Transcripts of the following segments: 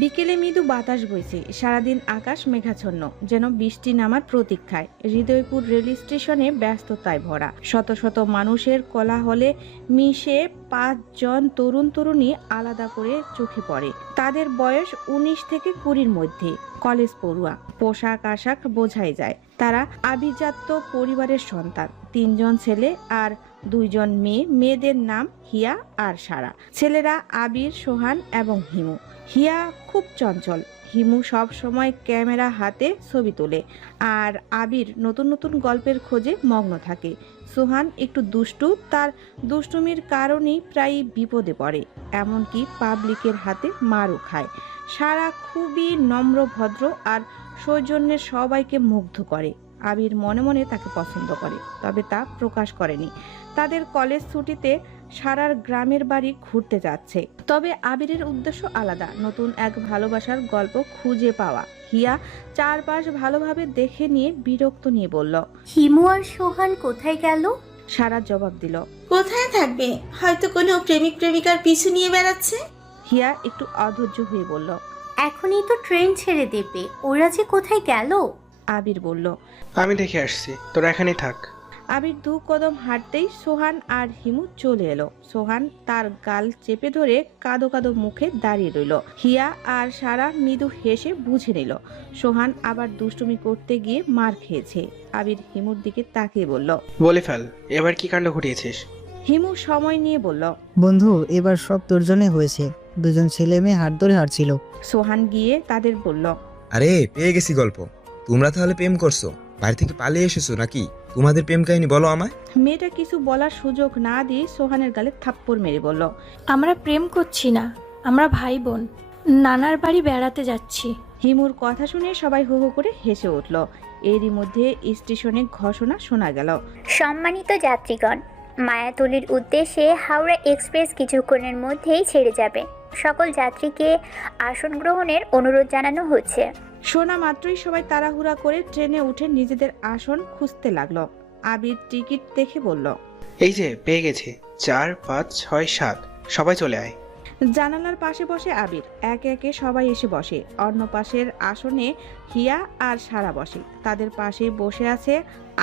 বিকেলে মৃদু বাতাস বইছে, সারাদিন আকাশ মেঘাচ্ছন্ন, যেন বৃষ্টি নামার প্রতীক্ষায়। হৃদয়পুর রেল স্টেশনে ব্যস্ততায় ভরা, শত শত মানুষের কোলাহলে মিশে 5 জন তরুণ তরুণী আলাদা করে চোখে পড়ে। তাদের বয়স 19 থেকে 20-র মধ্যে, কলেজ পড়ুয়া। পোশাক আশাক বোঝাই যায় তারা আভিজাত্য পরিবারের সন্তান। 3 জন ছেলে আর 2 জন মেয়ে। মেয়েদের নাম হিয়া আর সারা। ছেলেরা আবির, সোহান এবং হিমু। হিয়া খুব চঞ্চল, হিমু সব সময় ক্যামেরা হাতে ছবি তোলে, আর আবির নতুন নতুন গল্পের খোঁজে মগ্ন থাকে। সোহান একটু দুষ্টু, তার দুষ্টুমির কারণেই প্রায়ই বিপদে পড়ে, এমনকি পাবলিকের হাতে মারও খায়। সারা খুবই নম্র, ভদ্র আর সৌজন্যের সবাইকে মুগ্ধ করে। আবির মনে মনে তাকে পছন্দ করে, তবে তা প্রকাশ করেনি। তাদের কলেজ ছুটিতে সারার গ্রামের বাড়ি ঘুরতে যাচ্ছে, তবে আবিরের উদ্দেশ্য আলাদা, নতুন এক ভালোবাসার গল্প খুঁজে পাওয়া। হিয়া চারপাশ ভালোভাবে দেখে নিয়ে বিরক্ত নিয়ে বলল, হিমু আর সোহান কোথায় গেল? সারা জবাব দিল, কোথায় থাকবে, হয়তো কোনো প্রেমিক প্রেমিকার পিছু নিয়ে বেড়াচ্ছে। হিয়া একটু অধৈর্য হয়ে বলল, এখনই তো ট্রেন ছেড়ে দেবে, ওরা যে কোথায় গেল? আবির বলল। আমি দেখে আসছি, তোরা এখানেই থাক। আবির 2 কদম হাঁটতেই সোহান আর হিমু চলে এলো। সোহান তার গাল চেপে ধরে কাদো কাদো মুখে দাঁড়িয়ে রইল। হিয়া আর সারা মৃদু হেসে বুঝে নিল সোহান আবার দুষ্টুমি করতে গিয়ে মার খেয়েছে। আবির হিমুর দিকে তাকিয়ে বলল, বলে ফেল, এবার কি কাণ্ড ঘটিয়েছিস? হিমু সময় নিয়ে বলল, বন্ধু, এবার সব তোর জন্যই হয়েছে। 2 জন ছেলে মেয়ে হাত ধরে হাঁটছিল। সোহান গিয়ে তাদের বলল, আরে পেয়ে গেছি গল্প। তোমরা তাহলে প্রেম করছো, বাড়ি থেকে পালিয়ে এসেছো নাকি? তোমাদের প্রেম কাহিনী বলো আমায়। মেয়েটা কিছু বলার সুযোগ না দিয়ে সোহানের গালে থাপ্পড় মেরে বলল, আমরা প্রেম করছি না, আমরা ভাই বোন, নানার বাড়ি বেড়াতে যাচ্ছি। হিমুর কথা শুনে সবাই হো হো করে হেসে উঠল। এরই মধ্যে স্টেশনে ঘোষণা শোনা গেল, সম্মানিত যাত্রীগণ, মায়াতলির উদ্দেশ্যে হাওড়া এক্সপ্রেস কিছুক্ষণের মধ্যেই ছেড়ে যাবে। সকল যাত্রীকে আসন গ্রহণের অনুরোধ জানানো হচ্ছে। শোনা মাত্রই সবাই তাড়াহুড়া করে ট্রেনে উঠে নিজেদের আসন খুঁজতে লাগলো। আবির টিকিট দেখে বলল, এই যে পেয়ে গেছি, 4, 5, 6, 7, সবাই চলে আয়। জানালার পাশে বসে আবির। একে একে সবাই এসে বসে। অন্য পাশের আসনে হিয়া আর সারা বসে। তাদের পাশেই বসে আছে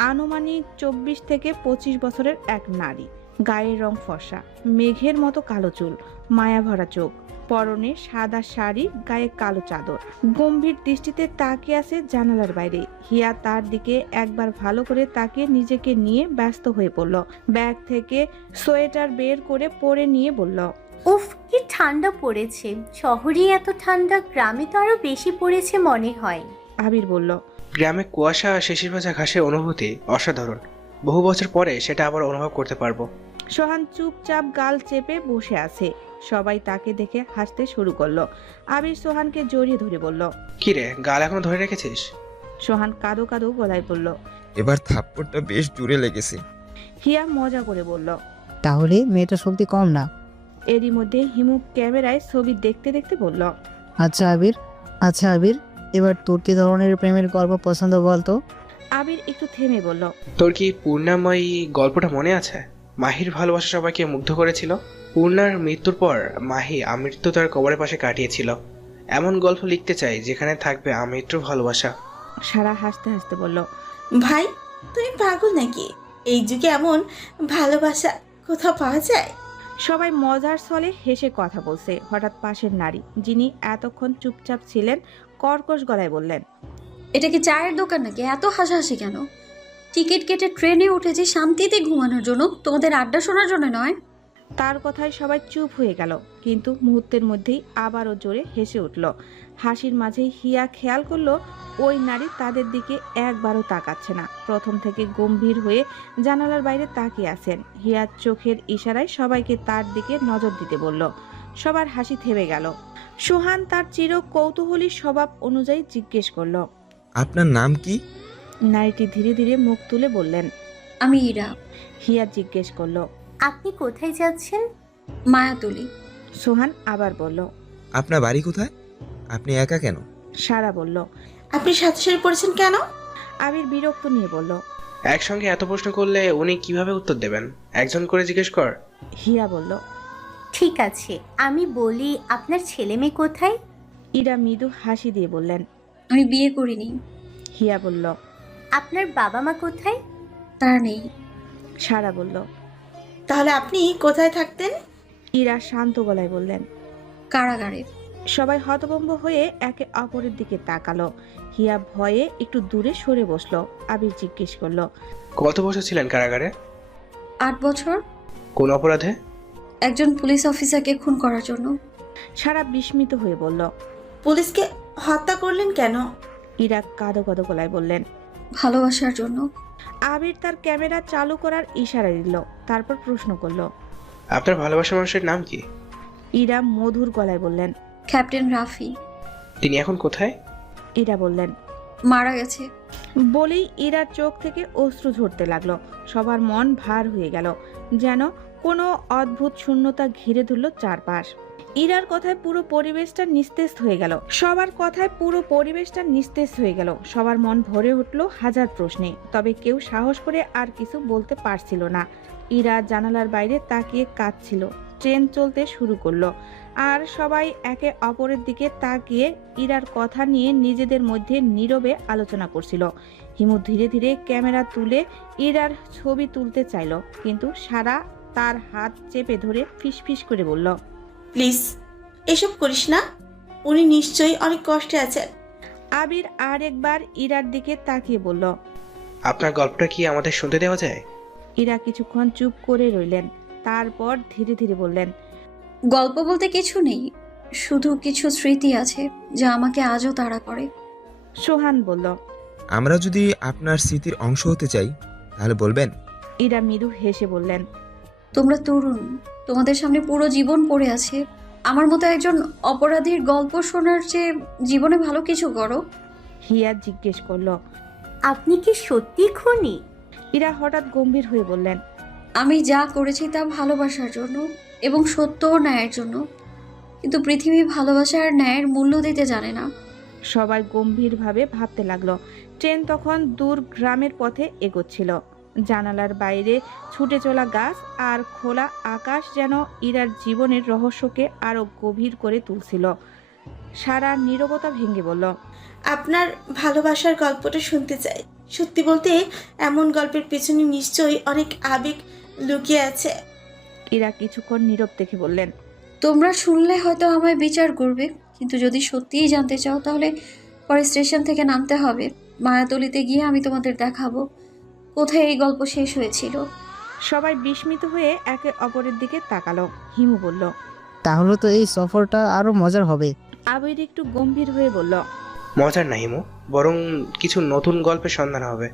আনুমানিক 24 থেকে 25 বছরের এক নারী। গায়ের রং ফর্সা, মেঘের মতো কালো চুল, মায়া ভরা চোখ, পরনে সাদা শাড়ি, গায়ে কালো চাদর। গম্ভীর দৃষ্টিতে তাকিয়ে আছে জানালার বাইরে। হিয়া তার দিকে একবার ভালো করে তাকিয়ে নিজেকে নিয়ে ব্যস্ত হয়ে পড়ল। ব্যাগ থেকে সোয়েটার বের করে পরে নিয়ে বলল, উফ, কি ঠান্ডা পড়েছে। শহরে এত ঠান্ডা, গ্রামে তো আরো বেশি পড়েছে মনে হয়। আবির বলল, গ্রামে কুয়াশা আর শিশির ভাজা ঘাসের অনুভূতি অসাধারণ। বহু বছর পরে সেটা আবার অনুভব করতে পারবো। সোহান চুপচাপ গাল চেপে বসে আছে। সবাই তাকে দেখে হাসতে শুরু করলো। আবির সোহানকে জড়িয়ে ধরে বলল, কি রে, গাল এখনো ধরে রেখেছিস? সোহান কাঁদো কাঁদো গলায় বলল। এবার থাপ্পড়টা বেশ জোরে লেগেছে। হিয়া মজা করে বলল। তাহলে মেয়েটা শক্তি কম না। এরই মধ্যে হিমু ক্যামেরায় ছবি দেখতে দেখতে বলল, আচ্ছা আবির, এবার তোর কি ধরনের প্রেমের গল্প পছন্দ বলতো? আবির একটু থেমে বলল, তোর কি পূর্ণাময়ী গল্পটা মনে আছে? মাহির ভালোবাসা সবাইকে মুগ্ধ করেছিল। পূর্ণার মৃত্যুর পর মাহি আমৃত্যু তার কবরের পাশে কাটিয়েছিল। এমন গল্প লিখতে চাই যেখানে থাকবে আমৃত্যুর ভালোবাসা। সারা হাসতে হাসতে বলল, ভাই, তুমি পাগল নাকি? এই যুগে এমন ভালোবাসা কোথাও পাওয়া যায়? সবাই মজার ছলে হেসে কথা বলছে। হঠাৎ পাশের নারী, যিনি এতক্ষণ চুপচাপ ছিলেন, কর্কশ গলায় বললেন, এটা কি চায়ের দোকান নাকি? এত হাসাহাসি কেন? টিকিট কেটে ট্রেনে উঠেছি শান্তিতে ঘুমানোর জন্য, তোমাদের আড্ডা শোনার জন্য নয়। তার কথায় সবাই চুপ হয়ে গেল, কিন্তু মুহূর্তের মধ্যেই আবারও জোরে হেসে উঠল। হাসির মাঝেই হিয়া খেয়াল করলো ওই নারী তাদের দিকে একবারও তাকাচ্ছে না। প্রথম থেকে গম্ভীর হয়ে জানালার বাইরে তাকিয়ে আছেন। হিয়ার চোখের ইশারায় সবাইকে তার দিকে নজর দিতে বলল। সবার হাসি থেমে গেল। সোহান তার চির কৌতূহলী স্বভাব অনুযায়ী জিজ্ঞেস করল, আপনার নাম কি? নারীটি ধীরে ধীরে মুখ তুলে বললেন, আমি ইরা। হিয়া জিজ্ঞেস করল, আপনি কোথায় যাচ্ছেন? মায়াতলি। সোহান আবার বলল, আপনার বাড়ি কোথায়? আপনি একা কেন? সারা বলল। আপনি সাথে সাথে পড়েছেন কেন? আবির বিরক্ত নিয়ে বলল, একসঙ্গে এত প্রশ্ন করলে উনি কিভাবে উত্তর দেবেন? একজন করে জিজ্ঞেস কর। হিয়া বলল, ঠিক আছে, আমি বলি আপনার ছেলে মেয়ে কোথায়? ইরা মৃদু হাসি দিয়ে বললেন। আমি বিয়ে করিনি। হিয়া বলল। আপনার বাবা মা কোথায়? তারা নেই। সারা বলল। তাহলে আপনি কোথায় থাকতেন? ইরা শান্ত গলায় বললেন। কারাগারে। সবাই হতভম্ব হয়ে একে অপরের দিকে তাকালো। হিয়া ভয়ে একটু দূরে সরে বসলো। আবির জিজ্ঞেস করলো। কত বছর ছিলেন কারাগারে? 8 বছর। কোন অপরাধে? একজন পুলিশ অফিসারকে খুন করার জন্য। সারা বিস্মিত হয়ে বলল। পুলিশকে হত্যা করলেন কেন? ইরা কাঁদো কাঁদো গলায় বললেন। ভালোবাসার জন্য। আবির তার ক্যামেরা চালু করার ইশারা দিল, তারপর প্রশ্ন করলো। আপনার ভালোবাসার মানুষের নাম কি? ইরা মধুর গলায় বললেন। ক্যাপ্টেন রাফি। তিনি এখন কোথায়? ইরা বললেন। মারা গেছে। বলেই ইরার চোখ থেকে অশ্রু ঝরতে লাগলো। সবার মন ভার হয়ে গেল, যেন কোনো অদ্ভুত শূন্যতা ঘিরে ধরল চারপাশ। ইরার কথায় পুরো পরিবেশটা নিস্তেজ হয়ে গেল। সবার মন ভরে উঠল হাজার প্রশ্নে, তবে কেউ সাহস করে আর কিছু বলতে পারছিল না। ইরা জানালার বাইরে তাকিয়ে কাঁদছিল। ট্রেন চলতে শুরু করলো, আর সবাই একে অপরের দিকে তাকিয়ে ইরার কথা নিয়ে নিজেদের মধ্যে নীরবে আলোচনা করছিল। হিমু ধীরে ধীরে ক্যামেরা তুলে ইরার ছবি তুলতে চাইল, কিন্তু সারা তার হাত চেপে ধরে ফিসফিস করে বলল। প্লিজ এসব করিস না, উনি নিশ্চয়ই অনেক কষ্টে আছেন। আবির আরেকবার ইরার দিকে তাকিয়ে বলল। আপনার গল্পটা কি আমাদের শুনতে দেওয়া যায়? ইরা কিছুক্ষণ চুপ করে রইলেন, তারপর ধীরে ধীরে বললেন। গল্প বলতে কিছু নেই, শুধু কিছু স্মৃতি আছে যা আমাকে আজও তাড়া করে। সোহান বলল। আমরা যদি আপনার স্মৃতির অংশ হতে চাই তাহলে বলবেন? ইরা মৃদু হেসে বললেন। তোমরা তরুণ, তোমাদের সামনে পুরো জীবন পড়ে আছে। আমার মতো একজন অপরাধীর গল্প শোনার চেয়ে জীবনে ভালো কিছু করো। হিয়া জিজ্ঞেস করলো। আপনি কি সত্যি খুনি? ইরা হঠাৎ গম্ভীর হয়ে বললেন। আমি যা করেছি তা ভালোবাসার জন্য এবং সত্য ও ন্যায়ের জন্য, কিন্তু পৃথিবী ভালোবাসা আর ন্যায়ের মূল্য দিতে জানে না। সবাই গম্ভীরভাবে ভাবতে লাগলো। ট্রেন তখন দূর গ্রামের পথে এগোচ্ছিল। জানালার বাইরে ছুটে চলা গাছ আর খোলা আকাশ যেন ইরার জীবনের রহস্যকে আরো গভীর করে তুলছিল। সারা নীরবতা ভেঙে বলল। আপনার ভালোবাসার গল্পটা শুনতে চাই। সত্যি বলতে এমন গল্পের পেছনে নিশ্চয়ই অনেক আবেগ লুকিয়ে আছে। ইরা কিছুক্ষণ নীরব দেখে বললেন। তোমরা শুনলে হয়তো আমায় বিচার করবে, কিন্তু যদি সত্যিই জানতে চাও তাহলে পরে স্টেশন থেকে নামতে হবে। মায়াতলিতে গিয়ে আমি তোমাদের দেখাবো কোথায় এই গল্প শেষ হয়েছিল। সবাই বিস্মিত হয়ে একে অপরের দিকে তাকালো। হিমু বলল। তাহলে তো এই সফরটা আরো মজার হবে। আবির একটু গম্ভীর হয়ে বলল। মজার না হিমু, বরং কিছু নতুন গল্পের সন্ধান হবে।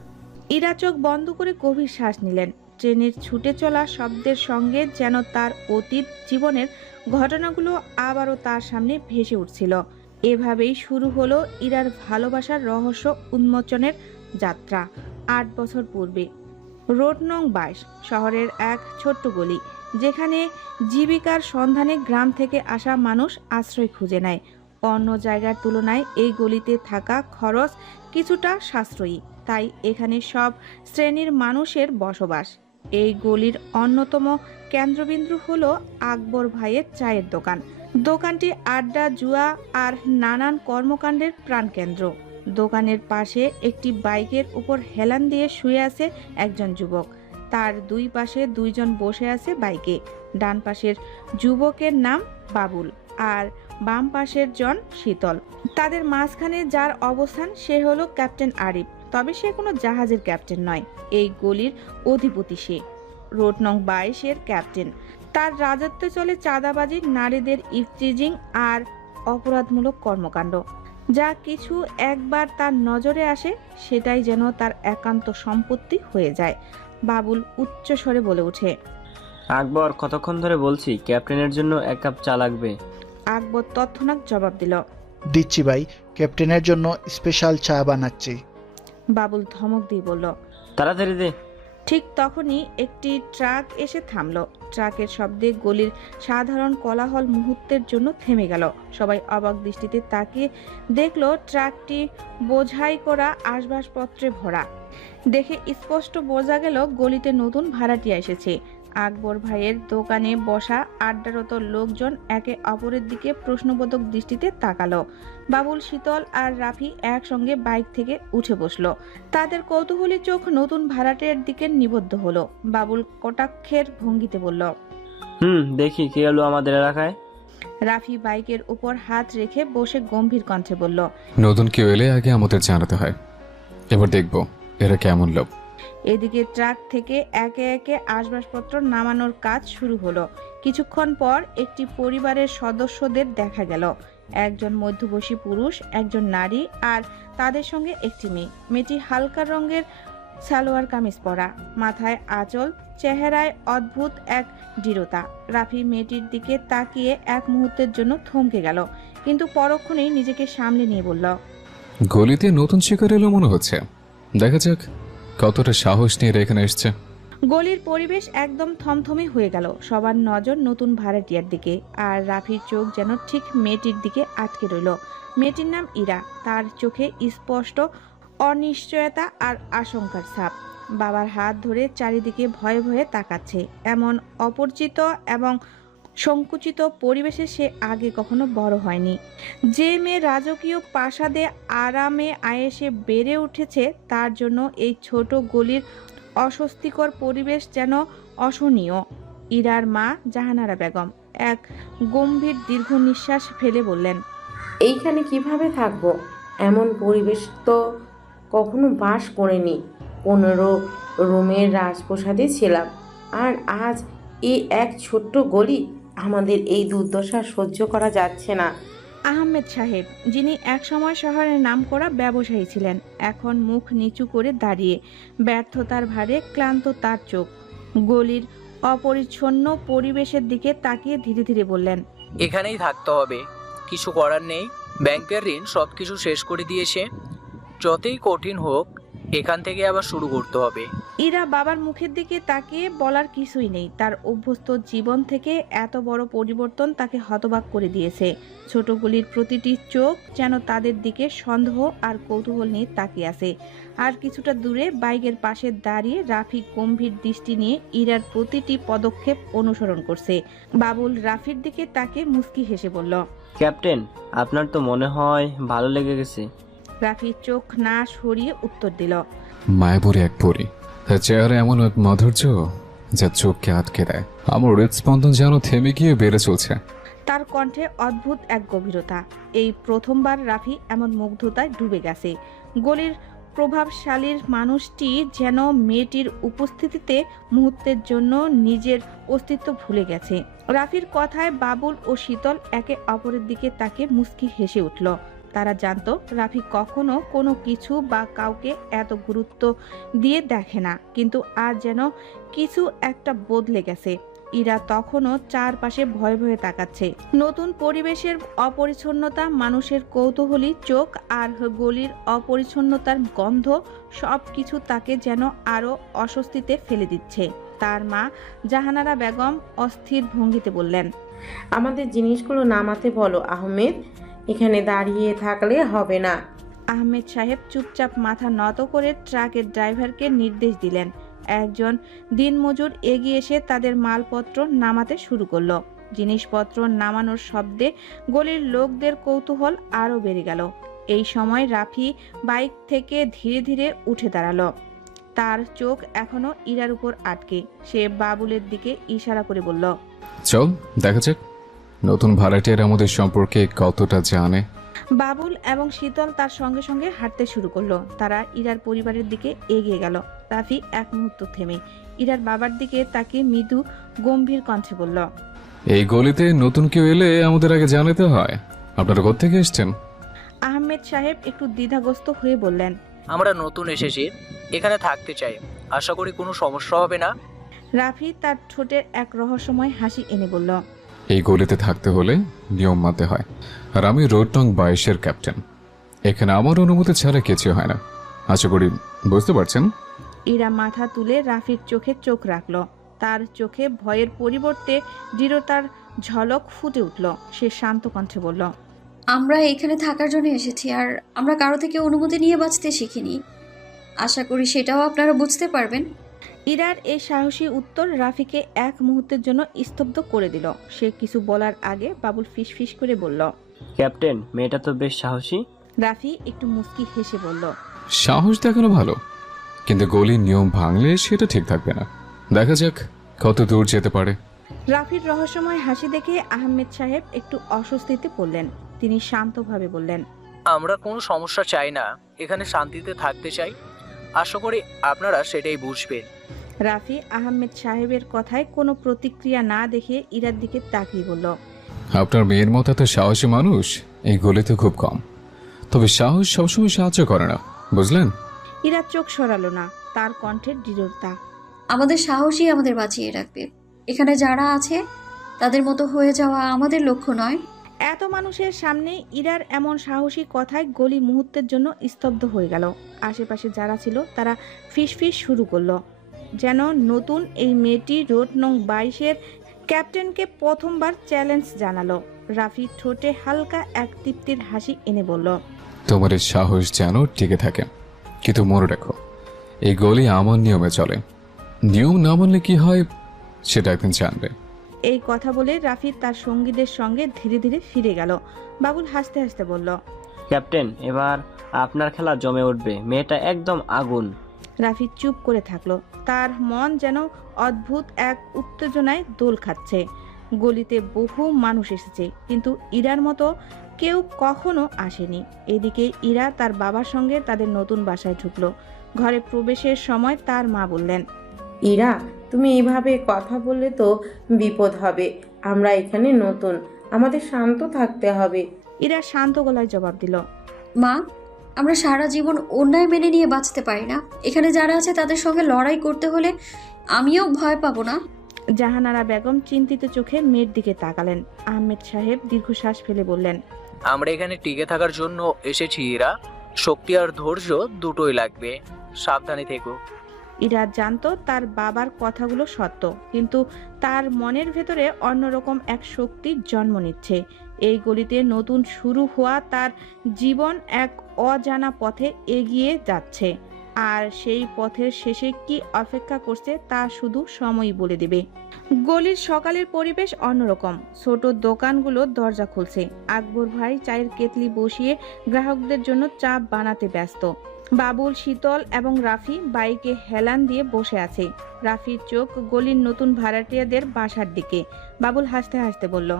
ইরা চোখ বন্ধ করে গভীর শ্বাস নিলেন। ট্রেনের ছুটে চলা শব্দের সঙ্গে যেন তার অতীত জীবনের ঘটনাগুলো আবারও তার সামনে ভেসে উঠছিল। এভাবেই শুরু হলো ইরার ভালোবাসার রহস্য উন্মোচনের যাত্রা। 8 বছর পূর্বে রোড নং 22 শহরের এক ছোট্ট গলি, যেখানে জীবিকার সন্ধানে গ্রাম থেকে আসা মানুষ আশ্রয় খুঁজে নেয়। অন্য জায়গার তুলনায় এই গলিতে থাকা খরচ কিছুটা সাশ্রয়ী, তাই এখানে সব শ্রেণীর মানুষের বসবাস। এই গলির অন্যতম কেন্দ্রবিন্দু হলো আকবর ভাইয়ের চায়ের দোকান। দোকানটি আড্ডা, জুয়া আর নানান কর্মকাণ্ডের প্রাণকেন্দ্র। দোকানের পাশে একটি বাইকের উপর হেলান দিয়ে শুয়ে আছে একজন যুবক। তার দুই পাশে দুইজন বসে আছে বাইকে। ডান পাশের যুবকের নাম বাবুল আর বাম পাশের জন শীতল। তাদের মাঝখানে যার অবস্থান সে হলো ক্যাপ্টেন আরিফ, তবে সে কোনো জাহাজের ক্যাপ্টেন নয়। এই গলির অধিপতি সে, রোড নং 22-এর ক্যাপ্টেন। তার রাজত্বে চলে চাঁদাবাজি, নারীদের ইফটিজিং আর অপরাধমূলক কর্মকাণ্ড। যা কিছু একবার তার নজরে আসে সেটাই যেন তার একান্ত সম্পত্তি হয়ে যায়। বাবুল উচ্চ স্বরে বলে ওঠে। আকবর, কতক্ষণ ধরে বলছি ক্যাপ্টেনের জন্য 1 কাপ চা লাগবে। আকবর তৎক্ষণাৎ জবাব দিল। দিচ্ছি ভাই, ক্যাপ্টেনের জন্য স্পেশাল চা বানাচ্ছি। বাবুল ধমক দিয়ে বলল। তাড়াতাড়ি দে। ঠিক তখনই একটি ট্রাক এসে থামলো। ট্রাকের শব্দে গলির সাধারণ কোলাহল মুহূর্তের জন্য থেমে গেল। সবাই অবাক দৃষ্টিতে তাকিয়ে দেখলো ট্রাকটি বোঝাই করা আসবাবপত্রে ভরা। দেখে স্পষ্ট বোঝা গেল গলিতে নতুন ভাড়াটিয়া এসেছে। আকবর ভাইয়ের দোকানে বসা আড্ডারত লোকজন একে অপরের দিকে প্রশ্নবোধক দৃষ্টিতে তাকালো। বাবুল, শীতল আর রাফি একসঙ্গে বাইক থেকে উঠে বসলো। তাদের কৌতূহলী চোখ নতুন ভাড়াটের দিকে নিবদ্ধ হলো। বাবুল কটাক্ষের ভঙ্গিতে বলল, দেখি কে এলো আমাদের এলাকায়। রাফি বাইকের উপর হাত রেখে বসে গম্ভীর কণ্ঠে বলল, নতুন কেউ এলে আগে আমাদের জানাতে হয়, এবার দেখবো এরা কেমন লোক। এদিকে ট্রাক থেকে একে একে আসবাবপত্র নামানোর কাজ শুরু হলো। কিছুক্ষণ পর একটি পরিবারের সদস্যদের দেখা গেল। একজন মধ্যবয়সী পুরুষ, একজন নারী আর তাদের সঙ্গে একটি মেয়ে। মেয়েটি হালকা রঙের সালোয়ার কামিজ পরা, মাথায় আঁচল, চেহারায় অদ্ভুত এক দৃঢ়তা। রাফি মেয়েটির দিকে তাকিয়ে এক মুহূর্তের জন্য থমকে গেল, কিন্তু পরক্ষণেই নিজেকে সামলে নিয়ে বলল, গলিতে নতুন শিকার এলো মনে হচ্ছে, দেখা যাক কতটা সাহস নিয়ে এখানে এসছে। গলির পরিবেশ একদম থমথমে হয়ে গেল। সবার নজর নতুন ভাড়াটিয়ার দিকে, আর রাফির চোখ যেন ঠিক মেয়েটির দিকে আটকে রইল। মেয়েটির নাম ইরা। তার চোখে স্পষ্ট অনিশ্চয়তা আর আশঙ্কার ছাপ। বাবার হাত ধরে চারিদিকে ভয়ে ভয়ে তাকাচ্ছে। এমন অপরিচিত এবং সংকুচিত পরিবেশে সে আগে কখনো বড় হয়নি। যে মেয়ে রাজকীয় প্রাসাদে আরামে আয়েসে বেড়ে উঠেছে, তার জন্য এই ছোট গলির অস্বস্তিকর পরিবেশ যেন অসহনীয়। ইরার মা জাহানারা বেগম এক গম্ভীর দীর্ঘ নিঃশ্বাস ফেলে বললেন, এইখানে কিভাবে থাকবো? এমন পরিবেশ তো কখনো বাস করিনি। 15 রুমের রাজপ্রাসাদে ছিলাম, আর আজ এই এক ছোট্ট গলি। আমাদের এই দুর্দশা সহ্য করা যাচ্ছে না। আহমেদ সাহেব, যিনি একসময় শহরের নামকরা ব্যবসায়ী ছিলেন, এখন মুখ নিচু করে দাঁড়িয়ে, ব্যর্থতার ভারে ক্লান্ত তার চোখ। গলির অপরিচ্ছন্ন পরিবেশের দিকে তাকিয়ে ধীরে ধীরে বললেন, এখানেই থাকতে হবে, কিছু করার নেই। ব্যাংকের ঋণ সবকিছু শেষ করে দিয়েছে। যতই কঠিন হোক, এখান থেকে আবার শুরু করতে হবে। ইরা বাবার মুখের দিকে তাকিয়ে বলার কিছুই নেই। তার অভ্যস্ত জীবন থেকে এত বড় পরিবর্তন তাকে হতবাক করে দিয়েছে। ছোটগুলির প্রতিটি চোখ যেন তাদের দিকে সন্দেহ আর কৌতূহল নিয়ে তাকিয়ে আছে। আর কিছুটা দূরে বাইকের পাশে দাঁড়িয়ে রাফি গম্ভীর দৃষ্টি নিয়ে ইরার প্রতিটি পদক্ষেপ অনুসরণ করছে। বাবুল রাফির দিকে তাকে মুস্কি হেসে বলল, ক্যাপ্টেন, আপনার তো মনে হয় ভালো লেগে গেছে। রাফি চোখ না সরিয়ে উত্তর দিল, মায়াবরী এক পরী, তার চেহারা এমন এক মাধুর্য যা চোখকে আটকে দেয়। আমার হৃদস্পন্দন যেন থেমে গিয়ে বেড়ে চলছে। তার কণ্ঠে অদ্ভুত এক গভীরতা। এই প্রথমবার রাফি এমন মুগ্ধতায় ডুবে গেছে। গলির প্রভাবশালীর মানুষটি যেন মেয়েটির উপস্থিতিতে মুহূর্তের জন্য নিজের অস্তিত্ব ভুলে গেছে। রাফির কথায় বাবুল ও শীতল একে অপরের দিকে তাকে মুস্কি হেসে উঠল। তারা জানতো রাফি কখনো কোনো কিছু বা কাউকে এত গুরুত্ব দিয়ে দেখে না, কিন্তু আজ যেন কিছু একটা বদলে গেছে। ইরা তখনও চারপাশে ভয়ে ভয়ে তাকাচ্ছে। নতুন পরিবেশের অপরিচ্ছন্নতা, মানুষের কৌতূহলী চোখ আর গলির অপরিচ্ছন্নতার গন্ধ সবকিছু তাকে যেন আরো অস্বস্তিতে ফেলে দিচ্ছে। তার মা জাহানারা বেগম অস্থির ভঙ্গিতে বললেন, আমাদের জিনিসগুলো নামাতে বলো আহমেদ, এখানে দাঁড়িয়ে থাকলে হবে না। আহমেদ সাহেব চুপচাপ মাথা নত করে ট্রাকের ড্রাইভারকে নির্দেশ দিলেন। একজন দিনমজুর এগিয়ে এসে তাদের মালপত্র নামাতে শুরু করলো। জিনিসপত্র নামানোর শব্দে গলির লোকদের কৌতূহল আরো বেড়ে গেল। এই সময় রাফি বাইক থেকে ধীরে ধীরে উঠে দাঁড়ালো। তার চোখ এখনো ইরার উপর আটকে। সে বাবুলের দিকে ইশারা করে বলল, চল দেখা যাক নতুন ভাড়াটিয়ার আমাদের সম্পর্কে কতটা জানে। বাবুল এবং শীতল তার সঙ্গে সঙ্গে হাঁটতে শুরু করলো। তারা ইরার পরিবারের দিকে এগিয়ে গেল। রাফি এক মুহূর্ত থেমে ইরার বাবার দিকে তাকে মৃদু গম্ভীর কণ্ঠে বলল, এই গলিতে নতুন কেউ এলে আমাদের আগে জানাতে হয়। আপনারা কোত্থেকে এসেছেন? আহমেদ সাহেব একটু দ্বিধাগ্রস্ত হয়ে বললেন, আমরা নতুন এসেছি, এখানে থাকতে চাই, আশা করি কোনো সমস্যা হবে না। রাফি তার ঠোঁটের এক রহস্যময় হাসি এনে বলল, এই গলিতে থাকতে হলে নিয়ম মানতে হয়, আর আমি রোড নং 22-এর ক্যাপ্টেন। এখানে আমার অনুমতি ছাড়া কিছু হয় না, আশা করি বুঝতে পারছেন। ইরা মাথা তুলে রাফির চোখে চোখ রাখলো। তার চোখে ভয়ের পরিবর্তে দৃঢ়তার ঝলক ফুটে উঠল। সে শান্ত কণ্ঠে বলল, আমরা এখানে থাকার জন্য এসেছি, আর আমরা কারো থেকে অনুমতি নিয়ে বাঁচতে শিখিনি। আশা করি সেটাও আপনারা বুঝতে পারবেন। ইরার এই সাহসী উত্তর রাফিকে এক মুহূর্তের জন্য স্তব্ধ করে দিল। সে কিছু বলার আগে বাবুল ফিসফিস করে বলল, ক্যাপ্টেন, মেয়েটা তো বেশ সাহসী। রাফি একটু মুচকি হেসে বলল, সাহস দেখানো ভালো, কিন্তু গলির নিয়ম ভাঙলে সেটা ঠিক থাকবে না। দেখা যাক কত দূর যেতে পারে। রাফির রহস্যময় হাসি দেখে আহমেদ সাহেব একটু অস্বস্তিতে পড়লেন। তিনি শান্তভাবে বললেন, আমরা কোনো সমস্যা চাই না, এখানে শান্তিতে থাকতে চাই। আশা করি আপনারা সেটাই বুঝবেন। রাফি আহমেদ সাহেবের কথায় কোনো প্রতিক্রিয়া না দেখে ইরার দিকে তাকিয়ে বলল, আপনার মেয়ের মতো এত সাহসী মানুষ এই গলিতে খুব কম, তবে সাহস সবসময় সাহায্য করে না, বুঝলেন? ইরা চোখ সরালো না, তার কণ্ঠের দৃঢ়তা। আমাদের সাহসই আমাদের বাঁচিয়ে রাখবে। এখানে যারা আছে তাদের মতো হয়ে যাওয়া আমাদের লক্ষ্য নয়। এত মানুষের সামনে ইরার এমন সাহসী কথায় গলি মুহূর্তের জন্য স্তব্ধ হয়ে গেল। আশেপাশে যারা ছিল তারা ফিসফিস শুরু করলো, যেন নতুন এই মেয়েটি রোড নং 22-এর ক্যাপ্টেনকে প্রথমবার চ্যালেঞ্জ জানালো। রাফি ঠোঁটে হালকা এক তৃপ্তির হাসি এনে বলল, তোমার এই সাহস যেন টিকে থাকে, কিন্তু মনে রাখো এই গলি আমার নিয়মে চলে। নিয়ম না মানলে কি হয় সেটা একদিন জানবে। এই কথা বলে রাফি তার সঙ্গীদের সঙ্গে ধীরে ধীরে ফিরে গেল। বাবুল হাসতে হাসতে বলল, ক্যাপ্টেন, এবার আপনার খেলা জমে উঠবে। মেয়েটা একদম আগুন। রাফি চুপ করে থাকলো। তার মন যেন অদ্ভুত এক উত্তেজনায় দোল খাচ্ছে। গলিতে বহু মানুষ এসেছে, কিন্তু ইরার মতো কেউ কখনো আসেনি। এদিকে ইরা তার বাবার সঙ্গে তাদের নতুন বাসায় ঢুকলো। ঘরে প্রবেশের সময় তার মা বললেন, ইরা, তুমি এইভাবে কথা বললে তো বিপদ হবে। আমরা এখানে নতুন, আমাদের শান্ত থাকতে হবে। ইরা শান্ত গলায় জবাব দিল, মা, আমরা সারা জীবন অন্যায় মেনে নিয়ে বাঁচতে পারি না। এখানে যারা আছে তাদের সঙ্গে লড়াই করতে হলে আমিও ভয় পাবো না। জাহানারা বেগম চিন্তিত চোখে মেয়ের দিকে তাকালেন। আহমেদ সাহেব দীর্ঘশ্বাস ফেলে বললেন, আমরা এখানে টিকে থাকার জন্য এসেছি ইরা। শক্তি আর ধৈর্য দুটোই লাগবে, সাবধানে থেকো। ইরা জানতো তার বাবার কথাগুলো সত্য, কিন্তু তার মনের ভেতরে অন্যরকম এক শক্তি জন্ম নিচ্ছে। এই গলিতে নতুন শুরু হওয়া তার জীবন এক অজানা পথে এগিয়ে যাচ্ছে, আর সেই পথের শেষে কি অপেক্ষা করছে তা শুধু সময়ই বলে দেবে। গলির সকালের পরিবেশ অন্যরকম। ছোট দোকানগুলো দরজা খুলছে। আকবর ভাই চায়ের কেতলি বসিয়ে গ্রাহকদের জন্য চা বানাতে ব্যস্ত। বাবুল, শীতল এবং রাফি বাইকে হেলান দিয়ে বসে আছে। রাফির চোখ গলির নতুন ভাড়াটিয়াদের বাসার দিকে। বাবুল হাসতে হাসতে বলল,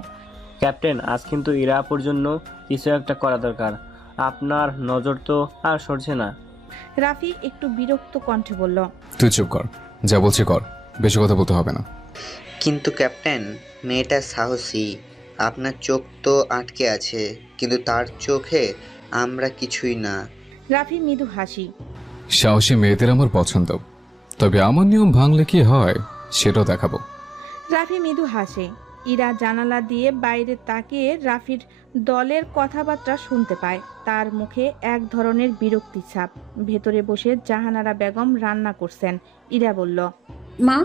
ক্যাপ্টেন, আজ কিন্তু ইরাপুর জন্য কিছু একটা করা দরকার। আপনার নজর তো আর সরছে না। রাফি একটু বিরক্ত কণ্ঠে বলল, তুই চুপ কর, যা বলছি কর, বেশি কথা বলতে হবে না। কিন্তু ক্যাপ্টেন, মেয়েটা সাহসী। আপনার চোখ তো আটকে আছে, কিন্তু তার চোখে আমরা কিছুই না। রাফি মৃদু হাসি। সাহসী মেয়েদের আমার পছন্দ, তবে আমার নিয়ম ভাঙলে কি হয় সেটাও দেখাবো। রাফি মৃদু হাসে। ইরা জানালা দিয়ে বাইরে তাকিয়ে রাফির দলের কথাবার্তা শুনতে পায়। তার মুখে এক ধরনের বিরক্তি ছাপ। ভেতরে বসে জাহানারা বেগম রান্না করছেন। ইরা বলল, মা,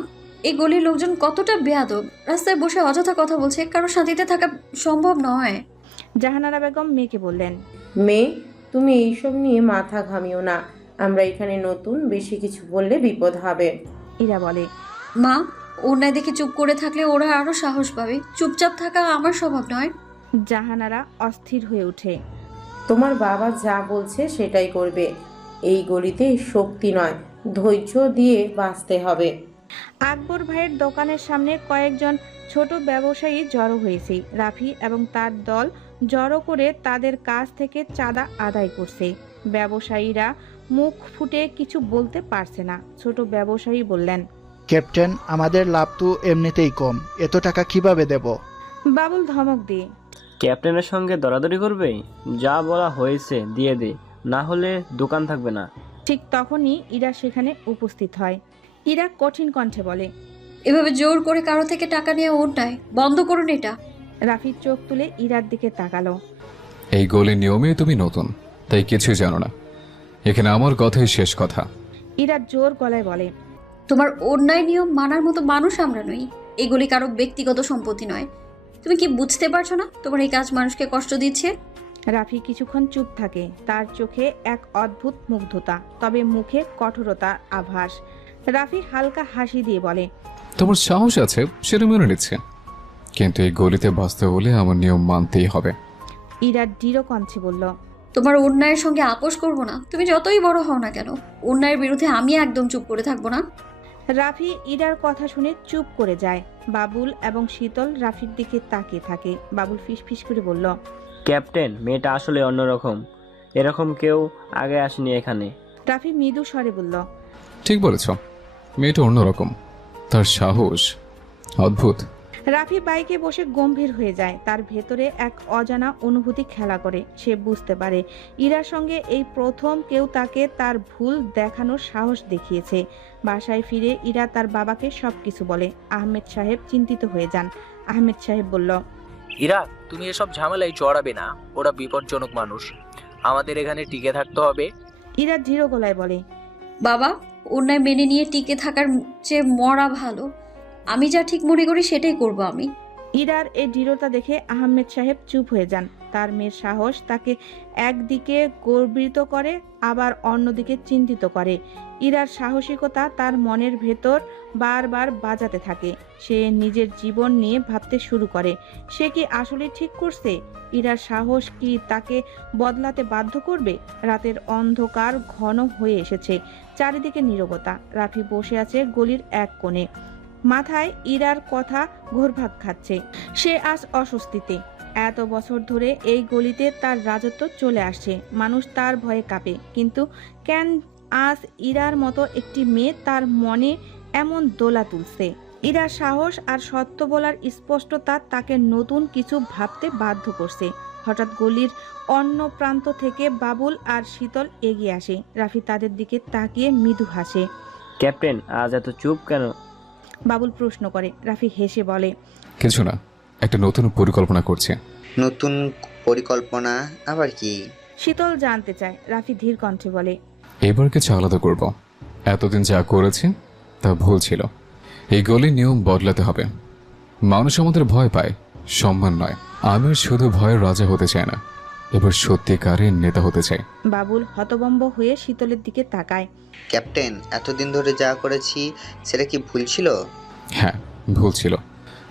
এই গলির লোকজন কতটা বেয়াদব। রাস্তায় বসে অযথা কথা বলছে, কারো শান্তিতে থাকা সম্ভব নয়। জাহানারা বেগম মেয়েকে বললেন, মেয়ে, তুমি এইসব নিয়ে মাথা ঘামিও না। আমরা এখানে নতুন, বেশি কিছু বললে বিপদ হবে। ইরা বলে, মা, অন্যায় দেখে চুপ করে থাকলে ওরা আরো সাহস পাবে। চুপচাপ থাকা আমার স্বভাব নয়। জাহানারা অস্থির হয়ে ওঠে। তোমার বাবা যা বলছে সেটাই করবে। এই গলিতে শক্তি নয়, ধৈর্য দিয়ে বাঁচতে হবে। আকবর ভাইয়ের দোকানের সামনে কয়েকজন ছোট ব্যবসায়ী জড়ো হয়েছে। রাফি এবং তার দল জড়ো করে তাদের কাছ থেকে চাঁদা আদায় করছে। ব্যবসায়ীরা মুখ ফুটে কিছু বলতে পারছে না। ছোট ব্যবসায়ী বললেন, ক্যাপ্টেন, আমাদের লাভ তো এমনিতেই কম, এত টাকা কিভাবে দেব? বাবুল ধমক দিয়ে, ক্যাপ্টেনের সঙ্গে দরাদরি করবে? যা বলা হয়েছে দিয়ে দে, না হলে দোকান থাকবে না। ঠিক তখনই ইরা সেখানে উপস্থিত হয়। ইরা কঠিন কণ্ঠে বলে, এভাবে জোর করে কারো থেকে টাকা নিয়ে অন্যায় বন্ধ করুন এটা। রাফি চোখ তুলে ইরার দিকে তাকালো। এই গলির নিয়মে তুমি নতুন, তাই কিছুই জানো না। এখানে আমার কথাই শেষ কথা। ইরা জোর গলায় বলে, তোমার অন্যায় নিয়ম মানার মতো মানুষ আমরা নই। এগুলি কারো ব্যক্তিগত সম্পত্তি নয়। তুমি কি বুঝতে পারছো না তোমার এই কাজ মানুষকে কষ্ট দিচ্ছে? রাফি কিছুক্ষণ চুপ থাকে। তার চোখে এক অদ্ভুত মুগ্ধতা, তবে মুখে কঠোরতার আভাস। রাফি হালকা হাসি দিয়ে বলে, তোমার সাহস আছে সেটা মেনে নিচ্ছে, কিন্তু এই গলিতে বাঁচতে হলে আমার নিয়ম মানতেই হবে। ইরা দৃঢ় কণ্ঠে বলল, তোমার অন্যায়ের সঙ্গে আপোষ করব না, তুমি যতই বড় হও না কেন। অন্যায়ের বিরুদ্ধে আমি একদম চুপ করে থাকবো না। রাফি ইরার কথা শুনে চুপ করে যায়। বাবুল এবং শীতল রাফির দিকে তাকিয়ে থাকে। বাবুল ফিসফিস করে বলল, ক্যাপ্টেন, মেয়েটা আসলে অন্যরকম, এরকম কেউ আগে আসেনি এখানে। রাফি মৃদু স্বরে বলল, ঠিক বলেছ, মেয়েটা অন্যরকম, তার সাহস অদ্ভুত। রাফি বাইকে বসে গম্ভীর হয়ে যায়। তার ভেতরে এক অজানা অনুভূতি খেলা করে। সে বুঝতে পারে ইরার সঙ্গে এই প্রথম কেউ তাকে তার ভুল দেখানোর সাহস দেখিয়েছে। বাসায় ফিরে ইরা তার বাবাকে সবকিছু বলে। আহমেদ সাহেব চিন্তিত হয়ে যান। আহমেদ সাহেব বলল, ইরা, তুমি এসব ঝামেলায় জড়াবে না, ওরা বিপজ্জনক মানুষ, আমাদের এখানে টিকে থাকতে হবে। ইরা দৃঢ় গলায় বলে, বাবা, অন্যায় মেনে নিয়ে টিকে থাকার চেয়ে মরা ভালো। আমি যা ঠিক মনে করি সেটাই করব আমি। ইরার এই দৃঢ়তা দেখে আহমেদ সাহেব চুপ হয়ে যান। তার মেয়ের সাহস তাকে একদিকে গর্বিত করে, আবার অন্যদিকে চিন্তিত করে। ইরার সাহসিকতা তার মনের ভেতর বারবার বাজাতে থাকে। সে নিজের জীবন নিয়ে ভাবতে শুরু করে। সে কি আসলে ঠিক করছে? ইরার সাহস কি তাকে বদলাতে বাধ্য করবে? রাতের অন্ধকার ঘন হয়ে এসেছে। চারিদিকে নীরবতা। রাফি বসে আছে গলির এক কোণে। মাথায় ইরার কথা ঘুরপাক খাচ্ছে। সে আজ অস্বস্তিতে। এত বছর ধরে এই গলিতে তার রাজত্ব চলে আসছে। মানুষ তার ভয়ে কাঁপে, কিন্তু কেন আজ ইরার মতো একটি মেয়ে তার মনে এমন দোলা তুলছে? ইরার সাহস আর সত্য বলার স্পষ্টতা তাকে নতুন কিছু ভাবতে বাধ্য করছে। হঠাৎ গলির অন্য প্রান্ত থেকে বাবুল আর শীতল এগিয়ে আসে। রাফি তাদের দিকে তাকিয়ে মৃদু হাসে। ক্যাপ্টেন, আজ এত চুপ কেন? বাবুল প্রশ্ন করে। রাফি হেসে বলে, কিছু না, একটা নতুন পরিকল্পনা করছে। নতুন পরিকল্পনা আবার কি? শীতল জানতে চায়। রাফি ধীর কণ্ঠে বলে, এবার কিছু আলাদা করব। এতদিন যা করেছি তা ভুল ছিল। এই গলির নিয়ম বদলাতে হবে। মানুষ আমাদের ভয় পায়, সম্মান নয়। আমি শুধু ভয়ের রাজা হতে চাই না, এবার সত্যিকারের নেতা হতে চাই। বাবুল হতভম্ব হয়ে শীতলের দিকে তাকায়। ক্যাপ্টেন, এতদিন ধরে যা করেছি সেটা কি ভুল ছিল? হ্যাঁ, ভুল ছিল।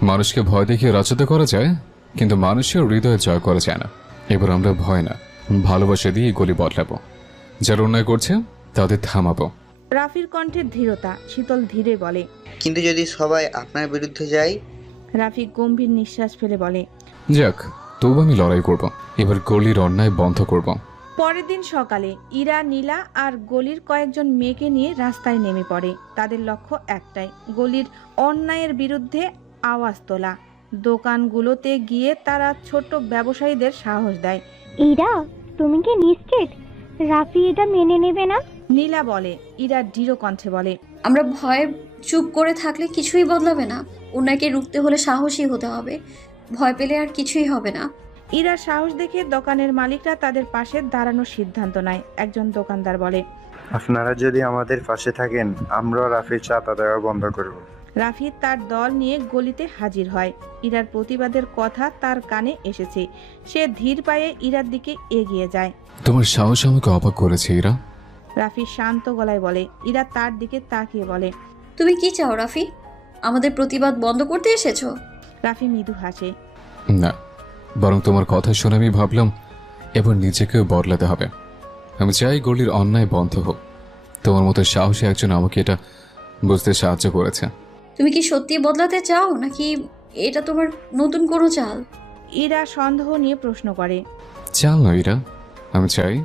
মানুষকে ভয় দেখিয়ে রাজত্ব করা যায়, কিন্তু মানুষের হৃদয়ে জয় করা যায় না। এবার আমরা ভয় না, ভালোবাসা দিয়ে এই গলি বদলাবো। যারা অন্যায় করছে তাদের থামাবো। রাফির কণ্ঠে দৃঢ়তা। শীতল ধীরে বলে, কিন্তু যদি সবাই আপনার বিরুদ্ধে যায়? রাফি গম্ভীর নিঃশ্বাস ফেলে বলে, যাক, তবু আমি লড়াই করব। এবার গলির অন্যায় বন্ধ করব। পরের দিন সকালে ইরা, নীলা আর গলির কয়েকজন মেয়েকে নিয়ে রাস্তায় নেমে পড়ে। তাদের লক্ষ্য একটাই, গলির অন্যায়ের বিরুদ্ধে আওয়াজ তোলা। দোকানগুলোতে গিয়ে তারা ছোট ব্যবসায়ীদের সাহস দেয়। ইরা, তুমি কি নিশ্চিত রাফি এটা মেনে নেবে না? নীলা বলে। ইরা দৃঢ় কণ্ঠে বলে, আমরা ভয়ে চুপ করে থাকলে কিছুই বদলাবে না। অন্যায়কে রুখতে হলে সাহসী হতে হবে। ভয় পেলে আর কিছুই হবে না। ইরার সাহস দেখে দোকানের মালিকরা তাদের পাশে দাঁড়ানোর সিদ্ধান্ত নেয়। একজন দোকানদার বলে, আপনারা যদি আমাদের পাশে থাকেন, আমরাও রাফির চাঁদা দেওয়া বন্ধ করব। রাফি তার দল নিয়ে গলিতে হাজির হয়। ইরার প্রতিবাদের কথা তার কানে এসেছে। সে ধীর পায়ে ইরার দিকে এগিয়ে যায়। তোমার সাহস আমাকে অবাক করেছে ইরা। রাফি শান্ত গলায় বলে। ইরা তার দিকে তাকিয়ে বলে, তুমি কি চাও রাফি? আমাদের প্রতিবাদ বন্ধ করতে এসেছো? রাফি মৃদু হাসে। না, বরং তোমার কথা শুনে আমি ভাবলাম এবার নিজেকেও বদলাতে হবে। আমি চাই গলির অন্যায় বন্ধ হোক। তোমার মতো সাহসী একজন আমাকে এটা বুঝতে সাহায্য করেছে। তুমি কি সত্যি বদলাতে চাও, নাকি এটা তোমার নতুন কোনো চাল? ইরা সন্দেহ নিয়ে প্রশ্ন করে। চাল নয় ইরা, আমি চাই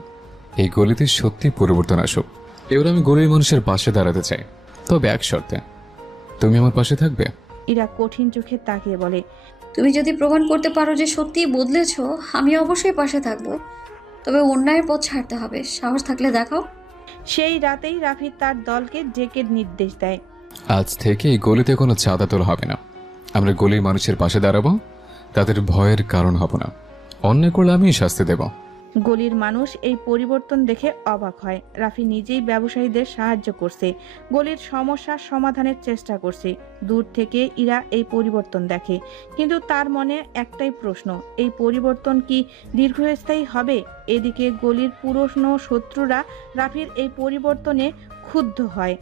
এই গলিতে সত্যি পরিবর্তন আসুক। এবার আমি গলির মানুষের পাশে দাঁড়াতে চাই, তবে এক শর্তে, তুমি আমার পাশে থাকবে। ইরা কঠিন চোখে তাকিয়ে বলে, তুমি যদি প্রমাণ করতে পারো যে সত্যি বদলেছো, আমি অবশ্যই পাশে থাকবো। তবে অন্যায়ের পথ ছাড়তে হবে। সাহস থাকলে দেখাও। সেই রাতেই রাফি তার দলকে ডেকে নির্দেশ দেয়, আজ থেকে এই গলিতে কোনো চাঁদা তোলা হবে না। আমরা গলির মানুষের পাশে দাঁড়াবো, তাদের ভয়ের কারণ হব না। অন্যায় করলে আমি শাস্তি দেব। গলির মানুষ এই পরিবর্তন দেখে অবাক হয়। রাফি নিজেই ব্যবসায়ীদের সাহায্য করছে, গলির সমস্যার সমাধানের চেষ্টা করছে। দূর থেকে ইরা এই পরিবর্তন দেখে, কিন্তু তার মনে একটাই প্রশ্ন, এই পরিবর্তন কি দীর্ঘস্থায়ী হবে? এদিকে গলির পুরনো শত্রুরা রাফির এই পরিবর্তনে ক্ষুব্ধ হয়।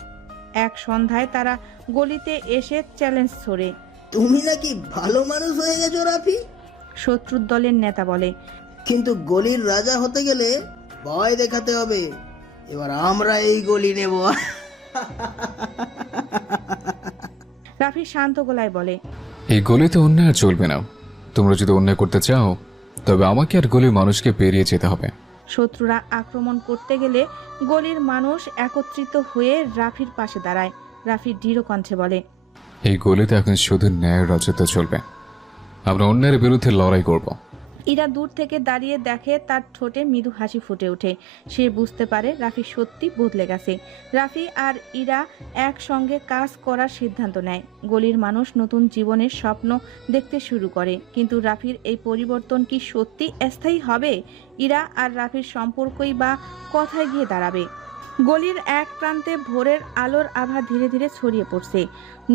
এক সন্ধ্যায় তারা গলিতে এসে চ্যালেঞ্জ ছড়ে। তুমি নাকি ভালো মানুষ হয়ে গেছো রাফি? শত্রুর দলের নেতা বলে। কিন্তু গলির রাজা হতে গেলে ভয় দেখাতে হবে। এবার আমরা এই গলি নেব। রাফি শান্ত গলায় বলে, এই গলিতে অন্যায় আর চলবে না। তোমরা যদি অন্যায় করতে চাও তবে আমাকে আর গলির মানুষকে পেরিয়ে যেতে হবে। শত্রুরা আক্রমণ করতে গেলে গলির মানুষ একত্রিত হয়ে রাফির পাশে দাঁড়ায়। রাফি দৃঢ় কণ্ঠে বলে, এই গলিতে এখন শুধু ন্যায়ের রাজত্ব চলবে। আমরা অন্যায়ের বিরুদ্ধে লড়াই করব। ইরা দূর থেকে দাঁড়িয়ে দেখে তার ঠোঁটে মৃদু হাসি ফুটে ওঠে। সে বুঝতে পারে রাফি সত্যি বদলে গেছে। রাফি আর ইরা একসঙ্গে কাজ করার সিদ্ধান্ত নেয়। গলির মানুষ নতুন জীবনের স্বপ্ন দেখতে শুরু করে। কিন্তু রাফির এই পরিবর্তন কি সত্যি স্থায়ী হবে? ইরা আর রাফির সম্পর্কই বা কোথায় গিয়ে দাঁড়াবে? গলির এক প্রান্তে ভোরের আলোর আভা ধীরে ধীরে ছড়িয়ে পড়ছে।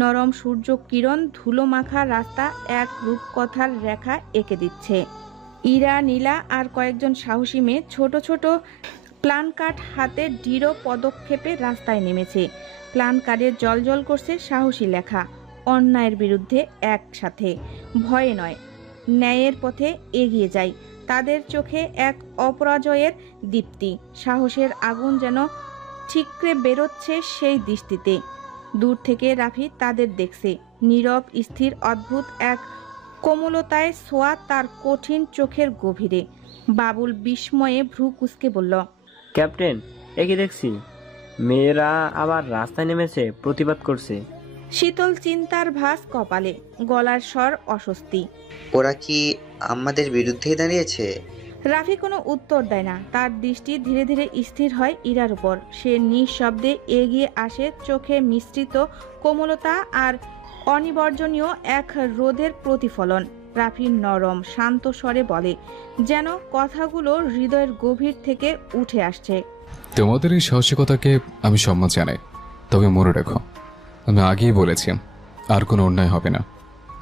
নরম সূর্য কিরণ ধুলো মাখা রাস্তা এক রূপকথার রেখা এঁকে দিচ্ছে। ইরা, নীলা আর কয়েকজন সাহসী মেয়ে ছোট ছোট প্ল্যান কার্ড হাতে দৃঢ় পদক্ষেপে রাস্তায় নেমেছে। প্ল্যান কার্ডে জলজল করছে সাহসী লেখা, অন্যায়ের বিরুদ্ধে একসাথে, ভয়ে নয়, ন্যায়ের পথে এগিয়ে যায়। তাদের চোখে এক অপরাজয়ের দীপ্তি, সাহসের আগুন যেন ঠিকরে বেরোচ্ছে সেই দৃষ্টিতে। দূর থেকে রাফি তাদের দেখছে, নীরব, স্থির, অদ্ভুত এক কোমলতায় ছোঁয়া তার কঠিন চোখের গভীরে। বাবুল বিস্ময়ে ভ্রু কুঁচকে বলল, ক্যাপ্টেন, এ কি দেখছি? মেয়েরা আবার রাস্তায় নেমেছে, প্রতিবাদ করছে। শীতল চিন্তার ভাস কপালে, গলার স্বর অস্বস্তি। ওরা কি আমাদের বিরুদ্ধেই দাঁড়িয়েছে? রাফি কোনো উত্তর দেয় না। তার দৃষ্টি ধীরে ধীরে স্থির হয় ইরার উপর। সে নিঃশব্দে এগিয়ে আসে, চোখে মিশ্রিত কোমলতা আর অনিবর্জনীয় এক রোদের প্রতিফলন। রাফি নরম শান্ত স্বরে বলে, যেন কথাগুলো হৃদয়ের গভীর থেকে উঠে আসছে। তোমাদের এই সাহসিকতাকে আমি সম্মান জানাই, তবে মনে রেখো আমি আগেই বলেছি আর কোনো অন্যায় হবে না।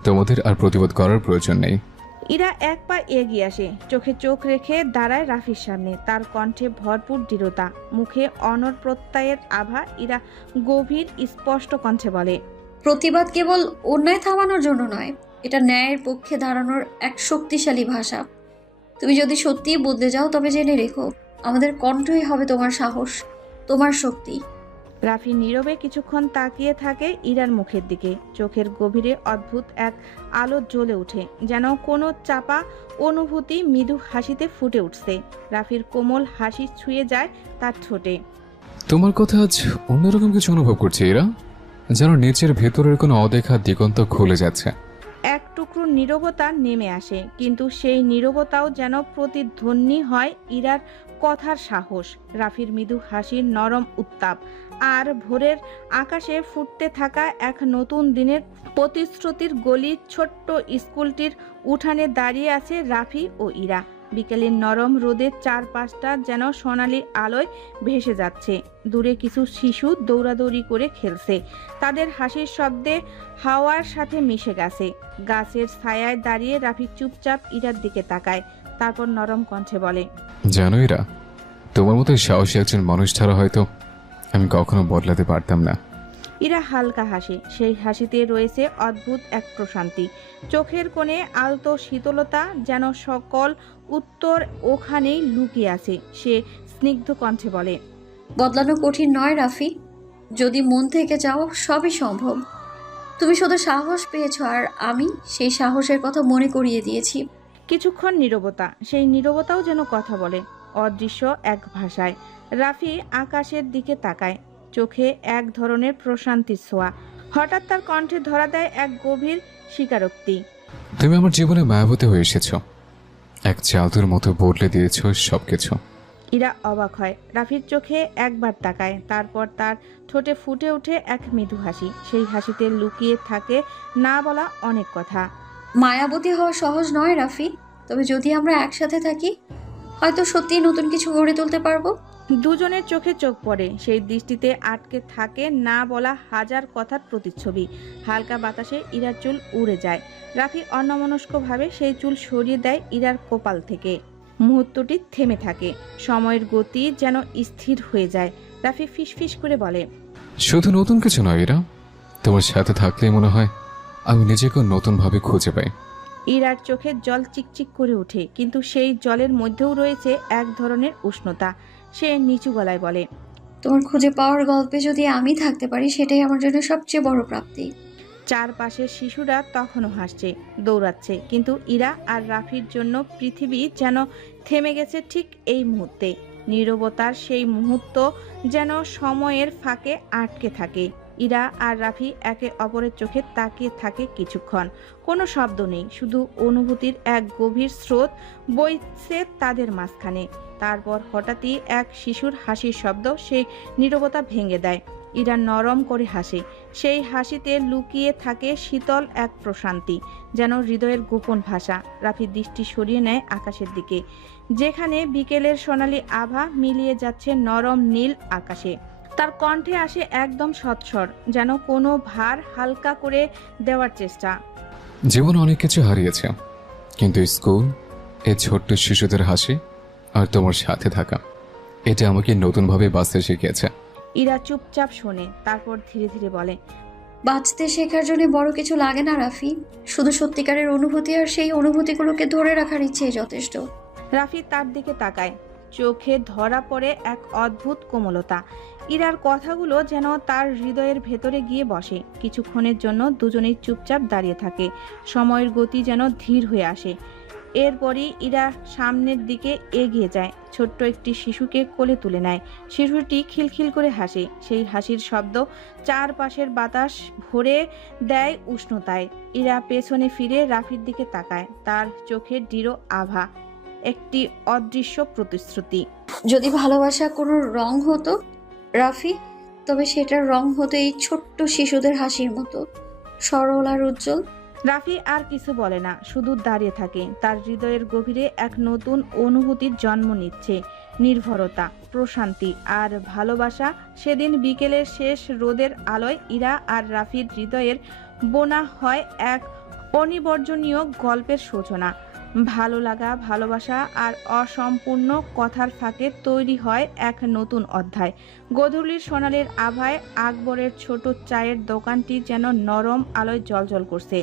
তোমাদের আর প্রতিবাদ করার প্রয়োজন নেই। ইরা এক পা এগিয়ে আসে, চোখে চোখ রেখে দাঁড়ায় রাফির সামনে। তার কণ্ঠে ভরপুর দৃঢ়তা, মুখে অনর প্রত্যয়ের আভা। ইরা গভীর স্পষ্ট কণ্ঠে বলে, প্রতিবাদ কেবল অন্যায় থামানোর জন্য নয়, এটা ন্যায়ের পক্ষে দাঁড়ানোর এক শক্তিশালী ভাষা। তুমি যদি সত্যিই বদলে যাও তবে জেনে রেখো, আমাদের কণ্ঠই হবে তোমার সাহস, তোমার শক্তি। রাফি নীরবে কিছুক্ষণ তাকিয়ে থাকে ইরার মুখের দিকে। চোখের গভীরে অদ্ভুত এক আলো জ্বলে ওঠে, যেন কোনো চাপা অনুভূতি মৃদু হাসিতে ফুটে উঠছে। রাফির কোমল হাসি ছুঁয়ে যায় তার ঠোঁটে। তোমার কথা আজ অন্যরকম কিছু অনুভব করছি এরা, যেন নিচের ভেতরের কোনো অদেখা দিগন্ত খুলে যাচ্ছে। এক টুকরো নীরবতা নেমে আসে, কিন্তু সেই নীরবতাও যেন প্রতিধ্বনি হয় ইরার কথার সাহস। রাফির মৃদু হাসির নরম উত্তাপ আর ভোরের আকাশে ফুটতে থাকা এক নতুন দিনের প্রতিশ্রুতির। গলির ছোট্ট স্কুলটির উঠানে দাঁড়িয়ে আছে রাফি ও ইরা। বিকেলের নরম রোদের চারপাশটা যেন সোনালি আলোয় ভেসে যাচ্ছে। দূরে কিছু শিশু দৌড়াদৌড়ি করে খেলছে, তাদের হাসির শব্দে হাওয়ার সাথে মিশে গেছে। গাছের ছায়ায় দাঁড়িয়ে রাফি চুপচাপ ইরার দিকে তাকায়, তারপর নরম কণ্ঠে বলে, জানো এরা, তোমার মতো সাহসী একজন মানুষ ছাড়া হয়তো আমি কখনো বদলাতে পারতাম না। ইরা হালকা হাসে, সেই হাসিতে রয়েছে অদ্ভুত এক প্রশান্তি। চোখের কোণে আলতো শীতলতা, যেন সকল উত্তর ওখানেই লুকিয়ে আছে। সে স্নিগ্ধ কণ্ঠে বলে, বদলানো কঠিন নয় রাফি, যদি মন থেকে চাও সবই সম্ভব। তুমি শুধু সাহস পেয়েছো আর আমি সেই সাহসের কথা মনে করিয়ে দিয়েছি। কিছুক্ষণ নীরবতা, সেই নীরবতাও যেন কথা বলে অদৃশ্য এক ভাষায়। রাফি আকাশের দিকে তাকায়, চোখে এক ধরনের প্রশান্তির ছোঁয়া। হঠাৎ তার কণ্ঠে ধরা দেয় এক গভীর স্বীকারোক্তি, তুমি আমার জীবনে মায়াবতী হয়ে এসেছো, এক জাদুর মতো বদলে দিয়েছো সবকিছু। ইরা অবাক হয়, রাফির চোখে একবার তাকায়, তারপর তার ঠোঁটে ফুটে ওঠে এক মৃদু হাসি। সেই হাসিতে লুকিয়ে থাকে না বলা অনেক কথা। মায়াবতী হওয়া সহজ নয় রাফি, তবে যদি আমরা একসাথে থাকি হয়তো সত্যিই নতুন কিছু গড়ে তুলতে পারবো। দুজনের চোখে চোখ পড়ে, সেই দৃষ্টিতে আটকে থাকে না বলা হাজার কথার প্রতিচ্ছবি। হালকা বাতাসে ইরার চুল উড়ে যায়। রাফি অন্যমনস্কভাবে সেই চুল সরিয়ে দেয় ইরার কপাল থেকে। মুহূর্তটি থেমে থাকে, সময়ের গতি যেন স্থির হয়ে যায়। রাফি ফিসফিস করে বলে, শুধু নতুন কিছু নয় এরা, তোমার সাথে থাকলেই মনে হয় আমি নিজেকে নতুনভাবে খুঁজে পাই। ইরার চোখে জল চিকচিক করে ওঠে, কিন্তু সেই জলের মধ্যেও রয়েছে এক ধরনের উষ্ণতা। সে নিচু গলায় বলে, তোমার খুঁজে পাওয়ার গল্পে যদি আমি থাকতে পারি সেটাই আমার জন্য সবচেয়ে বড় প্রাপ্তি। চারপাশের শিশুরা তখনও হাসছে, দৌড়াচ্ছে, কিন্তু ইরা আর রাফির জন্য পৃথিবী যেন থেমে গেছে ঠিক এই মুহূর্তে। নীরবতার সেই মুহূর্ত যেন সময়ের ফাঁকে আটকে থাকে। ইরা আর রাফি একে অপরের চোখে তাকিয়ে থাকে কিছুক্ষণ। কোনো শব্দ নেই, শুধু অনুভূতির এক গভীর স্রোত বইছে তাদের মাঝখানে। তারপর হঠাৎই এক শিশুর হাসির শব্দ সেই নীরবতা ভেঙে দেয়। ইরা নরম করে হাসে, সেই হাসিতে লুকিয়ে থাকে শীতল এক প্রশান্তি, যেন হৃদয়ের গোপন ভাষা। রাফি দৃষ্টি সরিয়ে নেয় আকাশের দিকে, যেখানে বিকেলের সোনালি আভা মিলিয়ে যাচ্ছে নরম নীল আকাশে। তার কণ্ঠে আসে একদম সৎস্বর, যেন কোনো ভার হালকা করে দেওয়ার চেষ্টা। জীবন অনেক কিছু হারিয়েছে, কিন্তু স্কুল, এই ছোট্ট শিশুদের হাসি আর তোমার সাথে থাকা, এটা আমাকে নতুনভাবে বাঁচতে শিখিয়েছে। ইরা চুপচাপ শোনে, তারপর ধীরে ধীরে বলে, বাঁচতে শেখার জন্য বড় কিছু লাগে না রাফি, শুধু সত্যিকারের অনুভূতি আর সেই অনুভূতিগুলোকে ধরে রাখার ইচ্ছেই যথেষ্ট। রাফি তার দিকে তাকায়, চোখে ধরা পড়ে এক অদ্ভুত কোমলতা। ইরার কথাগুলো যেন তার হৃদয়ের ভেতরে গিয়ে বসে। কিছুক্ষণের জন্য দুজনেই চুপচাপ দাঁড়িয়ে থাকে, সময়ের গতি যেন ধীর হয়ে আসে। এরপরই ইরা সামনের দিকে এগিয়ে যায়, ছোট্ট একটি শিশুকে কোলে তুলে নেয়। শিশুটি খিলখিল করে হাসে, সেই হাসির শব্দ চারপাশের বাতাস ভরে দেয় উষ্ণতায়। ইরা পেছনে ফিরে রাফির দিকে তাকায়, তার চোখে দৃঢ় আভা, একটি অদৃশ্য প্রতিশ্রুতি। যদি ভালোবাসা কোনো রং হতো রাফি, তবে সেটার রং হতো এই ছোট্ট শিশুদের হাসির মতো, সরল আর উজ্জ্বল। রাফি আর কিছু বলে না, শুধু দাঁড়িয়ে থাকে। তার হৃদয়ের গভীরে এক নতুন অনুভূতির জন্ম নিচ্ছে, নির্ভরতা, প্রশান্তি আর ভালোবাসা। সেদিন বিকেলের শেষ রোদের আলোয় ইরা আর রাফির হৃদয়ের বোনা হয় এক অনিবর্জনীয় গল্পের সূচনা। ভালো লাগা, ভালোবাসা আর অসম্পূর্ণ কথার ফাঁকে তৈরি হয় এক নতুন অধ্যায়। গোধূলির সোনালির আভায় আকবরের ছোট চায়ের দোকানটি যেন নরম আলোয় জ্বলজ্বল করছে।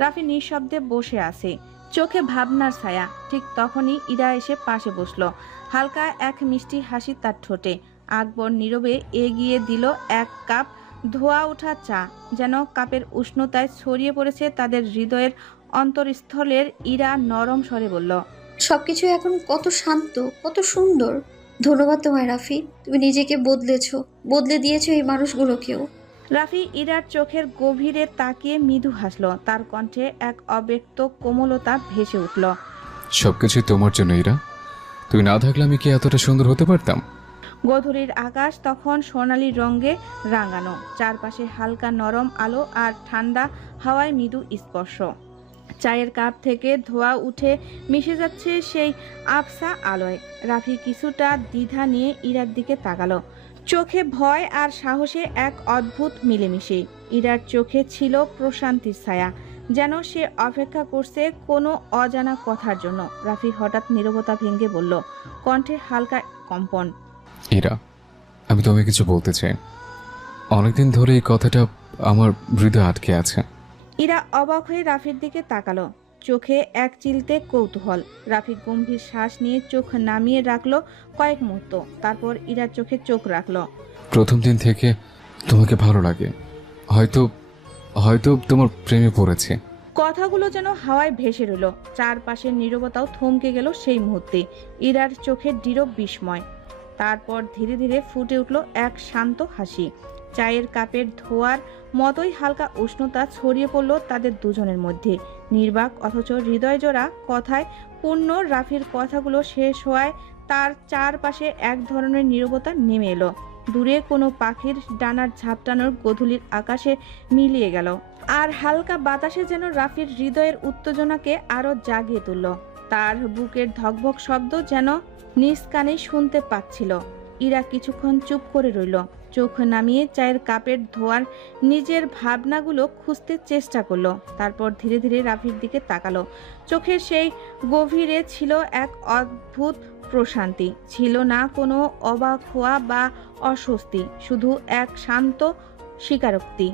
রাফি নিঃশব্দে বসে আছে, চোখে ভাবনার ছায়া। ঠিক তখনই ইরা এসে পাশে বসলো, হালকা এক মিষ্টি হাসি তার ঠোঁটে। আকবর নীরবে এগিয়ে দিল এক কাপ ধোয়া ওঠা চা, যেন কাপের উষ্ণতায় ছড়িয়ে পড়েছে তাদের হৃদয়ের অন্তরস্থলের। ইরা নরম স্বরে বলল, সবকিছু এখন কত শান্ত, কত সুন্দর। ধন্যবাদ তোমায় রাফি, তুমি নিজেকে বদলে দিয়েছো এই মানুষগুলোকেও। রাফি ইরার চোখের গভীরে তাকিয়ে মৃদু হাসল, তার কণ্ঠে এক অব্যক্ত কোমলতা ভেসে উঠল। সবকিছু তোমার জন্য ইরা, তুই না থাকলে আমি কি এতটা সুন্দর হতে পারতাম? গোধূলির আকাশ তখন সোনালি রঙে রাঙানো, চারপাশে হালকা নরম আলো আর ঠান্ডা হাওয়ায় মৃদু স্পর্শ। চায়ের কাপ থেকে ধোয়া উঠে মিশে যাচ্ছে সেই আবসা আলোয়। রাফি কিছুটা দ্বিধা নিয়ে ইরার দিকে তাকালো, চোখে ভয় আর সাহসে এক অদ্ভুত মিলেমিশে। ইরার চোখে ছিল প্রশান্তির ছায়া, যেন সে অপেক্ষা করছে কোনো অজানা কথার জন্য। রাফি হঠাৎ নীরবতা ভেঙে বলল, কণ্ঠে হালকা কম্পন, ইরা, আমি তোমায় কিছু বলতে চাই। অনেকদিন ধরে এই কথাটা আমার হৃদয়ে আটকে আছে। ইরা অবাক হয়ে রাফির দিকে তাকালো, চোখে এক চিলতে কৌতূহল। রাফি গম্ভীর শ্বাস নিয়ে চোখ নামিয়ে রাখলো কয়েক মুহূর্ত, তারপর ইরার চোখে চোখ রাখলো। প্রথম দিন থেকে তোমাকে ভালো লাগে, হয়তো হয়তো তোমার প্রেমে পড়েছে। কথাগুলো যেন হাওয়ায় ভেসে রইল, চারপাশের নীরবতাও থমকে গেল সেই মুহূর্তে। ইরার চোখে দৃঢ় বিস্ময়, তারপর ধীরে ধীরে ফুটে উঠল এক শান্ত হাসি। চায়ের কাপের ধোয়ার মতোই হালকা উষ্ণতা ছড়িয়ে পড়ল তাদের দুজনের মধ্যে, নির্বাক অথচ হৃদয়জোড়া কথায় পূর্ণ। রাফির কথাগুলো শেষ হওয়ায় তার চারপাশে এক ধরনের নীরবতা নেমে এলো, দূরে কোনো পাখির ডানার ঝাপটানোর গোধূলির আকাশে মিলিয়ে গেল। আর হালকা বাতাসে যেন রাফির হৃদয়ের উত্তেজনাকে আরো জাগিয়ে তুলল। তার বুকের ধকভক শব্দ যেন নিজ কানে শুনতে পাচ্ছিল। ইরা কিছুক্ষণ চুপ করে রইল, চোখ নামিয়ে চায়ের কাপের ধোয়ার নিজের ভাবনাগুলো খুঁজতে চেষ্টা করলো। তারপর ধীরে ধীরে রাফির দিকে তাকালো। চোখের সেই গভীরে ছিল এক অদ্ভুত প্রশান্তি, ছিল না কোনো অবাক হওয়া বা অস্বস্তি, শুধু এক শান্ত স্বীকারোক্তি।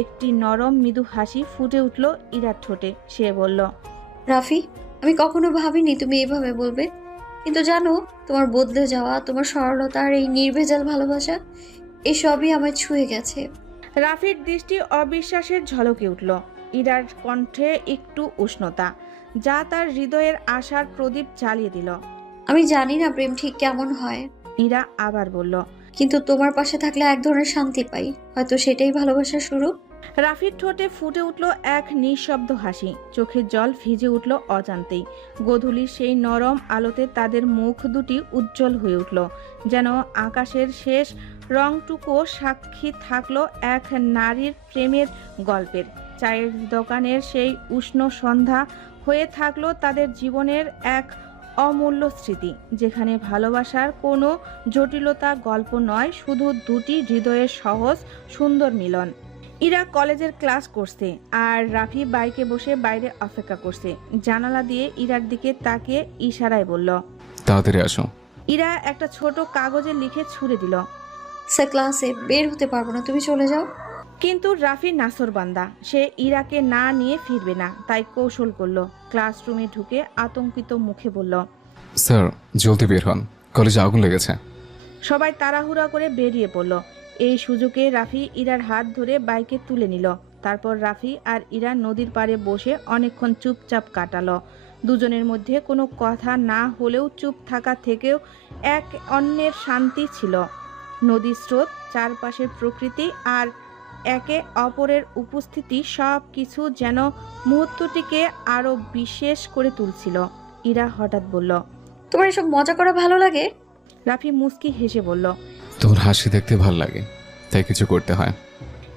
একটি নরম মৃদু হাসি ফুটে উঠল ইরার ঠোঁটে। সে বলল, রাফি, আমি কখনো ভাবিনি তুমি এভাবে বলবে, কিন্তু জানো, তোমার বদলে যাওয়া, তোমার সরলতা আর এই নির্ভেজাল ভালোবাসা, এসবই আমায় ছুঁয়ে গেছে। রাফির দৃষ্টি অবিশ্বাসের ঝলকে উঠল। ইরার কণ্ঠে একটু উষ্ণতা, যা তার হৃদয়ের আশার প্রদীপ জ্বালিয়ে দিল। আমি জানি না প্রেম ঠিক কেমন হয়, ইরা আবার বলল, কিন্তু তোমার পাশে থাকলে এক ধরনের শান্তি পাই, হয়তো সেটাই ভালোবাসার শুরু। রাফির ঠোঁটে ফুটে উঠল এক নিঃশব্দ হাসি, চোখের জল ভিজে উঠল অজান্তেই। গোধূলির সেই নরম আলোতে তাদের মুখ দুটি উজ্জ্বল হয়ে উঠল, যেন আকাশের শেষ রংটুকুও সাক্ষী থাকলো এক নারীর প্রেমের গল্পের। চায়ের দোকানের সেই উষ্ণ সন্ধ্যা হয়ে থাকলো তাদের জীবনের এক অমূল্য স্মৃতি, যেখানে ভালোবাসার কোনো জটিলতা গল্প নয়, শুধু দুটি হৃদয়ের সহজ সুন্দর মিলন। ইরা কলেজের ক্লাস করছে আর রাফি বাইকে বসে বাইরে অপেক্ষা করছে। জানালা দিয়ে ইরার দিকে তাকিয়ে ইশারায় বলল, তাড়াতাড়ি আসো। ইরা একটা ছোট কাগজে লিখে ছুঁড়ে দিল, স্যার ক্লাসে বের হতে পারবো না, তুমি চলে যাও। কিন্তু রাফি নাসরবান্দা, সে ইরাকে না নিয়ে ফিরবে না, তাই কৌশল করলো। ক্লাসরুমে ঢুকে আতঙ্কিত মুখে বলল, স্যার জলদি বের হন, কলেজে আগুন লেগেছে। সবাই তাড়াহুড়া করে বেরিয়ে পড়ল। এই সুযোগে রাফি ইরার হাত ধরে বাইকে তুলে নিল। তারপর রাফি আর ইরা নদীর পাড়ে বসে অনেকক্ষণ চুপচাপ কাটালো। দুজনের মধ্যে কোনো কথা না হলেও চুপ থাকা থেকেও এক অন্যের শান্তি ছিল। নদীর স্রোত, চারপাশের প্রকৃতি আর একে অপরের উপস্থিতি, সব কিছু যেন মুহূর্তটিকে আরো বিশেষ করে তুলছিল। ইরা হঠাৎ বলল, তোমার এসব মজা করা ভালো লাগে? রাফি মুস্কি হেসে বলল, তোমার হাসি দেখতে ভাল লাগে, তাই কিছু করতে হয়।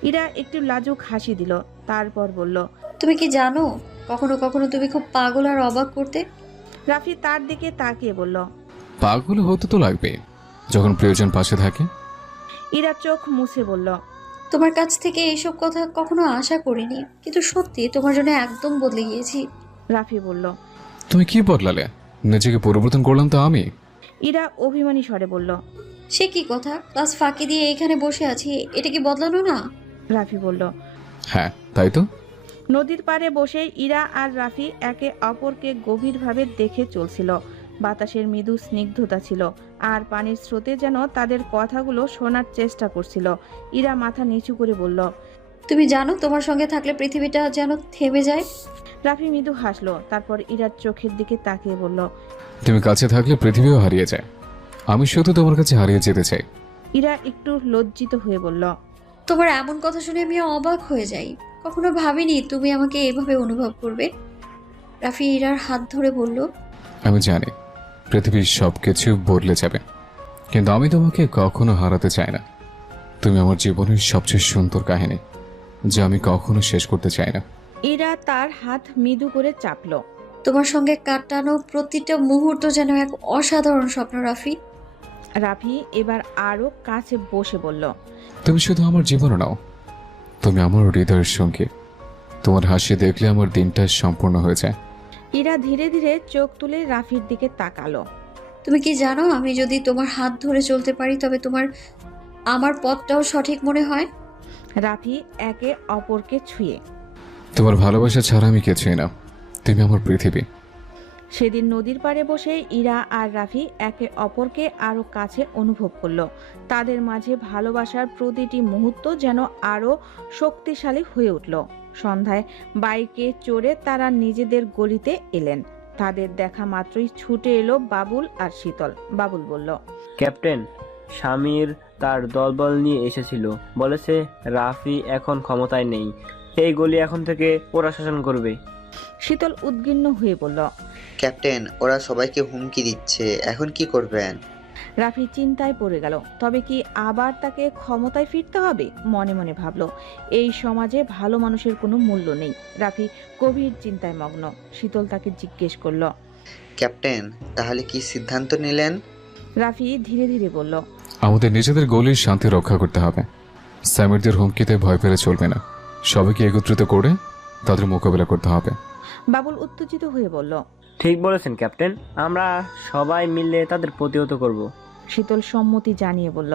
ইরা একটু লাজুক হাসি দিল, তারপর বলল, তুমি কি জানো, কখনো কখনো তুমি খুব পাগল আর অবাক করতে। রাফি তার দিকে তাকিয়ে বলল, পাগল হতে তো লাগবে যখন প্রয়োজন পাশে থাকে। ইরা চোখ মুছে বলল, তোমার কাছ থেকে এইসব কথা কখনো আশা করিনি, কিন্তু সত্যি তোমার জন্য একদম বদলে গিয়েছি। রাফি বলল, তুমি কি বদলালে? নিজেকে পরিবর্তন করলাম তো আমি। ইরা অভিমানী স্বরে বলল, সে কি কথা, ক্লাস ফাঁকি দিয়ে এখানে বসে আছি, এটা কি বদলানো না? রাফি বলল, হ্যাঁ তাই তো। নদীর পাড়ে বসে ইরা আর রাফি একে অপরকে গভীরভাবে দেখে চলছিল। বাতাসের মৃদু স্নিগ্ধতা ছিল, আর পানির স্রোতে যেন তাদের কথাগুলো শোনার চেষ্টা করছিল। ইরা মাথা নিচু করে বলল, তুমি জানো, তোমার সঙ্গে থাকলে পৃথিবীটা যেন থেমে যায়। রাফি মৃদু হাসলো, তারপর ইরার চোখের দিকে তাকিয়ে বলল, তুমি কাছে থাকলে পৃথিবীও হারিয়ে যায়, আমি শুধু তোমার কাছে হারিয়ে যেতে চাই। ইরা একটু লজ্জিত হয়ে বলল, তোমার এমন কথা শুনে আমি অবাক হয়ে যাই, কখনো ভাবিনি তুমি আমাকে এভাবে অনুভব করবে। রাফি ইরার হাত ধরে বলল, আমি জানি পৃথিবীর সব কিছু বদলে যাবে, কিন্তু আমি তোমাকে কখনো হারাতে চাই না। তুমি আমার জীবনের সবচেয়ে সুন্দর কাহিনী, যা আমি কখনো শেষ করতে চাই না। ইরা তার হাত মৃদু করে চাপলো। তোমার সঙ্গে কাটানো প্রতিটা মুহূর্ত যেন এক অসাধারণ স্বপ্ন রাফি। রাফি এবার আরো কাছে বসে বলল, তুমি শুধু আমার জীবনে নাও, তুমি আমার হৃদয়ের সঙ্গে। তোমার হাসি দেখলে আমার দিনটা সম্পূর্ণ হয়ে যায়। ইরা ধীরে ধীরে চোখ তুলে রাফির দিকে তাকালো। তুমি কি জানো, আমি যদি তোমার হাত ধরে চলতে পারি, তবে আমার পথটাও সঠিক মনে হয়। রাফি একে অপরকে ছুঁয়ে, তোমার ভালোবাসা ছাড়া আমি কিছুই না, তুমি আমার পৃথিবী। সেদিন নদীর পাড়ে বসে ইরা আর রাফি একে অপরকে আরো কাছে অনুভব করলো। তাদের মাঝে ভালোবাসার প্রতিটি মুহূর্ত যেন আরো শক্তিশালী হয়ে উঠল। সন্ধ্যায় বাইকে চড়ে তারা নিজেদের গলিতে এলেন। তাদের দেখা মাত্রই ছুটে এলো বাবুল আর শীতল। বাবুল বলল, ক্যাপ্টেন, স্বামীর তার দলবল নিয়ে এসেছিল, বলেছে রাফি এখন ক্ষমতায় নেই, এই গলি এখন থেকে ওরা শাসন করবে। শীতল উদ্বিগ্ন হয়ে বলল, ক্যাপ্টেন, ওরা সবাইকে হুমকি দিচ্ছে, এখন কি করবেন? রাফি চিন্তায় পড়ে গেল। তবে কি আবার তাকে ক্ষমতায় ফিরতে হবে? মনে মনে ভাবলো, এই সমাজে ভালো মানুষের কোনো মূল্য নেই। রাফি গভীর চিন্তায় মগ্ন। শীতল তাকে জিজ্ঞেস করলো, ক্যাপ্টেন, তাহলে কি সিদ্ধান্ত নিলেন? রাফি ধীরে ধীরে বলল, আমাদের নিজেদের গলির শান্তি রক্ষা করতে হবে। স্যামিরদের হুমকিতে ভয় পেলে চলবে না। সবাইকে একত্রিত করে তাদের মোকাবেলা করতে হবে। বাবুল উত্তেজিত হয়ে বলল, ঠিক বলেছেন ক্যাপ্টেন, আমরা সবাই মিলে তাদের প্রতিহত করব। শীতল সম্মতি জানিয়ে বলল,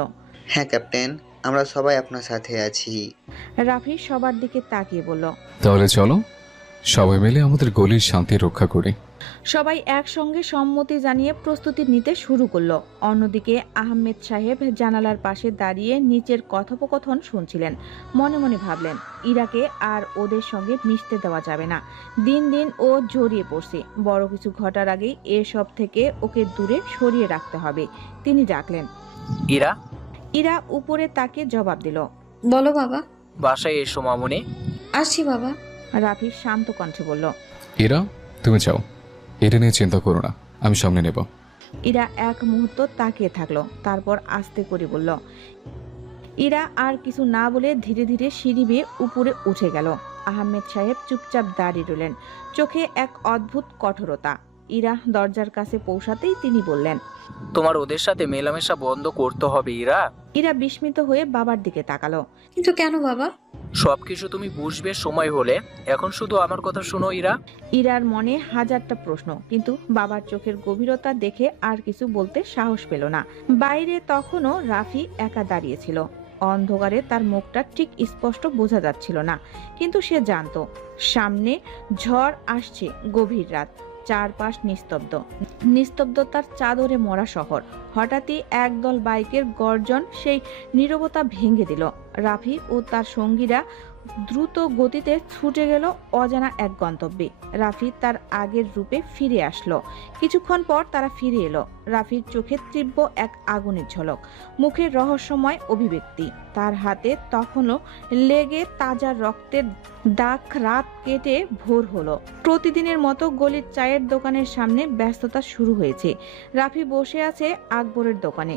হ্যাঁ ক্যাপ্টেন, আমরা সবাই আপনার সাথে আছি। রাফি সবার দিকে তাকিয়ে বলল, তাহলে চলো সবাই মিলে আমাদের গলির শান্তি রক্ষা করি। সবাই একসঙ্গে সম্মতি জানিয়ে প্রস্তুতি নিতে শুরু করলো। অন্যদিকে আহমেদ সাহেব জানালার পাশে দাঁড়িয়ে নিচের কথোপকথন শুনছিলেন। মনে মনে ভাবলেন, ইরাকে আর ওদের সঙ্গে মিশতে দেওয়া যাবে না। দিন দিন ও জড়িয়ে পড়ছে, বড় কিছু ঘটার আগেই এসব থেকে ওকে দূরে সরিয়ে রাখতে হবে। তিনি ডাকলেন, ইরা। ইরা উপরে তাকে জবাব দিল, বলো বাবা। বাসায় এসো মামুনি। আসছি বাবা। রাফি শান্ত কণ্ঠে বলল, এরা তুমি যাও, এটা নিয়ে চিন্তা করো না, আমি সামনে নেব। ইরা এক মুহূর্ত তাকিয়ে থাকলো, তারপর আস্তে করে বলল। ইরা আর কিছু না বলে ধীরে ধীরে সিঁড়ি বেয়ে উপরে উঠে গেল। আহমেদ সাহেব চুপচাপ দাঁড়িয়ে রইলেন, চোখে এক অদ্ভুত কঠোরতা। ইরা দরজার কাছে পৌঁছাতেই তিনি বললেন, তোমার ওদের সাথে মেলামেশা বন্ধ করতে হবে ইরা। ইরা বিস্মিত হয়ে বাবার দিকে তাকালো। কিন্তু কেন বাবা? সবকিছু তুমি বুঝবে সময় হলে, এখন শুধু আমার কথা শোনো ইরা। ইরার মনে হাজারটা প্রশ্ন, কিন্তু বাবার চোখের গভীরতা দেখে আর কিছু বলতে সাহস পেল না। বাইরে তখনও রাফি একা দাঁড়িয়েছিল। অন্ধকারে তার মুখটা ঠিক স্পষ্ট বোঝা যাচ্ছিল না, কিন্তু সে জানতো সামনে ঝড় আসছে। গভীর রাত, চারপাশ নিস্তব্ধ, নিস্তব্ধতার চাদরে মরা শহর। হঠাৎই একদল বাইকের গর্জন সেই নীরবতা ভেঙে দিল। রাফি ও তার সঙ্গীরা দ্রুত গতিতে ছুটে গেল অজানা এক গন্তব্যে। রাফি তার আগের রূপে ফিরে আসলো। কিছুক্ষণ পর তারা ফিরে এলো। রাফির চোখে তীব্র এক আগুনের ঝলক, মুখের রহস্যময় অভিব্যক্তি। তার হাতে তখনও লেগে তাজা রক্তের দাগ। রাত কেটে ভোর হলো। প্রতিদিনের মতো গলির চায়ের দোকানের সামনে ব্যস্ততা শুরু হয়েছে। রাফি বসে আছে আকবরের দোকানে,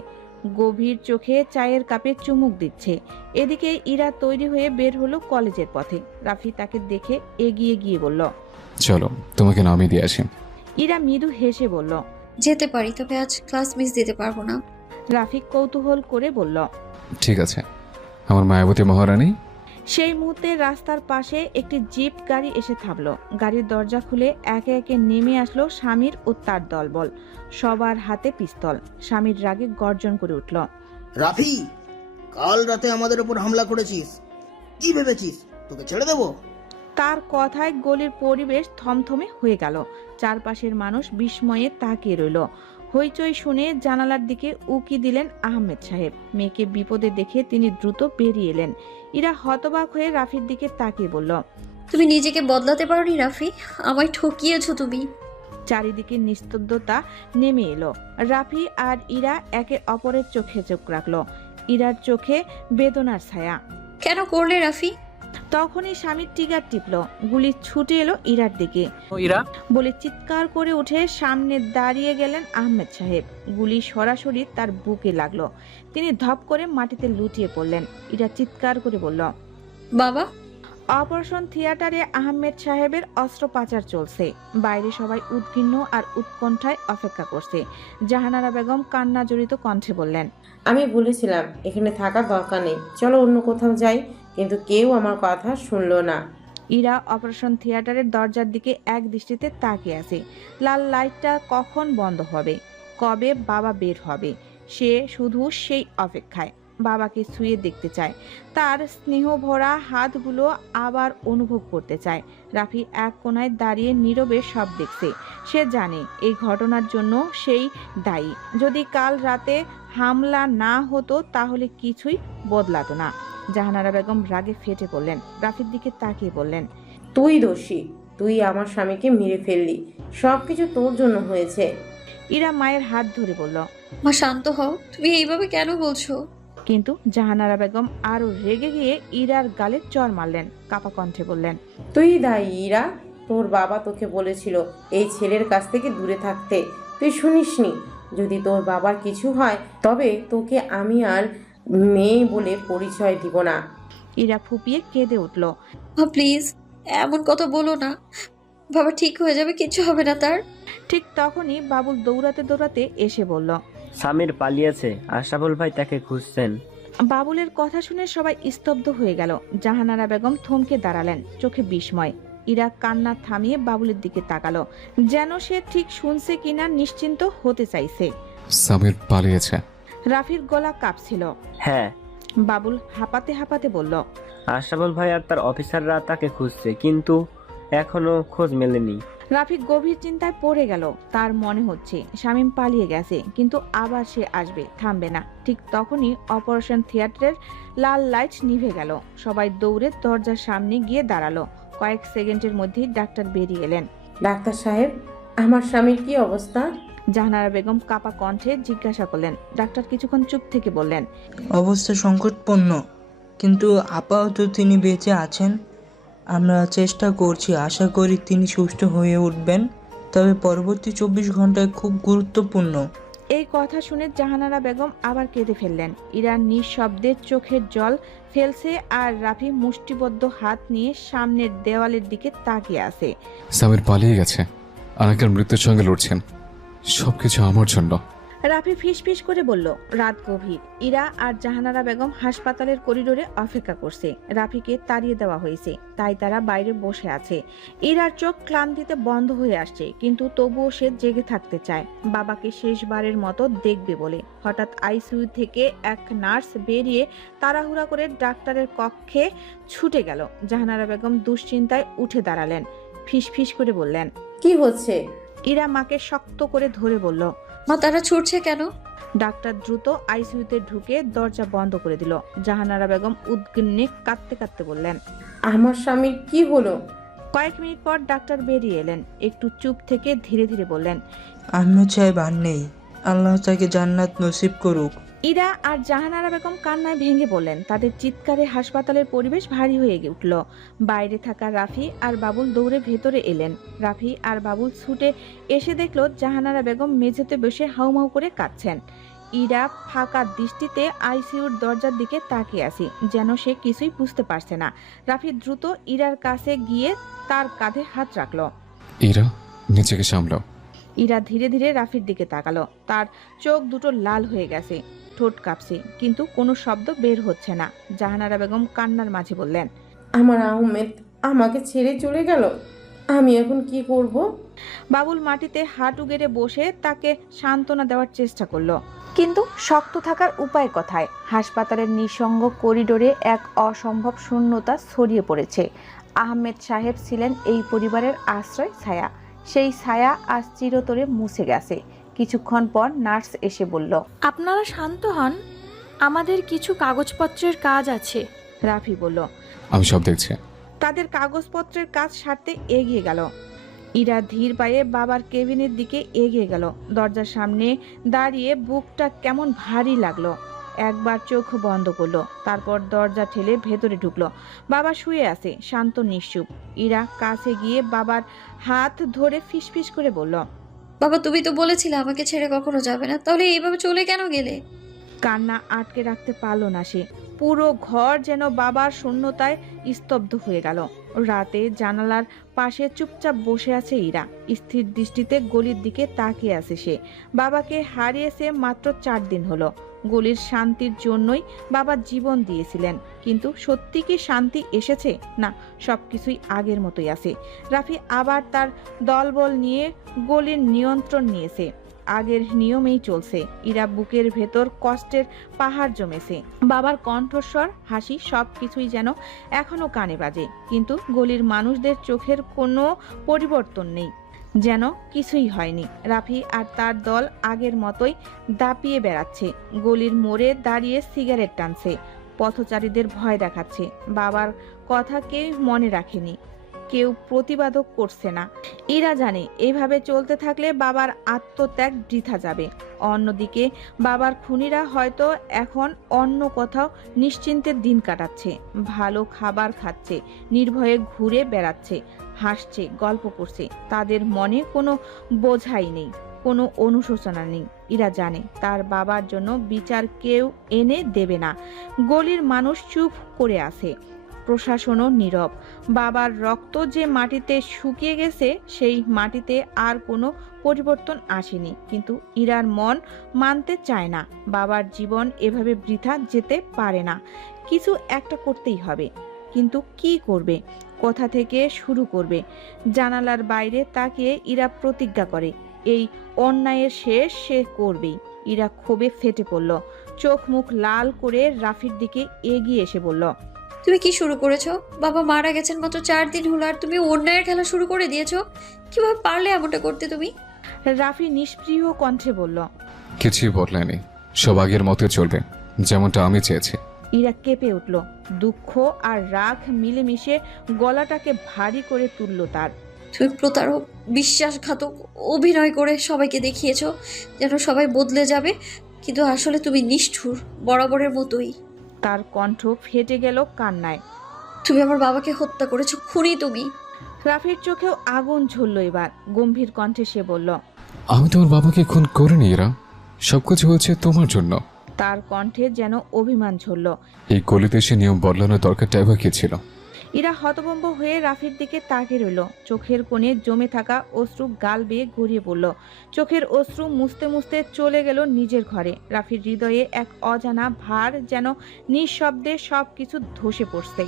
গভীর চোখে চায়ের কাপে চুমুক দিচ্ছে। এদিকে ইরা তৈরি হয়ে বের হলো কলেজের পথে। রাফি তাকে দেখে এগিয়ে গিয়ে বলল, চলো তোমাকে নামিয়ে দিয়ে আসি। ইরা মৃদু হেসে বলল, যেতে পারি, তবে আজ ক্লাস মিস দিতে পারবো না। রাফি কৌতূহল করে বলল, ঠিক আছে আমার মায়াবতী মহারানী। সেই মুহূর্তে রাস্তার পাশে একটি জিপ গাড়ি এসে থামলো। গাড়ির দরজা খুলে একে একে নেমে আসলো স্বামীর ও তার দলবল। সবার হাতে পিস্তল। স্বামীর রাগে গর্জন করে উঠল, রাফি, কাল রাতে আমাদের উপর হামলা করেছিস, কি ভেবেছিস তোকে ছেড়ে দেবো? তার কথায় গলির পরিবেশ থমথমে হয়ে গেল। চারপাশের মানুষ বিস্ময়ে তাকিয়ে রইল। হইচই শুনে জানালার দিকে উকি দিলেন আহমেদ সাহেব। মেয়েকে বিপদে দেখে তিনি দ্রুত বেরিয়ে এলেন। ইরা হতবাক হয়ে রাফির দিকে তাকিয়ে বলল, তুমি নিজেকে বদলাতে পারোনি রাফি, আমায় ঠকিয়েছো তুমি। চারিদিকে নিস্তব্ধতা নেমে এলো। রাফি আর ইরা একে অপরের চোখে চোখ রাখলো। ইরার চোখে বেদনার ছায়া। কেন করলে রাফি? তখনই স্বামীর টিগার টিপল। গুলি ছুটে এলো ইরার দিকে। ইরা বলে চিৎকার করে উঠে সামনে দাঁড়িয়ে গেলেন আহমেদ সাহেব। গুলি সরাসরি তার বুকে লাগলো। তিনি ধপ করে মাটিতে লুটিয়ে পড়লেন। ইরা চিৎকার করে বলল, বাবা। অপারেশন থিয়েটারে আহমেদ সাহেবের অস্ত্রোপচার চলছে। বাইরে সবাই উদ্বিগ্ন আর উৎকণ্ঠায় অপেক্ষা করছে। জাহানারা বেগম কান্না জড়িত কণ্ঠে বললেন, আমি বলেছিলাম এখানে থাকার দরকার নেই, চলো অন্য কোথাও যাই, কিন্তু কেউ আমার কথা শুনলো না। ইরা অপারেশন থিয়েটারের দরজার দিকে এক দৃষ্টিতে তাকিয়ে আছে। লাল লাইটটা কখন বন্ধ হবে, কবে বাবা বের হবে, সে শুধু সেই অপেক্ষায়। বাবাকে ছুঁয়ে দেখতে চায়, তার স্নেহ ভরা হাতগুলো আবার অনুভব করতে চায়। রাফি এক কোনায় দাঁড়িয়ে নীরবে সব দেখছে। সে জানে এই ঘটনার জন্য সেই দায়ী। যদি কাল রাতে হামলা না হতো তাহলে কিছুই বদলাতো না। জাহানারা বেগম রাগে ফেটে পড়লেন। রাফির দিকে তাকিয়ে বললেন, তুই দোষী, তুই আমার স্বামীকে মেরে ফেললি, সবকিছু তোর জন্য হয়েছে। ইরা মায়ের হাত ধরে বলল, মা শান্ত হও, তুমি এইভাবে কেন বলছো? কিন্তু জাহানারা বেগম আরো রেগে গিয়ে ইরার গালে চর মারলেন। কাপা কণ্ঠে বললেন, তুই দায়ী ইরা, তোর বাবা তোকে বলেছিল এই ছেলের কাছ থেকে দূরে থাকতে, তুই শুনিসনি। যদি তোর বাবার কিছু হয় তবে তোকে আমি আর মেয়ে বলে পরিচয় দিব না। ইরা ফুপিয়ে কেঁদে উঠল, প্লিজ এমন কথা বলো না, বাবা ঠিক হয়ে যাবে, কিছু হবে না তার। ঠিক তখনই বাবুল দৌড়াতে দৌড়াতে এসে বলল, স্বামীর পালিয়েছে, আশরাফুল ভাই তাকে খুঁজছেন। বাবুলের কথা শুনে সবাই স্তব্ধ হয়ে গেল। জাহানারা বেগম থমকে দাঁড়ালেন, চোখে বিস্ময়। ইরা কান্না থামিয়ে বাবুলের দিকে তাকালো, যেন সে ঠিক শুনছে কিনা নিশ্চিন্ত হতে চাইছে। সামির পালিয়েছে। রাফির গলা কাঁপছিল। হ্যাঁ। বাবুল হাঁপাতে হাঁপাতে বলল, আশরাফুল ভাই আর তার অফিসাররা তাকে খুঁজছে, কিন্তু এখনো খোঁজ মেলেনি। রাফি গভীর চিন্তায় পড়ে গেল। তার মনে হচ্ছে শামীম পালিয়ে গেছে, কিন্তু আবার সে আসবে, থামবে না। ঠিক তখনই অপারেশন থিয়েটারের লাল লাইট নিভে গেল। সবাই দৌড়ে দরজার সামনে গিয়ে দাঁড়ালো। কয়েক সেকেন্ডের মধ্যেই ডাক্তার বেরিয়ে এলেন। ডাক্তার সাহেব, আমার স্বামীর কি অবস্থা? জাহানারা বেগম কাপা কণ্ঠে জিজ্ঞাসা করলেন। ডাক্তার কিছুক্ষণ চুপ থেকে বললেন, অবস্থা সংকটপূর্ণ, কিন্তু আপাতত তিনি বেঁচে আছেন। আমরা চেষ্টা করছি, আশা করি তিনি সুস্থ হয়ে উঠবেন, তবে পরবর্তী 24 ঘন্টায় খুব গুরুত্বপূর্ণ। এই কথা শুনে জাহানারা বেগম আবার কেঁদে ফেললেন। ইরা নিঃশব্দে চোখের জল ফেলছে, আর রাফি মুষ্টিবদ্ধ হাত নিয়ে সামনের দেওয়ালের দিকে তাকিয়ে আছে। সামির পালিয়ে গেছে, আনাকের মৃত্যুর সঙ্গে লড়ছেন, সবকিছু আমার জন্য। রাফি ফিসফিস করে বলল। রাত গভীর। ইরা আর জাহানারা বেগম হাসপাতালের করিডোরে অপেক্ষা করছে। রাফিকে তাড়িয়ে দেওয়া হয়েছে, তাই তারা বাইরে বসে আছে। ইরার চোখ ক্লান্তিতে বন্ধ হয়ে আসছে, কিন্তু তবুও সে জেগে থাকতে চায়, বাবাকে শেষবারের মতো দেখবে বলে। হঠাৎ আইসিইউ থেকে এক নার্স বেরিয়ে তাড়াহুড়া করে ডাক্তারের কক্ষে ছুটে গেল। জাহানারা বেগম দুশ্চিন্তায় উঠে দাঁড়ালেন, ফিসফিস করে বললেন, কি হচ্ছে? ইরা মাকে শক্ত করে ধরে বলল, মা তারা ছুটছে কেন? ডাক্তার দ্রুত আইসিইউতে ঢুকে দরজা বন্ধ করে দিল। জাহানারা বেগম উদ্বিগ্নে কাঁদতে কাঁদতে বললেন, আমার স্বামীর কি হলো? কয়েক মিনিট পর ডাক্তার বেরিয়ে এলেন। একটু চুপ থেকে ধীরে ধীরে বললেন, আমি চাই আর নেই, আল্লাহ তাকে জান্নাত নসিব করুক। ইরা আর জাহানারা বেগম কান্নায় ভেঙে পড়লেন। তাদের চিৎকারে হাসপাতালের পরিবেশ ভারী হয়ে উঠল। বাইরে থাকা রাফি আর বাবুল দৌড়ে ভেতরে এলেন। রাফি আর বাবুল ছুটে এসে দেখলো জাহানারা বেগম মেঝেতে বসে হাউমাউ করে কাঁদছেন। ইরা ফাঁকা দৃষ্টিতে আইসিইউর দরজার দিকে তাকিয়ে আছে, যেন সে কিছুই বুঝতে পারছে না। রাফি দ্রুত ইরার কাছে গিয়ে তার কাঁধে হাত রাখলো। ইরা, নিজেকে সামলাও। ইরা ধীরে ধীরে রাফির দিকে তাকালো। তার চোখ দুটো লাল হয়ে গেছে, ঠোঁট কাঁপছে, কিন্তু কোনো শব্দ বের হচ্ছে না। জাহানারা বেগম কান্নার মাঝে বললেন, আমার আহমেদ আমাকে ছেড়ে চলে গেল, আমি এখন কি করব? বাবুল মাটিতে হাঁটু গেড়ে বসে তাকে সান্ত্বনা দেওয়ার চেষ্টা করলো, কিন্তু শক্ত থাকার উপায় কোথায়? হাসপাতালের নিঃসঙ্গ করিডোরে এক অসম্ভব শূন্যতা ছড়িয়ে পড়েছে। আহমেদ সাহেব ছিলেন এই পরিবারের আশ্রয় ছায়া। সেই ছায়া আজ চিরতরে মুছে গেছে। কিছুক্ষণ পর নার্স এসে বলল, আপনারা শান্ত হন, আমাদের কিছু কাগজপত্রের কাজ আছে। রাফি বলল, আমি সব দেখছি। তাদের কাগজপত্রের কাজ সারতে এগিয়ে গেল। ইরা ধীর পায়ে বাবার কেবিনের দিকে এগিয়ে গেল। দরজার সামনে দাঁড়িয়ে বুকটা কেমন ভারী লাগলো। একবার চোখ বন্ধ করলো, তারপর দরজা ঠেলে ভেতরে ঢুকলো। বাবা শুয়ে আছে, শান্ত নিশ্চুপ। ইরা কাছে গিয়ে বাবার হাত ধরে ফিসফিস করে বলল, বাবা তুমি তো বলেছিলে আমাকে ছেড়ে কখনো যাবে না, তাহলে এইভাবে চলে কেন গেলে? কান্না আটকে রাখতে পারল না সে। পুরো ঘর যেন বাবার শূন্যতায় স্তব্ধ হয়ে গেল। রাতে জানালার পাশে চুপচাপ বসে আছে ইরা। স্থির দৃষ্টিতে গলির দিকে তাকিয়ে আছে সে। বাবাকে হারিয়েছে মাত্র 4 দিন হলো। গলির শান্তির জন্যই বাবা জীবন দিয়েছিলেন, কিন্তু সত্যি কি শান্তি এসেছে? না, সবকিছুই আগের মতোই আছে। রাফি আবার তার দলবল নিয়ে গলির নিয়ন্ত্রণ নিয়েছে। আগের নিয়মেই চলছে। ইরা বুকের ভেতর কষ্টের পাহাড় জমেছে। বাবার কণ্ঠস্বর, হাসি, সবকিছুই যেন এখনো কানে বাজে, কিন্তু গলির মানুষদের চোখের কোনো পরিবর্তন নেই, যেন কিছুই হয়নি। রাফি আর তার দল আগের মতোই দাপিয়ে বেড়াচ্ছে। গলির মোড়ে দাঁড়িয়ে সিগারেট টানছে, পথচারীদের ভয় দেখাচ্ছে। বাবার কথা কেউ মনে রাখেনি, কেউ প্রতিবাদও করছে না। ইরা জানে এভাবে চলতে থাকলে বাবার আত্মত্যাগ বৃথা যাবে। অন্যদিকে বাবার খুনিরা হয়তো এখন অন্য কোথাও নিশ্চিন্তে দিন কাটাচ্ছে, ভালো খাবার খাচ্ছে, নির্ভয়ে ঘুরে বেড়াচ্ছে, হাসছে, গল্প করছে। তাদের মনে কোনো বোঝাই নেই, কোনো অনুশোচনা নেই। ইরা জানে তার বাবার জন্য বিচার কেউ এনে দেবে না। গলির মানুষ চুপ করে আছে, প্রশাসনও নীরব। বাবার রক্ত যে মাটিতে শুকিয়ে গেছে সেই মাটিতে আর কোনো পরিবর্তন আসেনি, কিন্তু ইরার মন মানতে চায় না। বাবার জীবন এভাবে বৃথা যেতে পারে না, কিছু একটা করতেই হবে। কিন্তু কি করবে, কোথা থেকে শুরু করবে? জানালার বাইরে তাকিয়ে ইরা প্রতিজ্ঞা করে এই অন্যায়ের শেষ সে করবেই। ইরা ক্ষোভে ফেটে পড়ল, চোখ মুখ লাল করে রাফির দিকে এগিয়ে এসে বলল, তুমি কি শুরু করেছো? বাবা মারা গেছেন মাত্র 4 দিন হলো আর তুমি অন্যায়ের খেলা শুরু করে দিয়েছো। কিভাবে পারলে এমনটা করতে তুমি? রাফি নিষ্প্রিয় কণ্ঠে বলল, কিছুই বদলায়নি, সব আগের মতো চলবে, যেমনটা আমি চেয়েছি। ইরা কেঁপে উঠল, দুঃখ আর রাগ মিলেমিশে গলাটাকে ভারী করে তুলল তার। তুমি প্রতারক, বিশ্বাসঘাতক, অভিনয় করে সবাইকে দেখিয়েছো যেন সবাই বদলে যাবে, কিন্তু আসলে তুমি নিষ্ঠুর, বরাবরের মতোই। তার কণ্ঠ ফেটে গেল কান্নায়। তুমি আমার বাবাকে হত্যা করেছো, খুনি তুমি। রাফির চোখেও আগুন ঝরল এবার, গম্ভীর কণ্ঠে সে বলল, আমি তোমার বাবাকে খুন করিনি ইরা, সবকিছু হয়েছে তোমার জন্য। তার কণ্ঠে যেন অভিমান ঝরল। এই গলিতে সে নিয়ম বদলানোর দরকারটা এবার কি ছিল? ইরা হতভম্ব হয়ে রাফির দিকে তাকিয়ে রইল। চোখের কোণে জমে থাকা অশ্রু গাল বেয়ে গড়িয়ে পড়ল। চোখের অশ্রু মুছতে মুছতে চলে গেল নিজের ঘরে। রাফির হৃদয়ে এক অজানা ভার যেন নিঃশব্দে সবকিছু ধসে পড়ছে।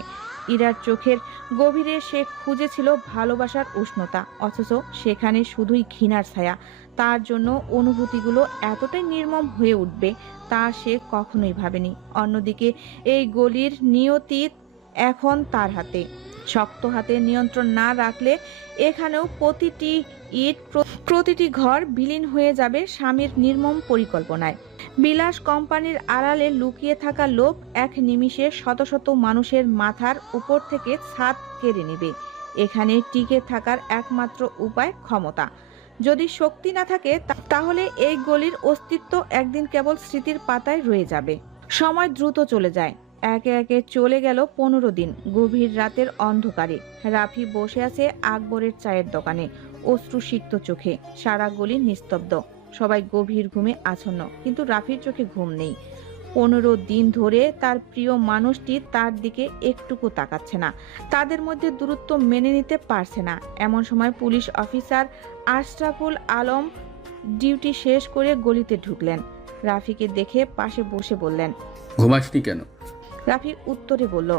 ইরার চোখের গভীরে সে খুঁজেছিল ভালোবাসার উষ্ণতা, অথচ সেখানে শুধুই ঘৃণার ছায়া। তার জন্য অনুভূতিগুলো এতটাই নির্মম হয়ে উঠবে তা সে কখনোই ভাবেনি। অন্যদিকে এই গলির নিয়তি এখন তার হাতে। শক্ত হাতে নিয়ন্ত্রণ না রাখলে এখানেও প্রতিটি ইট, প্রতিটি ঘর বিলীন হয়ে যাবে স্বামীর নির্মম পরিকল্পনায়। বিলাস কোম্পানির আড়ালে লুকিয়ে থাকা লোভ এক নিমিষে শত শত মানুষের মাথার উপর থেকে ছাদ কেড়ে নেবে। এখানে টিকে থাকার একমাত্র উপায় ক্ষমতা। যদি শক্তি না থাকে তাহলে এই গলির অস্তিত্ব একদিন কেবল স্মৃতির পাতায় রয়ে যাবে। সময় দ্রুত চলে যায়। একে একে চলে গেল 15 দিন। গভীর রাতের অন্ধকারে রাফি বসে আছে আকবরের চায়ের দোকানে, অশ্রুসিক্ত চোখে। সারা গলি নিস্তব্ধ, সবাই গভীর ঘুমে আচ্ছন্ন, কিন্তু রাফির চোখে ঘুম নেই। 15 দিন ধরে তার প্রিয় মানুষটি তার দিকে একটুকু তাকাচ্ছে না, তাদের মধ্যে দূরত্ব মেনে নিতে পারছে না। এমন সময় police officer Ashraful Alam duty শেষ করে গলিতে ঢুকলেন। রাফিকে দেখে পাশে বসে বললেন, ঘুমাসনি কেন? রাফি উত্তরে বলল,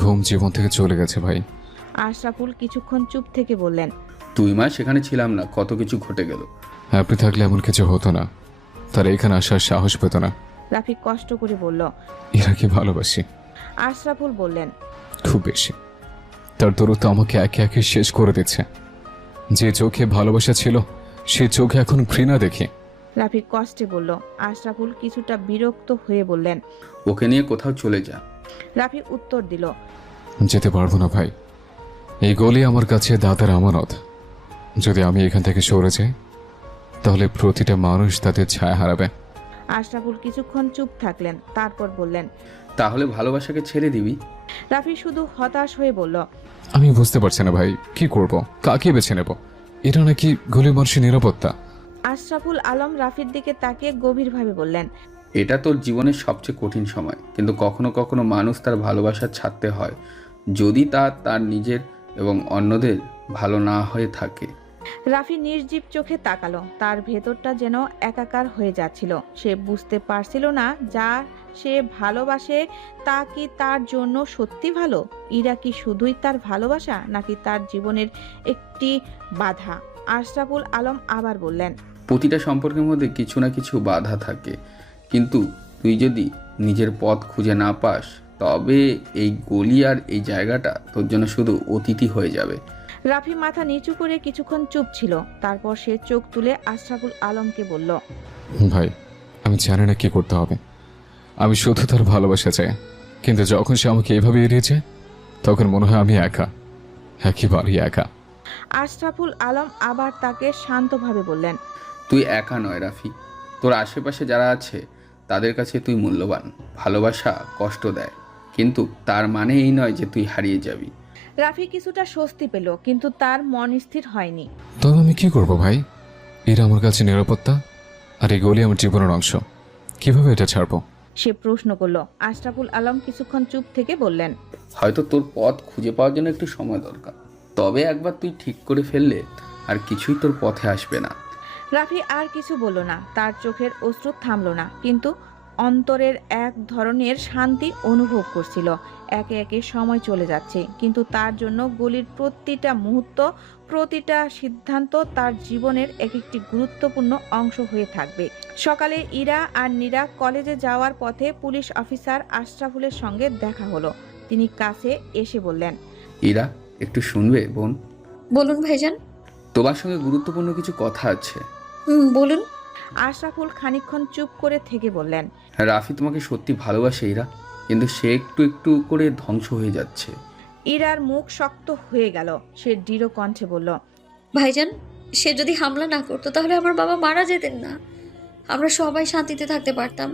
ঘুম জীবন থেকে চলে গেছে ভাই। আশরাফুল কিছুক্ষণ চুপ থেকে বললেন, 2 মাস সেখানে ছিলাম না, কত কিছু ঘটে গেল। আপনি থাকলে এমন কিছু হতো না, তারা এখানে আসার সাহস পেত না। রাফি কষ্ট করে বলল, এরা কি ভালোবাসি? আশরাফুল বললেন, খুব বেশি। তার দূরত্ব আমাকে একে একে শেষ করে দিচ্ছে। যে চোখে ভালোবাসা ছিল সে চোখে এখন ঘৃণা দেখি। রাফি কষ্টে বলল। আশরাফুল কিছুটা বিরক্ত হয়ে বললেন, ওকে নিয়ে কোথাও চলে যা। রাফি উত্তর দিল, যেতে পারবো না ভাই, এই গলি আমার কাছে দাদার আমানত। যদি আমি এখান থেকে সরে যাই তাহলে প্রতিটা মানুষ তাদের ছায়া হারাবে। আশরাফুল কিছুক্ষণ চুপ থাকলেন, তারপর বললেন, তাহলে ভালোবাসাকে ছেড়ে দিবি? রাফি শুধু হতাশ হয়ে বলল, আমি বুঝতে পারছি না ভাই, কি করব, কাকে বেছে নেব? এটা নাকি গলি মানুষের নিরাপত্তা? আশরাফুল আলম রাফির দিকে তাকিয়ে গভীরভাবে বললেন, এটা তোর জীবনের সবচেয়ে কঠিন সময়, কিন্তু কখনো কখনো মানুষ তার ভালোবাসা ছাড়তে হয় যদি তা তার নিজের এবং অন্যদের ভালো না হয়ে থাকে। রাফি নির্জীব চোখে তাকালো। তার ভেতরটা যেন একাকার হয়ে যাচ্ছিল। সে বুঝতে পারছিল না যা সে ভালোবাসে তা কি তার জন্য সত্যি ভালো। ইরা কি শুধুই তার ভালোবাসা, নাকি তার জীবনের একটি বাধা? আশরাফুল আলম আবার বললেন, প্রতিটা সম্পর্কের মধ্যে কিছু না কিছু বাধা থাকে, কিন্তু তুই যদি নিজের পথ খুঁজে না পাস তবে এই গলি আর এই জায়গাটা তোর জন্য শুধু অতিথি হয়ে যাবে। রাফি মাথা নিচু করে কিছুক্ষণ চুপ ছিল, তারপর সে চোখ তুলে আশরাফুল আলমকে বলল, ভাই আমি জানি না কি করতে হবে, আমি শুধু তার ভালোবাসা চাই, কিন্তু যখন সে আমাকে এভাবে এড়িয়েছে তখন মনে হয় আমি একা, একেবারেই একা। আশরাফুল আলম আবার তাকে শান্তভাবে বললেন, তুই একা নয় রাফি, তোর আশেপাশে যারা আছে তাদের কাছে তুই মূল্যবান। ভালোবাসা কষ্ট দেয়, কিন্তু তার মানে এই নয় যে তুই হারিয়ে যাবি। রাফি কিছুটা স্বস্তি পেল, কিন্তু তার মন স্থির হয়নি। তবে আমি কি করব ভাই? এরা আমার কাছে নিরাপত্তা, আর এই গলি আমার জীবনের অংশ। কিভাবে এটা ছাড়বো? সে প্রশ্ন করলো। আশরাফুল আলম কিছুক্ষণ চুপ থেকে বললেন, হয়তো তোর পথ খুঁজে পাওয়ার জন্য একটু সময় দরকার, তবে একবার তুই ঠিক করে ফেললে আর কিছুই তোর পথে আসবে না। রাফি আর কিছু বলল না, তার চোখের অশ্রু থামল না, কিন্তু অন্তরের এক ধরনের শান্তি অনুভব করছিল। একে একে সময় চলে যাচ্ছে, কিন্তু তার জন্য গলির প্রতিটা মুহূর্ত, প্রতিটা সিদ্ধান্ত তার জীবনের এক একটি গুরুত্বপূর্ণ অংশ হয়ে থাকবে। সকালে ইরা আর নীরা কলেজে যাওয়ার পথে পুলিশ অফিসার আশরাফুলের সঙ্গে দেখা হলো। তিনি কাছে এসে বললেন, ইরা, একটু শুনবে বোন? বলুন ভাইজান। তোমার সঙ্গে গুরুত্বপূর্ণ কিছু কথা আছে। বলুন। আশরাফুল খানিকক্ষণ চুপ করে থেকে বললেন, রাফি তোমাকে সত্যি ভালোবাসে ইরা, কিন্তু সে একটু একটু করে ধ্বংস হয়ে যাচ্ছে। ইরার মুখ শক্ত হয়ে গেল। সে দৃঢ় কণ্ঠে বলল, ভাইজান, সে যদি হামলা না করতো তাহলে আমার বাবা মারা যেতেন না, আমরা সবাই শান্তিতে থাকতে পারতাম।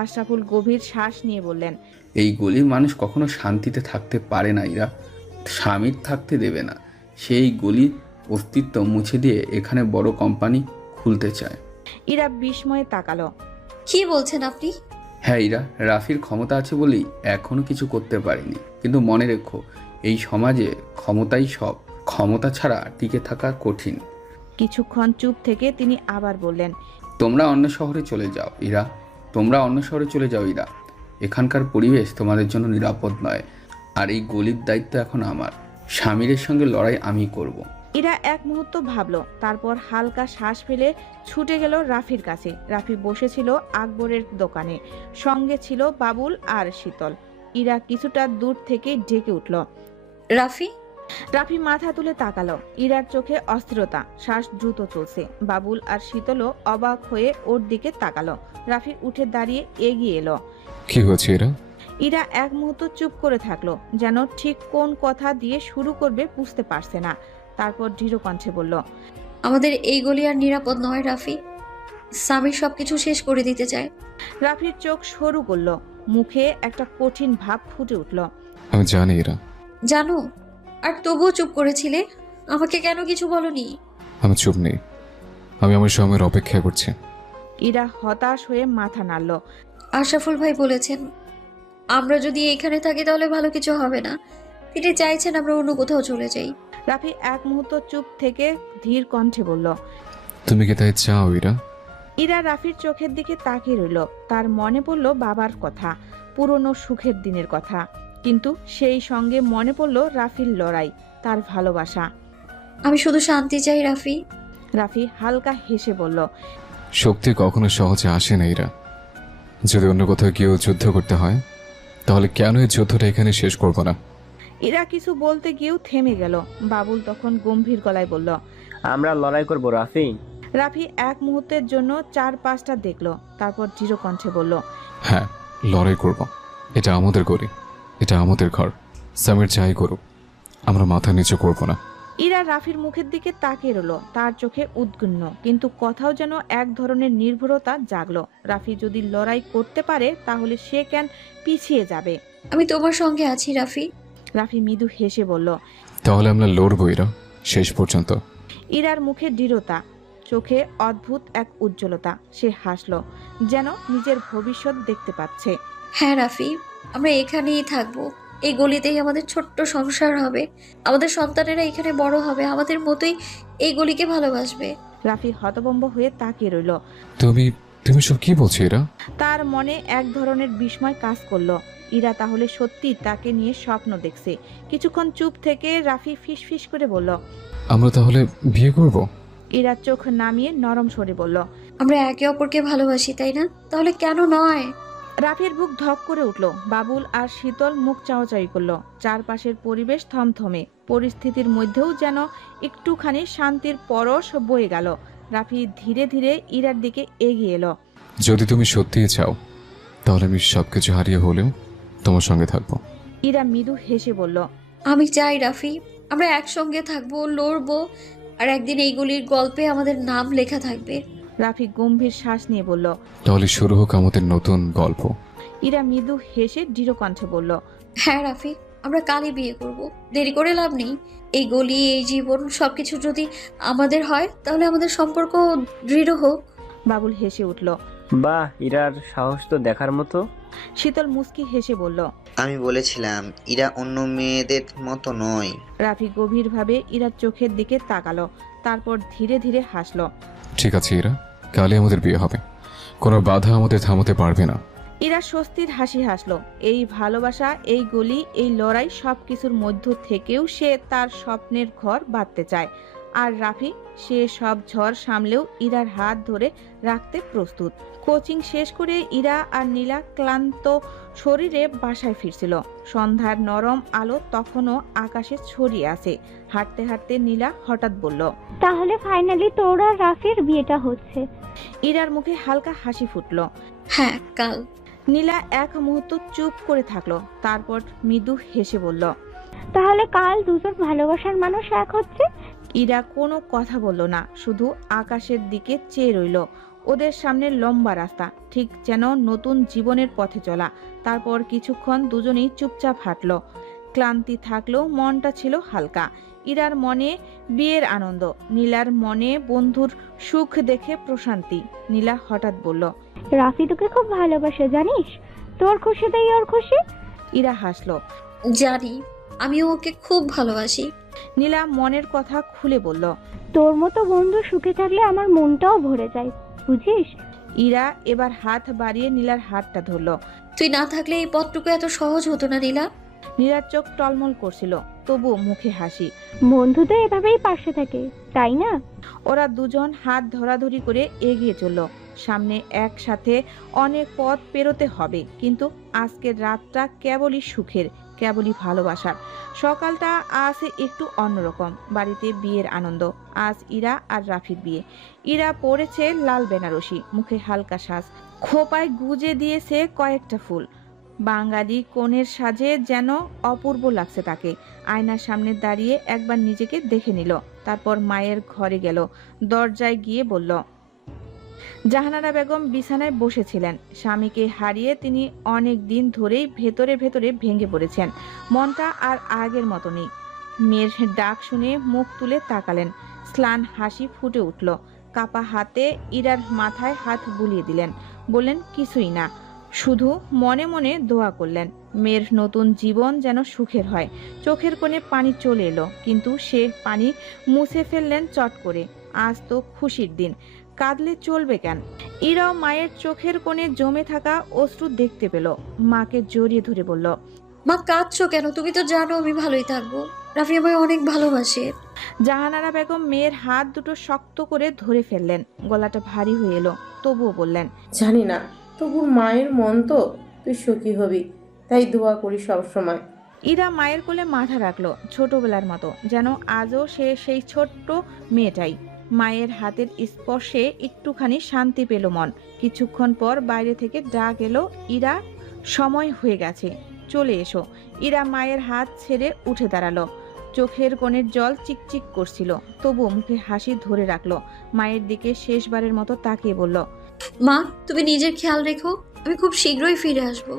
আশরাফুল গভীর শ্বাস নিয়ে বললেন, এই গলির মানুষ কখনো শান্তিতে থাকতে পারে না ইরা, স্বামীর থাকতে দেবে না। সেই গলির অস্তিত্ব মুছে দিয়ে এখানে বড় কোম্পানি খুলতে চায়। ইরা বিস্ময়ে তাকালো। কি বলছেন আপনি? হ্যাঁ ইরা, রাফির ক্ষমতা আছে বলেই এখনো কিছু করতে পারিনি, কিন্তু মনে রেখো এই সমাজে ক্ষমতাই সব, ক্ষমতা ছাড়া টিকে থাকা কঠিন। কিছুক্ষণ চুপ থেকে তিনি আবার বললেন, তোমরা অন্য শহরে চলে যাও ইরা, তোমরা অন্য শহরে চলে যাও ইরা, এখানকার পরিবেশ তোমাদের জন্য নিরাপদ নয়। আর এই গলির দায়িত্ব এখন আমার, স্বামীর সঙ্গে লড়াই আমি করব। ইরা এক মুহূর্ত ভাবলো, তারপর হালকা শ্বাস ফেলে ছুটে গেল রাফির কাছে। রাফি বসেছিল আকবরের দোকানে, সঙ্গে ছিল বাবুল আর শীতল। ইরা কিছুটা দূর থেকে ডেকে উঠল, রাফি। রাফি মাথা তুলে তাকালো। ইরার চোখে অস্থিরতা, শ্বাস দ্রুত চলছে। বাবুল আর শীতলও অবাক হয়ে ওর দিকে তাকালো। রাফি উঠে দাঁড়িয়ে এগিয়ে এলো। কি হচ্ছে এরা? ইরা এক মুহূর্ত চুপ করে থাকলো, যেন ঠিক কোন কথা দিয়ে শুরু করবে বুঝতে পারছে না। তারপর দৃঢ় কণ্ঠে বলল, আমাদের এই গলি আর নিরাপদ নয় রাফি, স্বামী সবকিছু শেষ করে দিতে চায়। রাফির চোখ সরু করলো, মুখে একটা কঠিন ভাব ফুটে উঠল। আমি জানি এরা। জানো, আর তবুও চুপ করেছিলে, আমাকে কেন কিছু বলনি? আমি চুপ নেই, আমি আমার সময়ের অপেক্ষা করছি। ইরা হতাশ হয়ে মাথা নাড়ল। আশরাফুল ভাই বলেছেন আমরা যদি এখানে থাকি তাহলে ভালো কিছু হবে না, তিনি চাইছেন আমরা অন্য কোথাও চলে যাই। রাফি এক মুহূর্ত চুপ থেকে ধীর কণ্ঠে বলল, তুমি কি তাই চাও ইরা? ইরা রাফির চোখের দিকে তাকিয়ে রইল। তার মনে পড়ল বাবার কথা, পুরনো সুখের দিনের কথা, কিন্তু সেই সঙ্গে মনে পড়ল রাফির লড়াই, তার ভালোবাসা। আমি শুধু শান্তি চাই রাফি। রাফি হালকা হেসে বলল, শক্তি কখনো সহজে আসে না ইরা। যদি অন্য কোথাও গিয়েও যুদ্ধ করতে হয়, তাহলে কেন এই যুদ্ধটা এখানে শেষ করব না? ইরা কিছু বলতে গিয়েও থেমে গেল। বাবুল তখন গম্ভীর গলায় বলল, আমরা লড়াই করব রাফি। রাফি এক মুহূর্তের জন্য চারপাশটা দেখলো, তারপর দৃঢ় কণ্ঠে বলল, হ্যাঁ, লড়াই করব। এটা আমাদের গলি, এটা আমাদের ঘর। সামির যাই করুক, আমরা মাথা নিচু করব না। ইরা রাফির মুখের দিকে তাকিয়ে রইল, তার চোখে উদ্বিগ্ন, কিন্তু কথাও যেন এক ধরনের নির্ভরতা জাগলো। রাফি যদি লড়াই করতে পারে তাহলে সে কেন পিছিয়ে যাবে? আমি তোমার সঙ্গে আছি রাফি। রাফি মৃদু হেসে বলল, তাহলে আমরা লড়বো ইরা, শেষ পর্যন্ত। ইরার মুখে দৃঢ়তা, চোখে অদ্ভুত এক উজ্জ্বলতা। সে হাসল, যেন নিজের ভবিষ্যৎ দেখতে পাচ্ছে। হ্যাঁ রাফি, আমরা এখানেই থাকবো, এই গলিতেই আমাদের ছোট্ট সংসার হবে, আমাদের সন্তানেরা এখানে বড় হবে, আমাদের মতোই এই গলিকে ভালোবাসবে। রাফি হতভম্ব হয়ে তাকিয়ে রইল। তুমি সব কি বলছো ইরা? তার মনে এক ধরনের বিস্ময় কাজ করলো। ইরা তাহলে সত্যি তাকে নিয়ে স্বপ্ন দেখছে। কিছুক্ষণ চুপ থেকে রাফি ফিসফিস করে বলল, আমরা তাহলে বিয়ে করব? ইরা চোখ নামিয়ে নরম স্বরে বলল, আমরা একে অপরকে ভালোবাসি তাই না, তাহলে কেন নয়? রাফির বুক ধক করে উঠল। বাবুল আর শীতল মুখ চাওয়াচাই করলো। চারপাশের পরিবেশ থমথমে, পরিস্থিতির মধ্যেও যেন একটুখানি শান্তির পরশ বয়ে গেল। রাফি ধীরে ধীরে ইরার দিকে এগিয়ে এলো। যদি তুমি সত্যিই চাও, তাহলে আমি সবকিছু হারিয়ে হলেও তোমার সঙ্গে থাকবো। ইরা মৃদু হেসে বলল, আমি চাই রাফি, আমরা একসঙ্গে থাকবো, লড়বো, আর একদিন এই গলির গল্পে আমাদের নাম লেখা থাকবে। রাফি গম্ভীর শ্বাস নিয়ে বলল, তাহলে শুরু হোক আমাদের নতুন গল্প। ইরা মৃদু হেসে দৃঢ় কণ্ঠে বলল, হ্যাঁ রাফি, আমরা কালই বিয়ে করব, দেরি করে লাভ নেই। এই গলি, এই জীবন, সবকিছু যদি আমাদের হয় তাহলে আমাদের সম্পর্ক দৃঢ় হোক। বাবুল হেসে উঠল। বাহ, ইরার সাহস তো দেখার মতো। শীতল মুস্কি হেসে বলল, আমি বলেছিলাম ইরা অন্য মেয়েদের মতো নয়। রাফি গভীরভাবে ইরার চোখের দিকে তাকালো, তারপর ধীরে ধীরে হাসলো। ঠিক আছে ইরা, কালই আমাদের বিয়ে হবে, কোনো বাধা আমাদের থামাতে পারবে না। ইরা স্বস্তির হাসি হাসলো। এই ভালোবাসা, এই গলি, এই লড়াই সবকিছুর মধ্য থেকেও সে তার স্বপ্নের ঘর বাঁধতে চায়। আর রাফি, সে সব ঝড় সামলেও ইরার হাত ধরে রাখতে প্রস্তুত। কোচিং শেষ করে ইরা আর নীলা ক্লান্ত শরীরে বাসায় ফিরছিল। সন্ধ্যার নরম আলো তখনও আকাশে ছড়িয়ে আছে। হাঁটতে হাঁটতে নীলা হঠাৎ বলল, তাহলে ফাইনালি তোর আর রাফির বিয়েটা হচ্ছে। ইরার মুখে হালকা হাসি ফুটলো। হ্যাঁ, কাল। নীলা এক মুহূর্ত চুপ করে থাকলো, তারপর মৃদু হেসে বলল, তাহলে কাল দুজন ভালোবাসার মানুষ এক হচ্ছে। ইরা কোনো কথা বলল না, শুধু আকাশের দিকে চেয়ে রইল। ওদের সামনে লম্বা রাস্তা, ঠিক যেন নতুন জীবনের পথে চলা। তারপর কিছুক্ষণ দুজনেই চুপচাপ হাঁটলো। ক্লান্তি থাকলেও মনটা ছিল হালকা। ইরার মনে বিয়ের আনন্দ, নীলার মনে বন্ধুর সুখ দেখে প্রশান্তি। নীলা হঠাৎ বলল, রাফি তোকে খুব ভালোবাসে জানিস, তোর খুশিতেই ওর খুশি। ইরা হাসলো, জানি, আমিও ওকে খুব ভালোবাসি। নীলা মনের কথা খুলে বলল, তোর মতো বন্ধু সুখে থাকলে আমার মনটাও ভরে যায়, বুঝিস। ইরা এবার হাত বাড়িয়ে নীলার হাতটা ধরলো। তুই না থাকলে এই পথটুকু এত সহজ হতো না নীলা। নীলার চোখ টলমল করছিল, তবু মুখে হাসি। বন্ধু তো এভাবেই পাশে থাকে, তাই না? ওরা দুজন হাত ধরাধরি করে এগিয়ে চলল। সামনে একসাথে অনেক পথ পেরোতে হবে, কিন্তু আজকের রাতটা কেবলই সুখের, কেবলই ভালোবাসার। সকালটা আজ একটু অন্যরকম। বাড়িতে বিয়ের আনন্দ। আজ ইরা আর রাফির বিয়ে। ইরা পরেছে লাল বেনারসি, মুখে হালকা সাজ, খোপায় গুজে দিয়েছে কয়েকটা ফুল। বাঙালি কনের সাজে যেন অপূর্ব লাগছে তাকে। আয়নার সামনে দাঁড়িয়ে একবার নিজেকে দেখে নিল, তারপর মায়ের ঘরে গেল। দরজায় গিয়ে বলল, জাহানারা বেগম বিছানায় বসেছিলেন। স্বামীকে হারিয়ে তিনি অনেক দিন ধরেই ভেতরে ভেতরে ভেঙে পড়েছেন। মনটা আর আগের মতো নেই। মেয়ের ডাক শুনে মুখ তুলে তাকালেন। স্লান হাসি ফুটে উঠল। কাপা হাতে ইরার মাথায় হাত বুলিয়ে দিলেন, বললেন কিছুই না, শুধু মনে মনে দোয়া করলেন মেয়ের নতুন জীবন যেন সুখের হয়। চোখের কোণে পানি চলে এলো, কিন্তু সে পানি মুছে ফেললেন চট করে। আজ তো খুশির দিন, কাঁদলে চলবে কেন? ইরাও মায়ের চোখের কোণে জমে থাকা অশ্রু দেখতে পেল। মাকে জড়িয়ে ধরে বলল, মা কাঁদছো কেন? তুমি তো জানো আমি ভালোই থাকবো। রাফি আমায় অনেক ভালোবাসে। জাহানারা বেগম মেয়ের হাত দুটো শক্ত করে ধরে ফেললেন। গলাটা ভারী হয়ে এলো, তবুও বললেন, জানি না, তবু মায়ের মন তো, তুই সুখী হবি, তাই দোয়া করি সব সময়। ইরা মায়ের কোলে মাথা রাখলো, ছোটবেলার মতো, যেন আজও সে সেই ছোট্ট মেয়েটাই। মায়ের হাতের স্পর্শে একটুখানি শান্তি পেল মন। কিছুক্ষণ পর বাইরে থেকে ডাক এলো, ইরা সময় হয়ে গেছে, চলে এসো। ইরা মায়ের হাত ছেড়ে উঠে দাঁড়ালো। চোখের কোণের জল চিকচিক করছিল, তবু মুখে হাসি ধরে রাখলো। মায়ের দিকে শেষবারের মতো তাকিয়ে বলল, মা তুমি নিজের খেয়াল রেখো, আমি খুব শীঘ্রই ফিরে আসবো।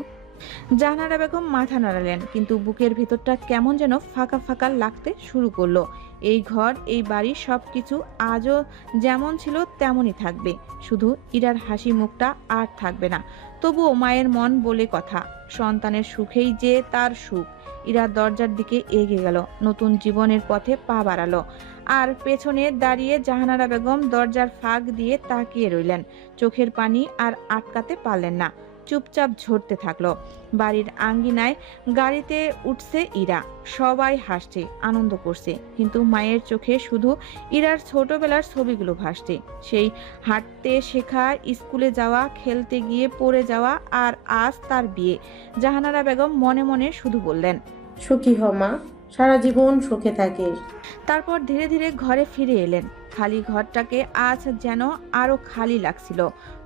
জাহানারা বেগম মাথা নাড়ালেন, কিন্তু বুকের ভেতরটা কেমন যেন ফাঁকা ফাঁকা লাগতে শুরু করলো। এই ঘর, এই বাড়ি, সবকিছু আজও যেমন ছিল তেমনই থাকবে, শুধু ইরার হাসি মুখটা আর থাকবে না। তবুও মায়ের মন বলে কথা, সন্তানের সুখেই যে তার সুখ। ইরা দরজার দিকে এগিয়ে গেল, নতুন জীবনের পথে পা বাড়ালো। আর পেছনে দাঁড়িয়ে জাহানারা বেগম দরজার ফাঁক দিয়ে তাকিয়ে রইলেন। চোখের পানি আর আটকাতে পারলেন না, চুপচাপ ঝরতে থাকলো। বাড়ির আঙ্গিনায় গাড়িতে উঠছে ইরা, সবাই হাসছে, আনন্দ করছে, কিন্তু মায়ের চোখে শুধু ইরার ছোটবেলার ছবিগুলো ভাসছে। সেই হাঁটতে শেখা, স্কুলে যাওয়া, খেলতে গিয়ে পড়ে যাওয়া, আর আজ তার বিয়ে। জাহানারা বেগম মনে মনে শুধু বললেন, সুখী হ মা, সারা জীবন সুখে থাকিস। তারপর ধীরে ধীরে ঘরে ফিরে এলেন। খালি ঘরটাকে আজ যেন আরো খালি লাগছিল,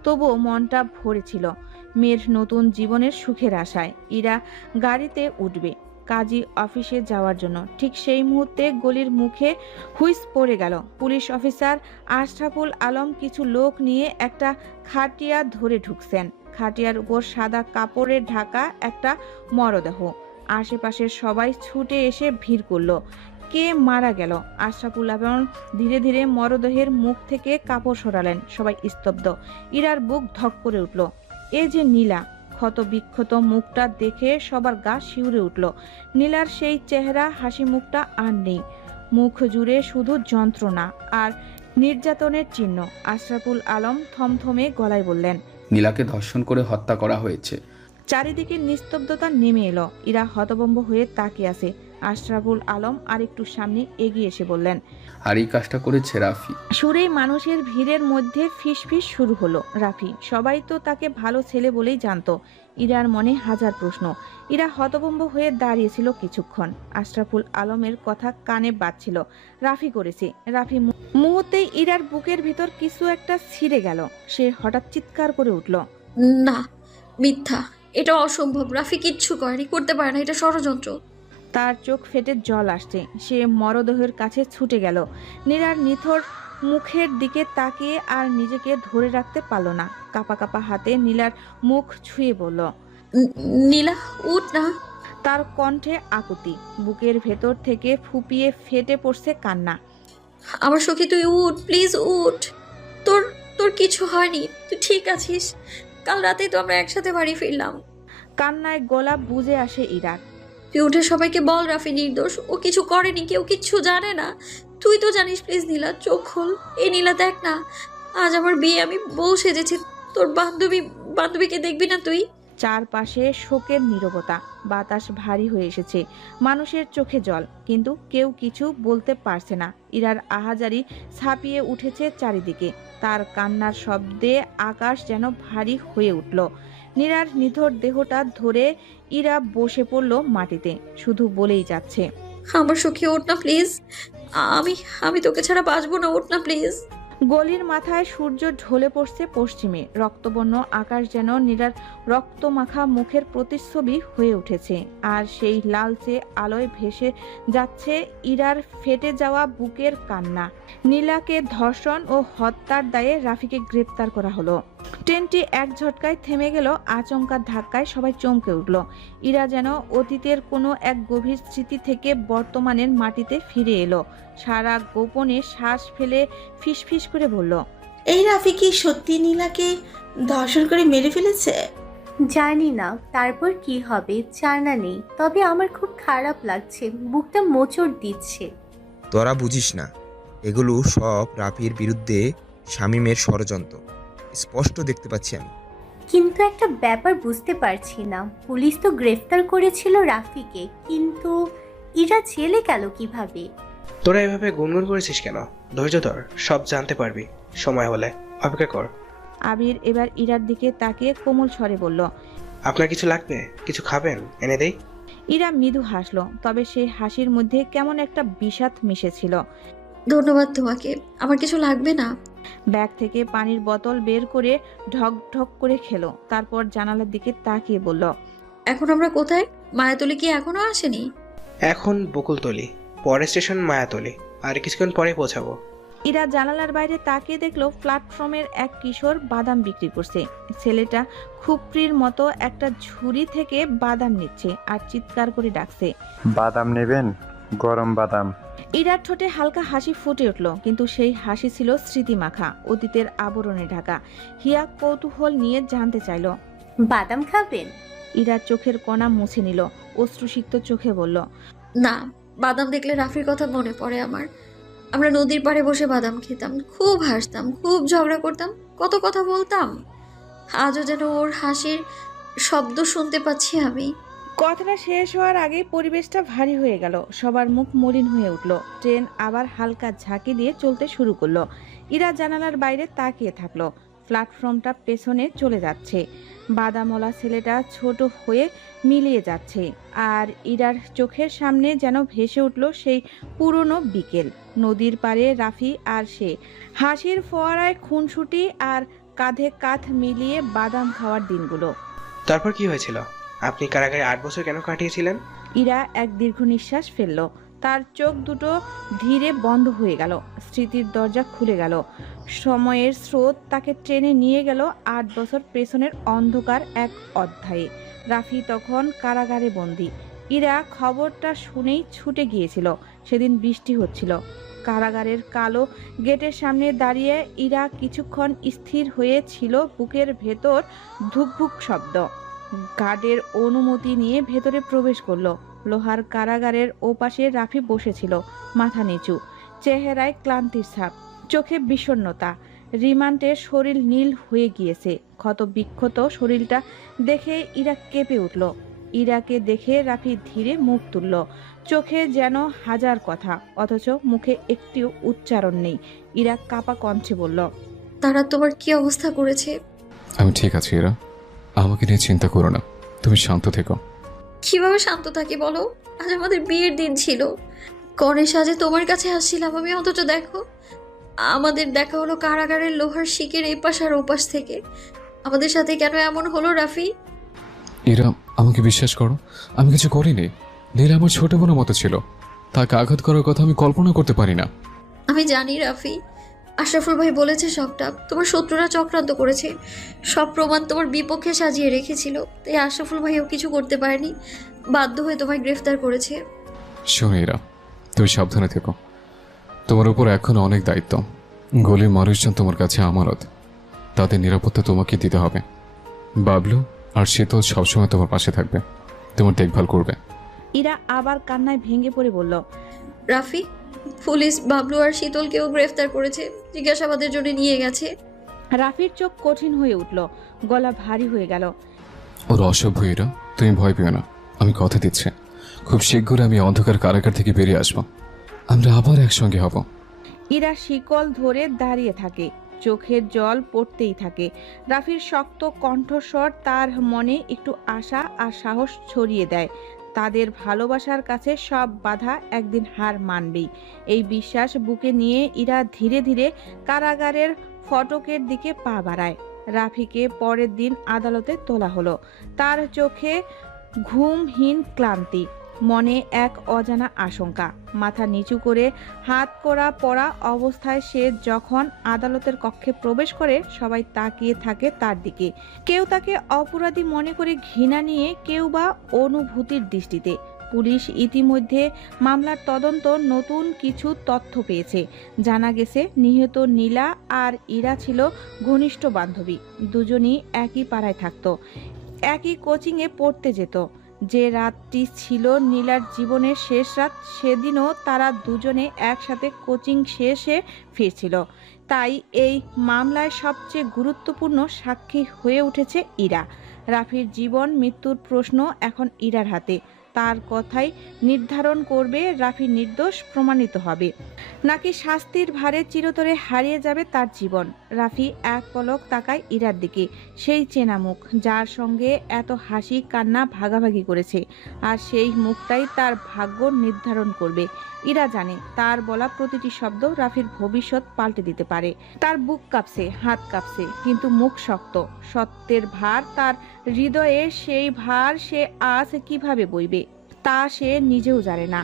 তবুও মনটা ভরে ছিল মেয়ের নতুন জীবনের সুখের আশায়। ইরা গাড়িতে উঠবে কাজী অফিসে যাওয়ার জন্য। ঠিক সেই মুহূর্তে গলির মুখে হুইস পড়ে গেল। পুলিশ অফিসার আশরাফুল আলম কিছু লোক নিয়ে একটা খাটিয়া ধরে ঢুকছেন। খাটিয়ার উপর সাদা কাপড়ে ঢাকা একটা মরদেহ। আশেপাশের সবাই ছুটে এসে ভিড় করলো। কে মারা গেল? আশরাফুল আলম ধীরে ধীরে মরদেহের মুখ থেকে কাপড় সরালেন। সবাই স্তব্ধ। ইরার বুক ধক করে উঠল। এ যে নীলা। ক্ষত বিক্ষত মুখটা দেখে সবার গা শিউরে উঠল। নীলার সেই চেহারা, হাসি মুখটা আর নেই। মুখ জুড়ে শুধু যন্ত্রণা আর নির্যাতনের চিহ্ন। আশরাফুল আলম থমথমে গলায় বললেন, নীলাকে ধর্ষণ করে হত্যা করা হয়েছে। চারিদিকে নিস্তব্ধতা নেমে এলো। ইরা হতভম্ব হয়ে তাকিয়ে আছে। আশরাফুল আলম আরেকটু সামনে এগিয়ে এসে বললেন, আর এই কাজটা করেছে রাফি। সুরেই মানুষের ভিড়ের মধ্যে ফিসফিস শুরু হলো। রাফি? সবাই তো তাকে ভালো ছেলে বলেই জানতো। ইরার মনে হাজার প্রশ্ন। ইরা হতভম্ব হয়ে দাঁড়িয়েছিল কিছুক্ষণ। আশরাফুল আলমের কথা কানে বাজছিল। রাফি করেছে। রাফি। মুহূর্তেই ইরার বুকের ভিতর কিছু একটা ছিঁড়ে গেল। সে হঠাৎ চিৎকার করে উঠল, না, মিথ্যা, এটা অসম্ভব। রাফি কিচ্ছু করেনি, করতে পারে না, এটা ষড়যন্ত্র। তার চোখ ফেটে জল আসছে। সে মরদেহের কাছে ছুটে গেল। নীলার নিথর মুখের দিকে তাকিয়ে আর নিজেকে ধরে রাখতে পারল না। কাপা কাপা হাতে নীলার মুখ ছুঁয়ে বলল, নীলা, উঠ না। তার কণ্ঠে আকুতি। বুকের ভেতর থেকে ফুপিয়ে ফেটে পড়ছে কান্না। আমার সখী, তুই উঠ, প্লিজ উঠ। তোর তোর কিছু হয়নি, তুই ঠিক আছিস। কাল রাতেই তো আমরা একসাথে বাড়ি ফিরলাম। কান্নায় গলা বুজে আসে ইরার। তুই উঠে সবাইকে বল রাফি নির্দোষ, ও কিছু করেনি, কেউ কিচ্ছু জানে না। তুই তো জানিস, প্লিজ নীলা, চোখ খোল। এই নীলা, দেখ না, আজ আমার বিয়ে, আমি বউ সেজেছি। তোর বান্ধবীকে দেখবি না তুই? চারপাশে শোকের নীরবতা। বাতাস ভারী হয়ে এসেছে। মানুষের চোখে জল, কিন্তু কেউ কিছু বলতে পারছে না। ইরার আহাজারি ছাপিয়ে উঠেছে চারিদিকে। তার কান্নার শব্দে আকাশ যেন ভারী হয়ে উঠল। নীরার নিথর দেহটা ধরে ইরা বসে পড়ল মাটিতে। শুধু বলেই যাচ্ছে, আমার সখী, ওঠ না প্লিজ। আমি তোকে ছাড়া বাঁচবো না, ওঠ না প্লিজ। গলির মাথায় সূর্য ঢলে পড়ছে পশ্চিমে। রক্তবর্ণ আকাশ যেন নীরার রক্তমাখা মুখের প্রতিচ্ছবি হয়ে উঠেছে। আর সেই লালচে আলোয় ভেসে যাচ্ছে ইরার ফেটে যাওয়া বুকের কান্না। নীলাকে ধর্ষণ ও হত্যার দায়ে রাফিকে গ্রেপ্তার করা হলো। ট্রেনটি এক ঝটকায় থেমে গেল। আচমকা ধাক্কায় সবাই চমকে উঠল। ইরা যেন অতীতের কোনো এক গভীর স্মৃতি থেকে বর্তমানের মাটিতে ফিরে এলো। সারা গোপনে শ্বাস ফেলে ফিসফিস করে বলল, এই রাফি কি সত্যি নীলাকে ধর্ষণ করে মেরে ফেলেছে? জানি না তারপর কি হবে, জানা নেই। তবে আমার খুব খারাপ লাগছে, বুকটা মোচড় দিচ্ছে। তোরা বুঝিস না, এগুলো সব রাফির বিরুদ্ধে শামীমের ষড়যন্ত্র। স্পষ্ট দেখতে পাচ্ছি আমি। কিন্তু একটা ব্যাপার বুঝতে পারছি না, পুলিশ তো গ্রেফতার করেছিল রাফিকে, কিন্তু ইরা জেলে গেল কিভাবে? তোরা এভাবে গুনগুন করেছিস কেন? ধৈর্য ধর, সব জানতে পারবি সময় হলে। অপেক্ষা কর। আবির এবার ইরার দিকে তাকিয়ে কোমল স্বরে বলল, আপনার কিছু লাগবে? কিছু খাবেন? এনে দেই? ইরা মৃদু হাসলো, তবে সেই হাসির মধ্যে কেমন একটা বিষাদ মিশেছিল। ধন্যবাদ তোমাকে, আমার কিছু লাগবে না। ব্যাগ থেকে পানির বোতল বের করে ঢক ঢক করে খেলো। তারপর জানালার দিকে তাকিয়ে বলল, এখন আমরা কোথায়? মায়াতলি কি এখনো আসেনি? এখন বকুলতলি, পরে স্টেশন মায়াতলি। আর কিছুক্ষণ পরে পৌঁছাবো। ইরা জানালার বাইরে তাকিয়ে দেখলো প্ল্যাটফর্মের এক কিশোর বাদাম বিক্রি করছে। ছেলেটা খুপড়ির মতো একটা ঝুড়ি থেকে বাদাম নিচ্ছে আর চিৎকার করে ডাকছে, বাদাম নেবেন? গরম বাদাম। ইরার ঠোঁটে হালকা হাসি ফুটে উঠল, কিন্তু সেই হাসি ছিল স্মৃতিমাখা, অতীতের আবরণে ঢাকা। হিয়া কৌতূহল নিয়ে জানতে চাইল, বাদাম খাবেন? ইরার চোখের কণা মুছে নিল। অশ্রুসিক্ত চোখে বলল, না, বাদাম দেখলে রাফির কথা মনে পড়ে আমার। আমরা নদীর পাড়ে বসে বাদাম খেতাম, খুব হাসতাম, খুব ঝগড়া করতাম, কত কথা বলতাম। আজও যেন ওর হাসির শব্দ শুনতে পাচ্ছি আমি। কথাটা শেষ হওয়ার আগে পরিবেশটা ভারী হয়ে গেল। সবার মুখ মলিন হয়ে উঠল। ট্রেন আবার হালকা ঝাঁকি দিয়ে চলতে শুরু করলো। ইরা জানালার বাইরে তাকিয়ে থাকলো। প্ল্যাটফর্মটা পেছনে চলে যাচ্ছে। বাদামওয়ালা ছেলেটা ছোট হয়ে মিলিয়ে যাচ্ছে। আর ইরার চোখের সামনে যেন ভেসে উঠল সেই পুরনো বিকেল। নদীর পাড়ে রাফি আর সে, হাসির ফোয়ারায় খুনসুটি আর কাঁধে কাঁধ মিলিয়ে বাদাম খাওয়ার দিনগুলো। তারপর কি হয়েছিল? আপনি কারাগারে 8 বছর কেন কাটিয়েছিলেন? ইরা এক দীর্ঘ নিঃশ্বাস ফেলল। তার চোখ দুটো ধীরে বন্ধ হয়ে গেল। স্মৃতির দরজা খুলে গেল। সময়ের স্রোত তাকে ট্রেনে নিয়ে গেল 8 বছর পেছনের অন্ধকার এক অধ্যায়ে। রাফি তখন কারাগারে বন্দী। ইরা খবরটা শুনেই ছুটে গিয়েছিল। সেদিন বৃষ্টি হচ্ছিল। কারাগারের কালো গেটের সামনে দাঁড়িয়ে ইরা কিছুক্ষণ স্থির হয়েছিল। বুকের ভেতর ধুকভুক শব্দ। গার্ডের অনুমতি নিয়ে ভেতরে প্রবেশ করলো। লোহার কারাগারের ওপাশে রাফি বসেছিল, মাথা নিচু, চেহারায় ক্লান্তির ছাপ, চোখে বিষণ্ণতা। রিমান্ডের শরীর নীল হয়ে গিয়েছে। ক্ষত বিক্ষত শরীরটা দেখে ইরা কেঁপে উঠল। ইরাকে দেখে রাফি ধীরে মুখ তুলল। চোখে যেন হাজার কথা, অথচ মুখে একটিও উচ্চারণ নেই। ইরা কাপা কণ্ঠে বলল, তারা তোমার কি অবস্থা করেছে? আমি ঠিক আছি এরা, আমাকে নিয়ে চিন্তা করো না, তুমি শান্ত থেকো। কিভাবে শান্ত থাকি বলো? আজ আমাদের বিয়ের দিন ছিল, কনের সাজে তোমার কাছে আসছিলাম আমি, অথচ দেখো আমাদের দেখা হলো কারাগারের লোহার শিকের এপাশ আর ওপাশ থেকে। আমাদের সাথে কেন এমন হলো রাফি? এরা, আমাকে বিশ্বাস করো, আমি কিছু করিনি। নীলা আমার ছোট বোনের মতো ছিল, তাকে আঘাত করার কথা আমি কল্পনা করতে পারি না। আমি জানি রাফি, আশরাফুল ভাই বলেছে সবটা। তোমার শত্রুরা চক্রান্ত করেছে, সব প্রমাণ তোমার বিপক্ষে সাজিয়ে রেখেছিল, তাই আশরাফুল ভাইও কিছু করতে পারেনি, বাধ্য হয়ে তোমায় গ্রেফতার করেছে। শোনো এরা, তুমি সাবধানে থেকো, তোমার উপর এখনো অনেক দায়িত্ব। গলির মানুষজন তোমার কাছে আমানত, তাদের নিরাপত্তা তোমাকে দিতে হবে। বাবলু আর শীতল সবসময় তোমার পাশে থাকবে, তোমার দেখভাল করবে। ইরা আবার কান্নায় ভেঙে পড়ে বলল, রাফি, পুলিশ বাবলু আর শীতলকেও গ্রেফতার করেছে, জিজ্ঞাসাবাদের জন্য নিয়ে গেছে। রাফির চোখ কঠিন হয়ে উঠল, গলা ভারী হয়ে গেল। ওর অসভ্য এরা, তুমি ভয় পেও না, আমি কথা দিচ্ছি খুব শীঘ্রই আমি অন্ধকার কারাগার থেকে বেরিয়ে আসবো, আমরা আবার একসঙ্গে হব। ইরা শিকল ধরে দাঁড়িয়ে থাকে, চোখের জল পড়তেই থাকে। রাফির শক্ত কণ্ঠস্বর তার মনে একটু আশা আর সাহস ছড়িয়ে দেয়। তাদের ভালোবাসার কাছে সব বাধা একদিন হার মানবেই, এই বিশ্বাস বুকে নিয়ে ইরা ধীরে ধীরে কারাগারের ফটকের দিকে পা বাড়ায়। রাফিকে পরের দিন আদালতে তোলা হলো। তার চোখে ঘুমহীন ক্লান্তি, মনে এক অজানা আশঙ্কা। মাথা নিচু করে হাত করা পড়া অবস্থায় সে যখন আদালতের কক্ষে প্রবেশ করে, সবাই তাকিয়ে থাকে তার দিকে। কেউ তাকে অপরাধী মনে করে ঘৃণা নিয়ে, কেউ বা অনুভূতির দৃষ্টিতে। পুলিশ ইতিমধ্যে মামলার তদন্ত নতুন কিছু তথ্য পেয়েছে। জানা গেছে নিহত নীলা আর ইরা ছিল ঘনিষ্ঠ বান্ধবী। দুজনই একই পাড়ায় থাকতো, একই কোচিংয়ে পড়তে যেত। যে রাতটি ছিল নীলার জীবনের শেষ রাত, সেদিনও তারা দুজনে একসাথে কোচিং শেষে ফিরছিল। তাই এই মামলায় সবচেয়ে গুরুত্বপূর্ণ সাক্ষী হয়ে উঠেছে ইরা। রাফির জীবন মৃত্যুর প্রশ্ন এখন ইরার হাতে। তার কথাই নির্ধারণ করবে রাফি নির্দোষ প্রমাণিত হবে নাকি শাস্তির ভারে চিরতরে হারিয়ে যাবে তার জীবন। রাফি এক পলক তাকায় ইরার দিকে, সেই চেনা মুখ যার সঙ্গে এত হাসি কান্না ভাগাভাগি করেছে, আর সেই মুখটাই তার ভাগ্য নির্ধারণ করবে। ইরা জানে তার বলা প্রতিটি শব্দ রাফির ভবিষ্যৎ পাল্টে দিতে পারে। তার বুক কাঁপছে, হাত কাঁপছে, কিন্তু মুখ শক্ত। সত্যের ভার তার হৃদয়ে, সেই ভার সে আজ কিভাবে বইবে তা সে নিজেও জানে না।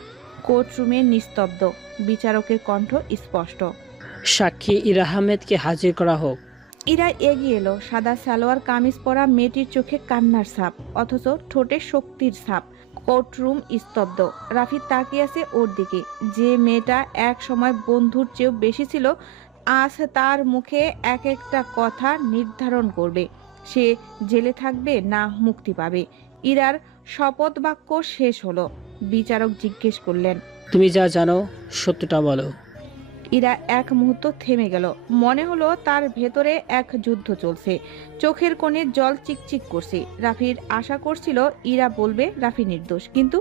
কোর্টরুমে নিস্তব্ধ, বিচারকের কণ্ঠ স্পষ্ট, সাক্ষী ইরা আহমেদকে হাজির করা হোক। ইরা এগিয়ে এলো। সাদা সালোয়ার কামিজ পরা মেয়েটির চোখে কান্নার ছাপ, অথচ ঠোঁটে শক্তির ছাপ। কোর্টরুম স্তব্ধ। রাফি তাকিয়ে আছে ওর দিকে। যে মেয়েটা এক সময় বন্ধুর চেয়েও বেশি ছিল, আজ তার মুখে এক একটা কথা নির্ধারণ করবে সে জেলে থাকবে না মুক্তি পাবে। ইরার শপথ বাক্য শেষ হলো। বিচারক জিজ্ঞেস করলেন, তুমি যা জানো সত্যটা বলো। ইরা এক মুহূর্ত থেমে গেল। মনে হলো তার ভেতরে এক যুদ্ধ চলছে। চোখের কোণে জল চিকচিক করছে। রাফির আশা করছিল ইরা বলবে রাফি নির্দোষ, কিন্তু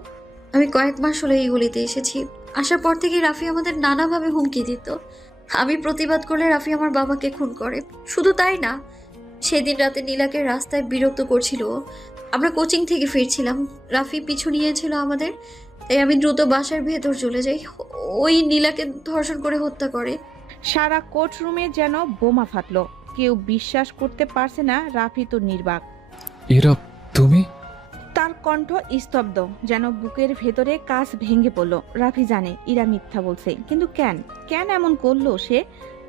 আমি কয়েক মাস হলো এই গলিতে এসেছি। আসার পর থেকে রাফি আমাদের নানাভাবে হুমকি দিত। আমি প্রতিবাদ করলে রাফি আমার বাবাকে খুন করে। শুধু তাই না, সেদিন রাতে নীলাকে রাস্তায় বিরক্ত করছিল। আমরা কোচিং থেকে ফিরছিলাম, রাফি পিছু নিয়েছিল আমাদের, তাই আমি দ্রুত বাসার ভেতর চলে যাই। ওই নীলাকে ধর্ষণ করে হত্যা করে। সারা কোর্টরুমে যেন বোমা ফাটলো। কেউ বিশ্বাস করতে পারছে না রাফি তো নির্বাক। এরা, তুমি? তার কণ্ঠ স্তব্ধ, যেন বুকের ভেতরে কাঁচ ভেঙে পড়ল। রাফি জানে ইরা মিথ্যা বলছে, কিন্তু কেন এমন করলো সে?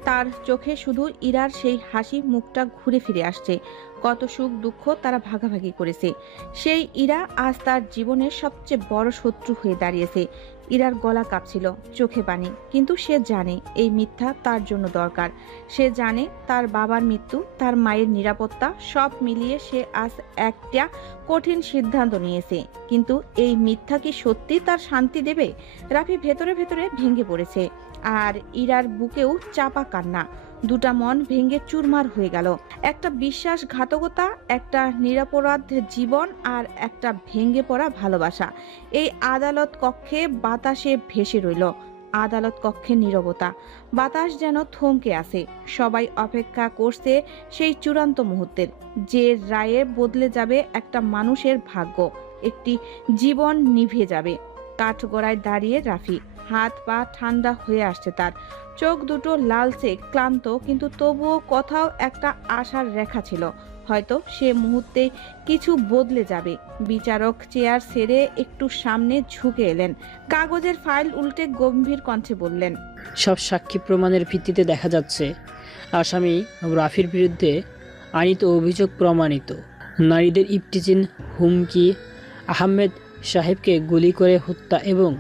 তার চোখে শুধু ইরার সেই হাসি মুখটা ঘুরে ফিরে আসছে। কত সুখ দুঃখ তারা ভাগাভাগি করেছে। সেই ইরা আজ তার জীবনের সবচেয়ে বড় শত্রু হয়ে দাঁড়িয়েছে। ইরার গলা কাঁপছিল, চোখে পানি, কিন্তু সে জানে এই মিথ্যা তার জন্য দরকার। সে জানে তার বাবার মৃত্যু, তার মায়ের নিরাপত্তা, সব মিলিয়ে সে আজ একটা কঠিন সিদ্ধান্ত নিয়েছে। কিন্তু এই মিথ্যা কি সত্যি তার শান্তি দেবে? রাফি ভেতরে ভেতরে ভেঙে পড়েছে, আর ইরার বুকেও চাপা কান্না। দুটা মন ভেঙে চুরমার হয়ে গেল। একটা বিশ্বাসঘাতকতা, একটা নিরপরাধ জীবন, আর একটা ভেঙে পড়া ভালোবাসা। এই আদালত কক্ষে বাতাসে ভেসে রইল। আদালত কক্ষে নীরবতা, বাতাস যেন থমকে আছে। সবাই অপেক্ষা করছে সেই চূড়ান্ত মুহূর্তের, যে রায়ে বদলে যাবে একটা মানুষের ভাগ্য, একটি জীবন নিভে যাবে। কাঠগড়ায় দাঁড়িয়ে রাফি, হাত পা ঠান্ডা হয়ে আসছে তার, চোখ দুটো লালচে, ক্লান্ত, কিন্তু তবুও কোথাও একটা আশার রেখা ছিল। হয়তো সে মুহূর্তে কিছু বদলে যাবে। বিচারক চেয়ার ছেড়ে একটু সামনে ঝুঁকে এলেন, কাগজের ফাইল উল্টে গম্ভীর কণ্ঠে বললেন, সব সাক্ষী প্রমাণের ভিত্তিতে দেখা যাচ্ছে আসামি রাফির বিরুদ্ধে আনিত অভিযোগ প্রমাণিত। নারীদের ইফটিজিং, হুমকি, আহমেদ সাহেবকে গুলি করে হত্যা এবং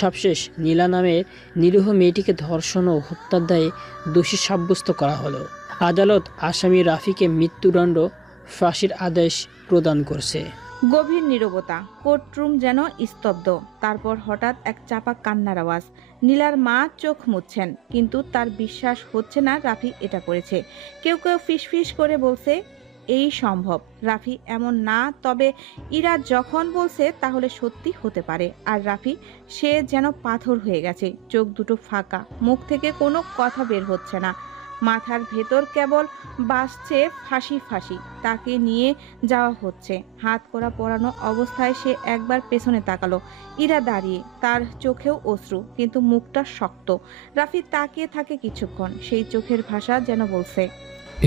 সবশেষ নীলা নামে নিরীহ মেয়েটিকে ধর্ষণ ও হত্যার দায়ে দোষী সাব্যস্ত করা হলো। আদালত আসামি রাফিকে মৃত্যুদণ্ড, ফাঁসির আদেশ প্রদান করছে। গভীর নীরবতা, কোর্টরুম যেন স্তব্ধ। তারপর হঠাৎ এক চাপা কান্নার আওয়াজ। নীলার মা চোখ মুছছেন, কিন্তু তার বিশ্বাস হচ্ছে না রাফি এটা করেছে। কেউ কেউ ফিসফিস করে বলছে এই সম্ভব, রাফি এমন না। তবে ইরা যখন বলছে তাহলে সত্যি হতে পারে। আর রাফি, সে যেন পাথর হয়ে গেছে, চোখ দুটো ফাঁকা, মুখ থেকে কোনো কথা বের হচ্ছে না। মাথার ভেতর কেবল বাসছে ফাঁসি ফাঁসি, তাকে নিয়ে যাওয়া হচ্ছে। হাত করা পরানো অবস্থায় সে একবার পেছনে তাকালো। ইরা দাঁড়িয়ে, তার চোখেও অশ্রু, কিন্তু মুখটা শক্ত। রাফি তাকিয়ে থাকে কিছুক্ষণ, সেই চোখের ভাষা যেন বলছে,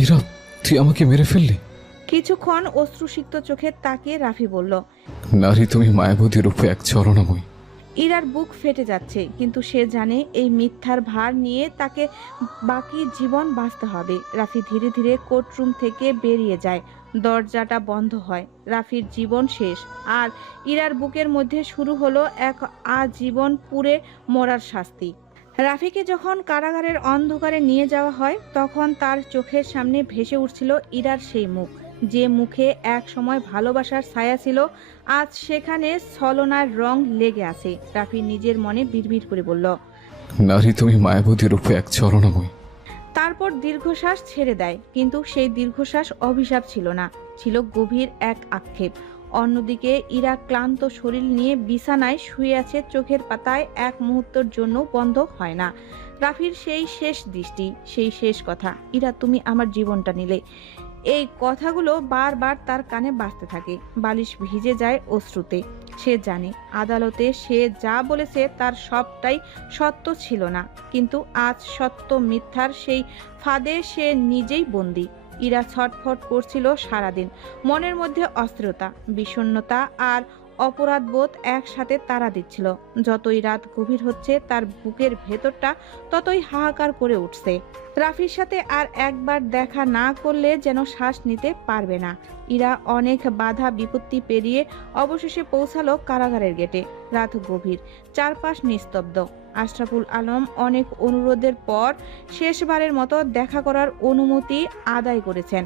ইরা, তুই আমাকে মেরে ফেললি। কিছুক্ষণ অশ্রুসিক্ত চোখে তাকিয়ে রাফি বলল, নারী তুমি মায়াবতী রূপে এক চরণাময়ী। ইরার বুক ফেটে যাচ্ছে, কিন্তু সে জানে এই মিথ্যার ভার নিয়ে তাকে বাকি জীবন বাঁচতে হবে। রাফি ধীরে ধীরে কোর্টরুম থেকে বেরিয়ে যায়। দরজাটা বন্ধ হয়। রাফির জীবন শেষ, আর ইরার বুকের মধ্যে শুরু হলো এক আজীবন পুড়ে মরার শাস্তি। রাফিকে যখন কারাগারের অন্ধকারে নিয়ে যাওয়া হয়, তখন তার চোখের সামনে ভেসে উঠছিল ইরার সেই মুখ, যে মুখে এক সময় ভালোবাসার ছায়া ছিল, আজ সেখানে ছলনার রং লেগে আছে। রাফি নিজের মনে বিড়বিড় করে বলল, নারী তুমি মায়াবতী রূপে এক চরণাময়ী। তারপর দীর্ঘশ্বাস ছেড়ে দেয়, কিন্তু সেই দীর্ঘশ্বাস অভিশাপ ছিল না, ছিল গভীর এক আক্ষেপ। অন্যদিকে ইরা ক্লান্ত শরীর নিয়ে বিছানায় শুয়ে আছে, চোখের পাতায় এক মুহূর্তের জন্য বন্ধ হয় না রাফির সেই শেষ দৃষ্টি, সেই শেষ কথা, ইরা তুমি আমার জীবনটা নিলে। এই কথাগুলো বারবার তার কানে বাজতে থাকে, বালিশ ভিজে যায় অশ্রুতে। সে জানে আদালতে সে যা বলেছে তার সবটাই সত্য ছিল না, কিন্তু আজ সত্য মিথ্যার সেই ফাঁদে সে নিজেই বন্দী। ইরা ছটফট করছিল সারাদিন, মনের মধ্যে অস্থিরতা, বিষণ্ণতা আর অপরাধবোধ একসাথে তাড়া দিচ্ছিল। যতই রাত গভীর হচ্ছে, তার বুকের ভেতরটা ততই হাহাকার করে উঠছে। রাফির সাথে আর একবার দেখা না করলে যেন শ্বাস নিতে পারবে না। ইরা অনেক বাধা বিপত্তি পেরিয়ে অবশেষে পৌঁছালো কারাগারের গেটে। রাত গভীর, চারপাশ নিস্তব্ধ। আশরাফুল আলম অনেক অনুরোধের পর শেষবারের মতো দেখা করার অনুমতি আদায় করেছেন।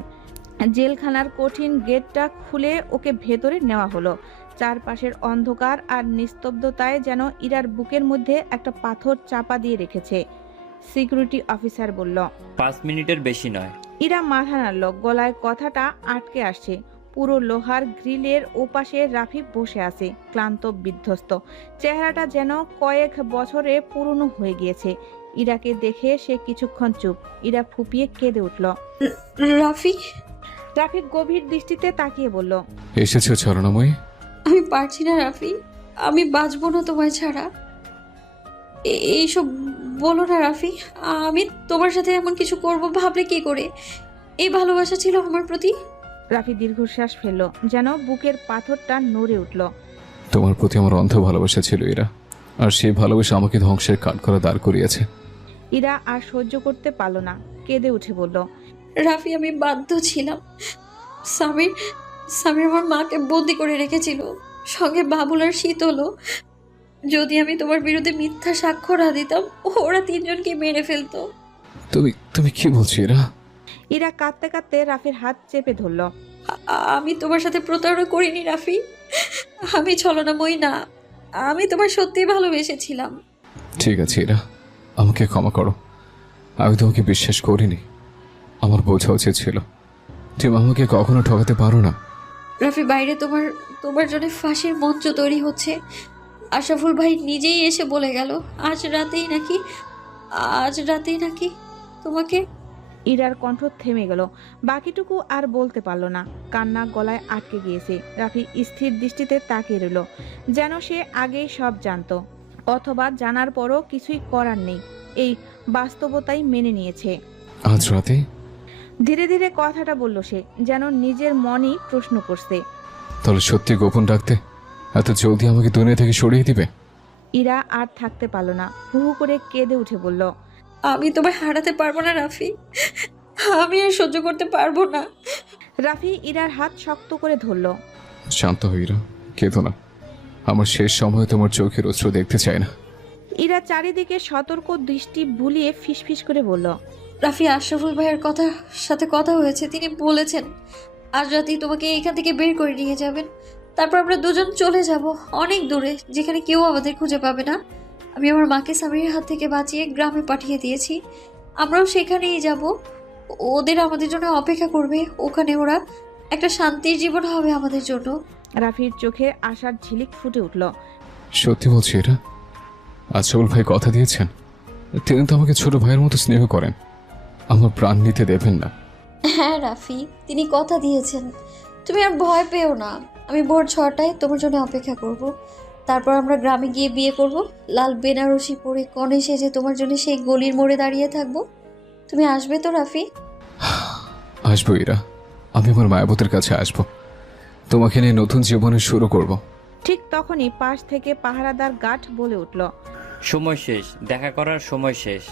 জেলখানার কঠিন গেটটা খুলে ওকে ভেতরে নেওয়া হলো। চারপাশের অন্ধকার আর নিস্তব্ধতায় যেন ইরার বুকের মধ্যে একটা পাথর চাপা দিয়ে রেখেছে। সিকিউরিটি অফিসার বলল, 5 মিনিটের বেশি নয়। ইরা মাথা নাড়ল, গলায় কথাটা আটকে আসছে। পুরো লোহার গ্রিলের ওপাশে রাফি বসে আছে, ক্লান্ত, বিধ্বস্ত, চেহারাটা যেন কয়েক বছরে পুরনো হয়ে গিয়েছে। ইরাকে দেখে সে কিছুক্ষণ চুপ। ইরা ফুপিয়ে কেঁদে উঠল। রাফি। রাফি গভীর দৃষ্টিতে তাকিয়ে বলল, এসেছো চরণাময়ী। আমি পারছি না রাফি, আমি বাঁচবো না তোমায় ছাড়া। এইসব বলো না রাফি, আমি তোমার সাথে এমন কিছু করব ভাবলে কি করে? এই ভালোবাসা ছিল আমার প্রতি। রাফি দীর্ঘশ্বাস ফেলল, যেন বুকের পাথরটা নড়ে উঠল। তোমার প্রতি আমার অন্ধ ভালোবাসা ছিল ইরা, আর সেই ভালোবাসা আমাকে ধ্বংসের কাঠগড়ায় দাঁড় করিয়েছে। ইরা আর সহ্য করতে পারল না, কেঁদে উঠে বলল, রাফি আমি বাধ্য ছিলাম, সামির সামির আমার মাকে বন্দি করে রেখেছিল, সঙ্গে বাবুল আর শীতলও। যদি আমি তোমার বিরুদ্ধে মিথ্যা সাক্ষ্য না দিতাম, ওরা তিনজনকে মেরে ফেলতো। তুমি তুমি কি বলছো এরা? ইরা কাঁদতে কাঁদতে রাফির হাত চেপে ধরল। আমি তোমার সাথে প্রতারণা করিনি রাফি, আমি ছলনাময়ী না, আমি তোমার সত্যিই ভালোবেসেছিলাম। ঠিক আছে এরা, আমাকে ক্ষমা করো। আমি তোমাকে বিশ্বাস করিনি। আমার বোঝা উচিত ছিল। তুমি আমাকে কখনো ঠকাতে পারো না। রাফি, বাইরে তোমার তোমার জন্য ফাঁসির মঞ্চ তৈরি হচ্ছে। আশরাফুল ভাই নিজেই এসে বলে গেল আজ রাতেই নাকি তোমাকে। ইরার কণ্ঠ থেমে গেল, বাকিটুকু আর বলতে পারল না। কান্না গলায় আটকে গিয়েছে। রাফি স্থির দৃষ্টিতে তাকিয়ে রইল, যেন সে আগেই সব জানতো, অথবা জানার পরও কিছুই করার নেই। এই বাস্তবতাই মেনে নিয়েছে। আজ রাতে? ধীরে ধীরে কথাটা বলল সে, যেন নিজের মনই প্রশ্ন করছে। তাহলে সত্যি গোপন রাখতে এত জলদি আমাকে দুনিয়া থেকে সরিয়ে দিবে? ইরা আর থাকতে পারল না, হু হু করে কেঁদে উঠে বলল, আমি তোমায় হারাতে পারবো না রাফি, আমি আর সহ্য করতে পারবো না। রাফি ইরার হাত শক্ত করে ধরল। শান্ত হইরা, কেঁদো না। আমার শেষ সময় তোমার চোখের অশ্রু দেখতে চাই না। ইরা চারিদিকে সতর্ক দৃষ্টি বুলিয়ে ফিসফিস করে বলল, রাফি, আশরাফুল ভাইয়ের সাথে কথা হয়েছে, তিনি বলেছেন আজ রাতেই তোমাকে এখান থেকে বের করে নিয়ে যাবেন। তারপর আমরা দুজন চলে যাব অনেক দূরে, যেখানে কেউ আমাদের খুঁজে পাবে না। আমি আমার মাকে সামিরের হাত থেকে বাঁচিয়ে গ্রামে পাঠিয়ে দিয়েছি, আমরাও সেখানেই যাব। ওদের আমাদের জন্য অপেক্ষা করবে, ওখানে ওরা একটা শান্তির জীবন হবে আমাদের জন্য। রাফির চোখে আশার ঝিলিক ফুটে উঠল। সত্যি বলছি এটা? আশরাফুল ভাই কথা দিয়েছেন, তিনি তো আমাকে ছোট ভাইয়ের মতো স্নেহ করেন, আমার প্রাণ নিতে দেবেন না। হ্যাঁ রাফি, তিনি কথা দিয়েছেন। তুমি আর ভয় পেও না, আমি ভোর 6টায় তোমার জন্য অপেক্ষা করব। তারপর আমরা গ্রামে গিয়ে বিয়ে করব, লাল বেনারসি পরে কনে সেজে তোমার জন্য সেই গলির মোড়ে দাঁড়িয়ে থাকবো। তুমি আসবে তো রাফি? আসবো ইরা, আমি আমার মায়াবতের কাছে আসবো, তোমাকে নিয়ে নতুন জীবনের শুরু করব। ঠিক তখনই পাশ থেকে পাহারাদার গার্ড বলে উঠল, সময় শেষ, দেখা করার সময় শেষ।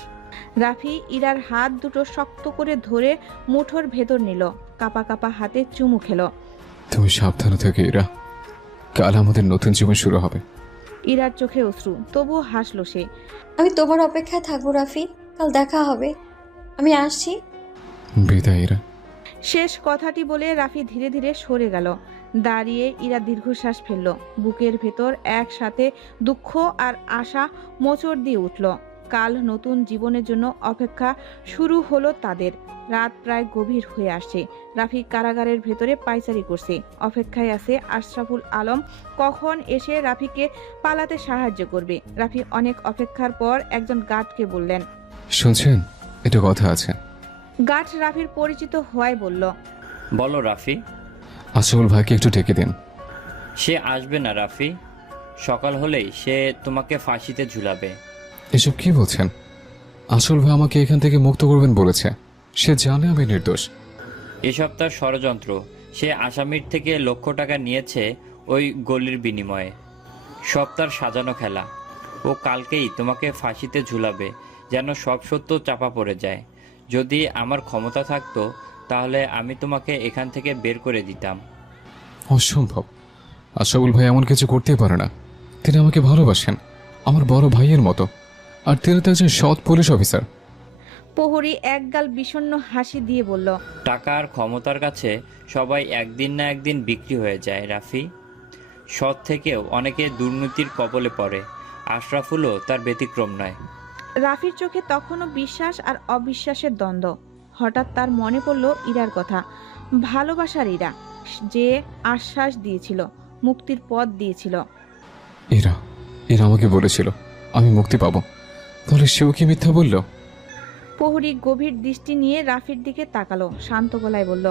রাফি ইরার হাত দুটো শক্ত করে ধরে মুঠোর ভেতর নিল, কাপা কাপা হাতে চুমু খেলো। তুমি সাবধানে থেকে ইরা, কাল আমাদের নতুন জীবন শুরু হবে। ইরার চোখে অশ্রু, তবুও হাসলো সে। আমি তোমার অপেক্ষায় থাকবো রাফি, কাল দেখা হবে, আমি আসছি। বিদায় ইরা। শেষ কথাটি বলে রাফি ধীরে ধীরে সরে গেল। দাঁড়িয়ে ইরা দীর্ঘশ্বাস ফেলল। বুকের ভেতর একসাথে দুঃখ আর আশা মোচড় দিয়ে উঠল। কাল নতুন জীবনের জন্য অপেক্ষা শুরু হলো তাদের। রাত প্রায় গভীর হয়ে আসছে। রাফি কারাগারের ভেতরে পায়চারি করছে, অপেক্ষায় আছে আশরাফুল আলম কখন এসে রাফিকে পালাতে সাহায্য করবে। রাফি অনেক অপেক্ষার পর একজন গার্ডকে বললেন, শুনছেন, এটা কথা আছে। গার্ড রাফির পরিচিত হওয়ায় বলল, বলো রাফি। আশরাফুল ভাইকে একটু ডেকে দিন। সে আসবে না রাফি, সকাল হলেই সে তোমাকে ফাঁসিতে ঝুলাবে। এসব কি বলছেন? আশরাফুল ভাই আমাকে এখান থেকে মুক্ত করবেন বলেছে, সে জানে আমি নির্দোষ। এসব তার ষড়যন্ত্র, সে আসামির থেকে লক্ষ টাকা নিয়েছে ওই গলির বিনিময়ে। সব তার সাজানো খেলা। ও কালকেই তোমাকে ফাঁসিতে ঝুলাবে, যেন সব সত্য চাপা পড়ে যায়। যদি আমার ক্ষমতা থাকতো তাহলে আমি তোমাকে এখান থেকে বের করে দিতাম। অসম্ভব, আশরাফুল ভাই এমন কিছু করতেই পারে না। তিনি আমাকে ভালোবাসেন, আমার বড় ভাইয়ের মতো, আর তিনি তো একজন সৎ পুলিশ অফিসার। প্রহরী একগাল বিষণ্ণ হাসি দিয়ে বলল, টাকা আর ক্ষমতার কাছে সবাই একদিন না একদিন বিক্রি হয়ে যায় রাফি। সৎ থেকেও অনেকে দুর্নীতির কবলে পড়ে, আশরাফুলও তার ব্যতিক্রম নয়। রাফির চোখে তখনও বিশ্বাস আর অবিশ্বাসের দ্বন্দ্ব। হঠাৎ তার মনে পড়ল ইরার কথা, ভালোবাসার ইরা, যে আশ্বাস দিয়েছিল, মুক্তির পথ দিয়েছিল। এরা আমাকে বলেছিল আমি মুক্তি পাবো, তাহলে সেও কি মিথ্যা বলল? প্রহরী গভীর দৃষ্টি নিয়ে রাফির দিকে তাকালো, শান্ত গলায় বলল,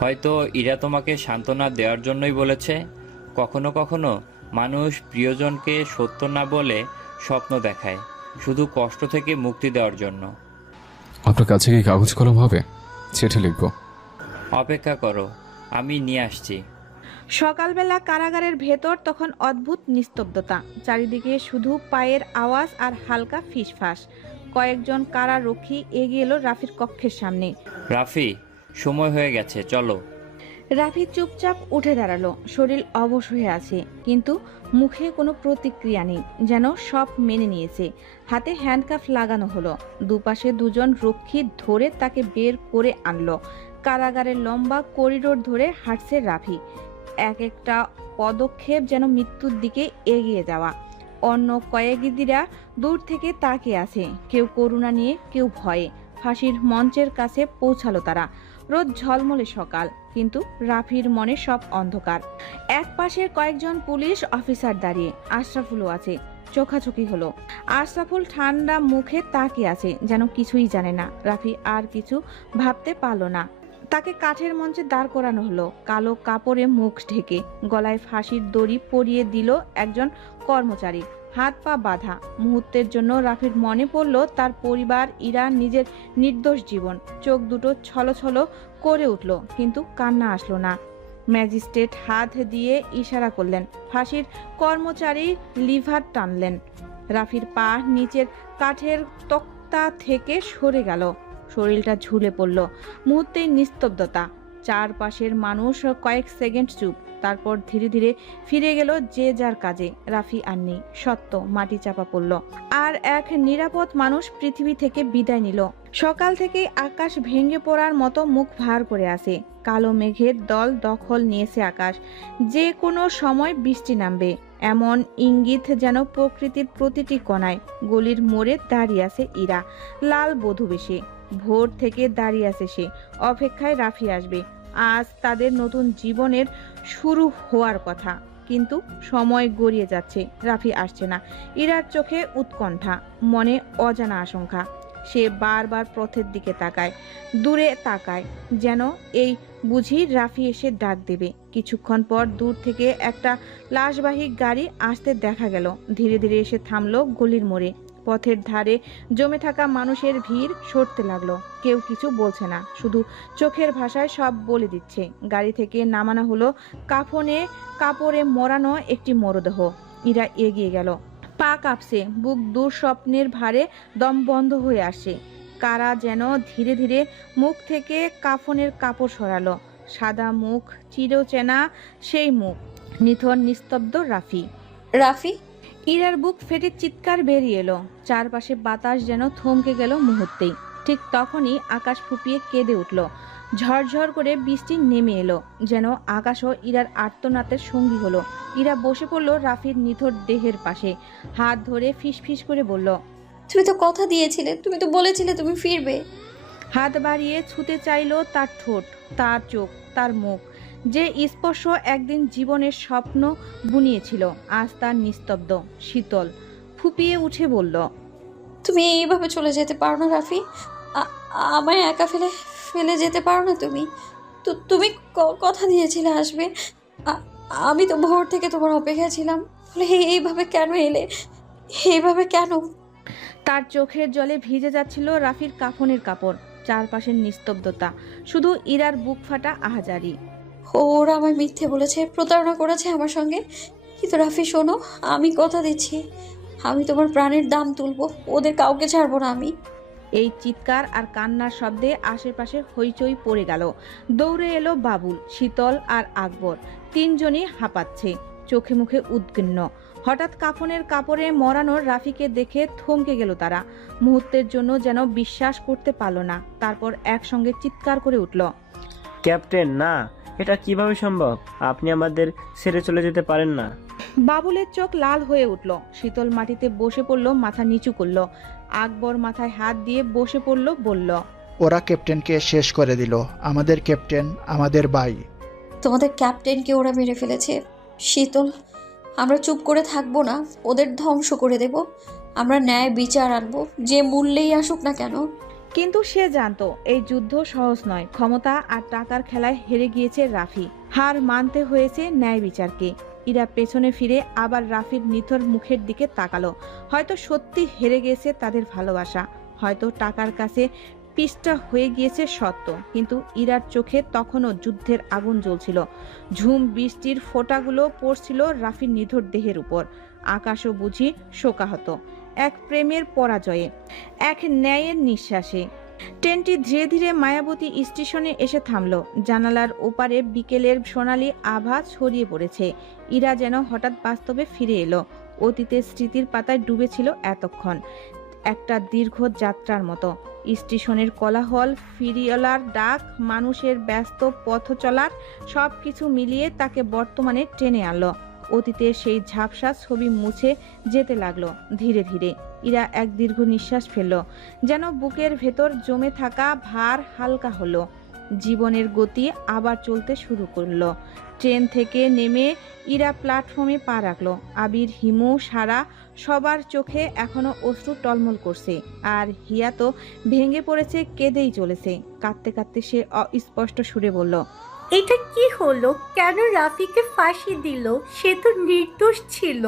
হয়তো ইরা তোমাকে সান্ত্বনা দেওয়ার জন্যই বলেছে। কখনো কখনো মানুষ প্রিয়জনকে সত্য না বলে স্বপ্ন দেখায়, শুধু কষ্ট থেকে মুক্তি দেওয়ার জন্য। আপনার কাছে কি কাগজ কলম হবে? চিঠি লিখব। অপেক্ষা করো, আমি নিয়ে আসছি। সকালবেলা কারাগারের ভেতর তখন অদ্ভুত নিস্তব্ধতা। চারিদিকে শুধু পায়ের আওয়াজ আর হালকা ফিসফাস। কয়েকজন কারারক্ষী এগিয়ে এলো রাফির কক্ষের সামনে। রাফি, সময় হয়ে গেছে, চলো। রাফি চুপচাপ উঠে দাঁড়ালো। শরীর অবশ হয়ে আছে, কিন্তু মুখে কোনো প্রতিক্রিয়া নেই, যেন সব মেনে নিয়েছে। হাতে হ্যান্ডকাফ লাগানো হলো। দুপাশে দুজন রক্ষী ধরে তাকে বের করে আনলো। কারাগারের লম্বা করিডোর ধরে হাঁটছে রাফি। এক একটা পদক্ষেপ যেন মৃত্যুর দিকে এগিয়ে যাওয়া। অন্য কয়েদিরা দূর থেকে তাকিয়ে আছে, কেউ করুণা নিয়ে, কেউ ভয়ে। ফাঁসির মঞ্চের কাছে পৌঁছালো তারা। রোদ ঝলমলে সকাল, কিন্তু রাফির মনে সব অন্ধকার। এক পাশে কয়েকজন পুলিশ অফিসার দাঁড়িয়ে, আশরাফুলও আছে। চোখাচোখি হলো। আশরাফুল ঠান্ডা মুখে তাকিয়ে আছে, যেন কিছুই জানে না। রাফি আর কিছু ভাবতে পারল না। তাকে কাঠের মঞ্চে দাঁড় করানো হলো, কালো কাপড়ে মুখ ঢেকে। গলায় ফাঁসির দড়ি পরিয়ে দিল একজন কর্মচারী। হাত পা বাঁধা। মুহূর্তের জন্য রাফির মনে পড়ল তার পরিবার, ইরা, নিজের নির্দোষ জীবন। চোখ দুটো ছলছল করে উঠল, কিন্তু কান্না আসলো না। ম্যাজিস্ট্রেট হাত দিয়ে ইশারা করলেন। ফাঁসির কর্মচারী লিভার টানলেন। রাফির পা নিচের কাঠের তক্তা থেকে সরে গেল। শরীরটা ঝুলে পড়ল। মুহূর্তেই নিস্তব্ধতা। চারপাশের মানুষ কয়েক সেকেন্ড চুপ, তারপর ধীরে ধীরে ফিরে গেল যে যার কাজে। রাফি আর নেই। সত্য মাটি চাপা পড়ল। আর এক নিরাপদ মানুষ পৃথিবী থেকে বিদায় নিল। সকাল থেকেই আকাশ ভেঙে পড়ার মতো মুখ ভার করে আছে। কালো মেঘের দল দখল নিয়েছে আকাশ। যে কোনো সময় বৃষ্টি নামবে, এমন ইঙ্গিত যেন প্রকৃতির প্রতিটি কণায়। গলির মোড়ে দাঁড়িয়ে আছে ইরা, লাল বধূ বেশে। ভোর থেকে দাঁড়িয়ে আছে সে, অপেক্ষায় রাফি আসবে। আজ তাদের নতুন জীবনের শুরু হওয়ার কথা, কিন্তু সময় গড়িয়ে যাচ্ছে। রাফি আসছে না। ইরার চোখে উৎকণ্ঠা, মনে অজানা আশঙ্কা। সে বারবার পথের দিকে তাকায়, দূরে তাকায়, যেন এই বুঝি রাফি এসে ডাক দেবে। কিছুক্ষণ পর দূর থেকে একটা লাশবাহী গাড়ি আসতে দেখা গেল। ধীরে ধীরে এসে থামলো গলির মোড়ে। পথের ধারে জমে থাকা মানুষের ভিড় সরতে লাগলো। কেউ কিছু বলছে না, শুধু চোখের ভাষায় সব বলে দিচ্ছে। গাড়ি থেকে নামানো হলো কাপড়ে মোড়ানো একটি মরদেহ। ইরা এগিয়ে গেল। পা কাঁপছে, বুক দুঃস্বপ্নের ভারে দম বন্ধ হয়ে আসে। কারা যেন ধীরে ধীরে মুখ থেকে কাফনের কাপড় সরালো। সাদা মুখ, চিরচেনা সেই মুখ। নিথর নিস্তব্ধ রাফি। রাফি! ইরার বুক ফেটে চিৎকার বেরিয়ে এলো। চারপাশে বাতাস যেন থমকে গেল মুহূর্তেই। ঠিক তখনই আকাশ ফুপিয়ে কেঁদে উঠল। ঝরঝর করে বৃষ্টি নেমে এলো, যেন আকাশও ইরার আর্তনাদের সঙ্গী হলো। ইরা বসে পড়ল রাফির নিথর দেহের পাশে, হাত ধরে ফিসফিস করে বলল, তুমি তো কথা দিয়েছিলে, তুমি তো বলেছিলে তুমি ফিরবে। হাত বাড়িয়ে ছুতে চাইল তার ঠোঁট, তার চোখ, তার মুখ। যে স্পর্শ একদিন জীবনের স্বপ্ন বুনিয়েছিল, আজ তার নিস্তব্ধ, শীতল। ফুপিয়ে উঠে বলল, তুমি এইভাবে চলে যেতে পারো না রাফি। আমায় একা ফেলে যেতে পারো না তুমি। তো তুমি কথা দিয়েছিলে আসবে। আমি তো ভোর থেকে তোমার অপেক্ষায় ছিলাম। বলে এইভাবে কেন এলে? এইভাবে কেন? তার চোখের জলে ভিজে যাচ্ছিল রাফির কাফনের কাপড়। চারপাশের নিস্তব্ধতা, শুধু ইরার বুক ফাটা আহাজারি। ওরা আমায় মিথ্যে বলেছে, প্রতারণা করেছে আমার সঙ্গে। কিন্তু রাফি শোনো, আমি কথা দিচ্ছি, আমি তোমার প্রাণের দাম তুলবো। ওদের কাউকে ছাড়বো না আমি। এই চিৎকার আর কান্নার শব্দে আশেপাশে হইচই পড়ে গেল। দৌড়ে এলো বাবুল, শীতল আর আকবর। তিনজনই হাঁপাচ্ছে, চোখে মুখে উদ্বিগ্ন। হঠাৎ কাফনের কাপড়ে মরানো রাফিকে দেখে থমকে গেল তারা। মুহূর্তের জন্য যেন বিশ্বাস করতে পারল না। তারপর একসঙ্গে চিৎকার করে উঠল, ক্যাপ্টেন, না, এটা কিভাবে সম্ভব? আপনি আমাদের ছেড়ে চলে যেতে পারেন না। বাবুলের চোখ লাল হয়ে উঠল। শীতল মাটিতে বসে পড়ল, মাথা নিচু করল। আকবর মাথায় হাত দিয়ে বসে পড়ল, বলল, ওরা ক্যাপ্টেনকে শেষ করে দিল। আমাদের ক্যাপ্টেন, আমাদের ভাই। তোমাদের ক্যাপ্টেনকে ওরা মেরে ফেলেছে। শীতল, আমরা চুপ করে থাকবো না, ওদের ধ্বংস করে দেব। আমরা ন্যায় বিচার আনবো, যে মূল্যেই আসুক না কেন। কিন্তু সে জানতো এই যুদ্ধ সহজ নয়। ক্ষমতা আর টাকার খেলায় হেরে গিয়েছে রাফি। হার মানতে হয়েছে ন্যায় বিচারকে। ইরা পেছনে ফিরে আবার রাফির নিথর মুখের দিকে তাকালো। হয়তো সত্যি হেরে গিয়েছে তাদের ভালোবাসা, হয়তো টাকার কাছে পিছটা হয়ে গিয়েছে সত্য। কিন্তু ইরার চোখে তখনও যুদ্ধের আগুন জ্বলছিল। ঝুম বৃষ্টির ফোঁটাগুলো পড়ছিল রাফির নিথর দেহের উপর। আকাশও বুঝি শোকাহত, এক প্রেমের পরাজয়ে, এক ন্যায়ের নিঃশ্বাসে। ট্রেনটি ধীরে ধীরে মায়াবতী স্টেশনে এসে থামল। জানালার ওপারে বিকেলের সোনালি আভা ছড়িয়ে পড়েছে। ইরা যেন হঠাৎ বাস্তবে ফিরে এলো। অতীতের স্মৃতির পাতায় ডুবেছিল এতক্ষণ, একটা দীর্ঘ যাত্রার মতো। স্টেশনের কোলাহল, ফিরিওয়ালার ডাক, মানুষের ব্যস্ত পথ চলার সবকিছু মিলিয়ে তাকে বর্তমানে টেনে আনলো। অতীতের সেই ঝাপসা ছবি মুছে যেতে লাগলো ধীরে ধীরে। ইরা এক দীর্ঘ নিঃশ্বাস ফেলল, যেন বুকের ভেতর জমে থাকা ভার হালকা হলো। জীবনের গতি আবার চলতে শুরু করলো। ট্রেন থেকে নেমে ইরা প্ল্যাটফর্মে পা রাখলো। আবির, হিমু, সারা সবার চোখে এখনো অশ্রু টলমল করছে। আর হিয়া তো ভেঙে পড়েছে, কেঁদেই চলেছে। কাঁদতে কাঁদতে সে অস্পষ্ট সুরে বলল, এটা কি হলো? কেন রাফিকে ফাঁসি দিল? সে তো নির্দোষ ছিল।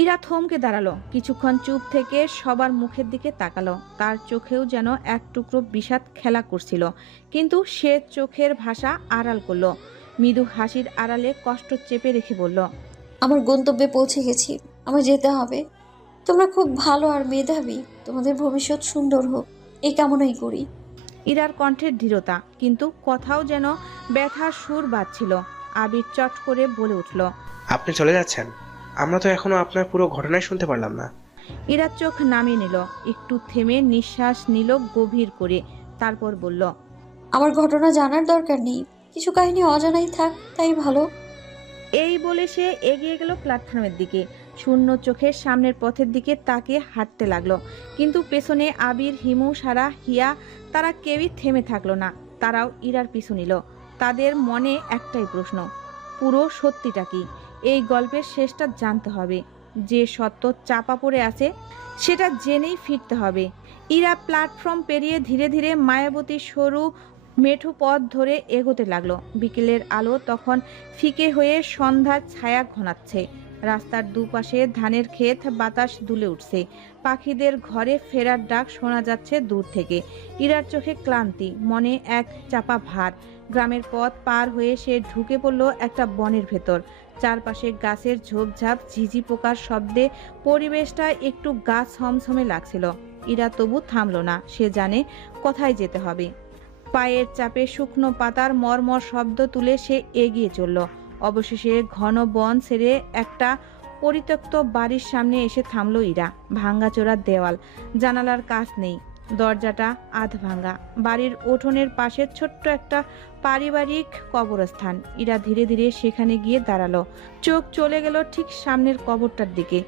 ইরা থমকে দাঁড়ালো, কিছুক্ষণ চুপ থেকে সবার মুখের দিকে তাকালো। তার চোখেও যেন এক টুকরো বিষাদ খেলা করছিল, কিন্তু সে চোখের ভাষা আড়াল করলো। মৃদু হাসির আড়ালে কষ্ট চেপে রেখে বলল, আমার গন্তব্যে পৌঁছে গেছি, আমার যেতে হবে। তোমরা খুব ভালো আর মেধাবী, তোমাদের ভবিষ্যৎ সুন্দর হোক এই কামনাই করি। ইরার কণ্ঠের দৃঢ়তা, কিন্তু কথাও যেন ব্যথার সুর বাজছিল। আবির চট করে বলে উঠল, আপনি চলে যাচ্ছেন? আমরা তো এখনো আপনার পুরো ঘটনাই শুনতে পারলাম না। ইরার চোখ নামিয়ে নিল, একটু থেমে নিঃশ্বাস নিল গভীর করে, তারপর বলল, আমার ঘটনা জানার দরকার নেই, কিছু কাহিনী অজানাই থাক, তাই ভালো। এই বলে সে এগিয়ে গেল প্ল্যাটফর্মের দিকে। শূন্য চোখের সামনের পথের দিকে তাকিয়ে হাঁটতে লাগলো। কিন্তু পেছনে আবির, হিমু, সারা, হিয়া তারা কেউই থেমে থাকলো না। তারাও ইরার পিছু নিল। তাদের মনে একটাই প্রশ্ন, পুরো সত্যিটা কি? এই গল্পের শেষটা জানতে হবে। যে সত্য চাপা পড়ে আছে সেটা জেনেই ফিরতে হবে। ইরা প্ল্যাটফর্ম পেরিয়ে ধীরে ধীরে মায়াবতী সরু মেঠো পথ ধরে এগোতে লাগলো। বিকেলের আলো তখন ফিকে হয়ে সন্ধ্যার ছায়া ঘনাচ্ছে। রাস্তার দুপাশে ধানের ক্ষেত, বাতাস দুলে উঠছে। পাখিদের ঘরে ফেরার ডাক শোনা যাচ্ছে দূর থেকে। ইরার চোখে ক্লান্তি, মনে এক চাপা ভার। গ্রামের পথ পার হয়ে সে ঢুকে পড়ল একটা বনের ভেতর। চারপাশে গাছের ঝোপঝাপ, ঝিঝি পোকার শব্দে পরিবেশটা একটু গা ছমছমে লাগছিল। ইরা তবু থামলো না। সে জানে কোথায় যেতে হবে। পায়ের চাপে শুকনো পাতার মরমর শব্দ তুলে সে এগিয়ে চলল। অবশেষে ঘন বন ছেড়ে একটা পরিত্যক্ত বাড়ির সামনে এসে থামলো ইরা। ভাঙ্গাচোরা দেওয়াল, জানালার কাচ নেই, দরজাটা আধ ভাঙ্গা। বাড়ির উঠোনের পাশে ছোট্ট একটা পারিবারিক কবরস্থান। ইরা ধীরে ধীরে সেখানে গিয়ে দাঁড়ালো। চোখ চলে গেল ঠিক সামনের কবরটার দিকে।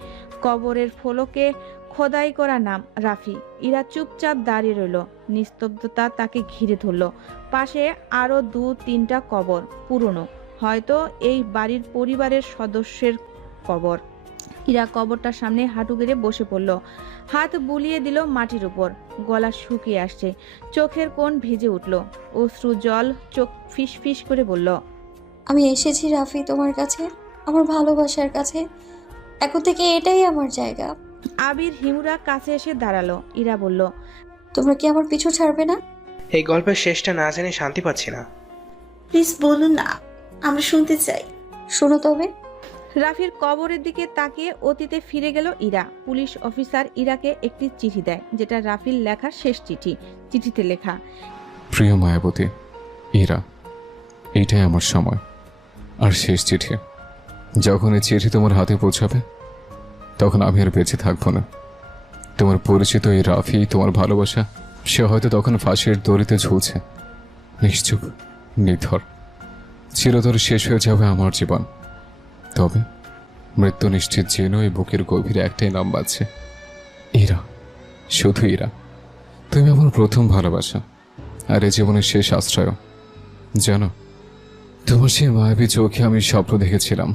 কবরের ফলকে খোদাই করা নাম রাফি। ইরা চুপচাপ দাঁড়িয়ে রইল। নিস্তব্ধতা তাকে ঘিরে ধরল। পাশে আরো 2-3টা কবর, পুরনো, হয়তো এই বাড়ির পরিবারের সদস্যের কবর। ইরা কবরটার সামনে হাঁটু গেড়ে বসে পড়ল। হাত বুলিয়ে দিল মাটির উপর। গলা শুকিয়ে আসছে, চোখের কোণ ভিজে উঠল। অশ্রু জল চোখ ফিস ফিস করে বলল, আমি এসেছি রাফি তোমার কাছে, আমার ভালোবাসার কাছে। এখন থেকে এটাই আমার জায়গা। আবির, হিমুরা কাছে এসে দাঁড়ালো। ইরা বলল, তোমরা কি আমার পিছু ছাড়বে না? এই গল্পের শেষটা না জেনে শান্তি পাচ্ছি না। প্লিজ বলুন না, আমরা শুনতে চাই। শোনো তবে। রাফির কবরের দিকে তাকিয়ে অতীতে ফিরে গেল ইরা। পুলিশ অফিসার ইরাকে একটি চিঠি দেয়, যেটা রাফির লেখা শেষ চিঠি। চিঠিতে লেখা, প্রিয় মায়াবতী ইরা, এইটাই আমার সময় আর শেষ চিঠি। যখন এই চিঠি তোমার হাতে পৌঁছাবে তখন আমি আর বেঁচে থাকবো না। তোমার পরিচিত এই রাফি, তোমার ভালোবাসা, সে হয়তো তখন ফাঁসির দড়িতে ঝুলছে, নিশ্চুপ, নিথর। চিরতর শেষ হয়ে যাবে আমার জীবন। তবে মৃত্যু নিশ্চিত জেনে এই বুকের গভীরে একটাই নাম বাজছে, ইরা, শুধু ইরা। তুমি আমার প্রথম ভালোবাসা আর এ জীবনের শেষ আশ্রয়। জানো, তোমার সেই মায়াবী চোখে আমি স্বপ্ন দেখেছিলাম।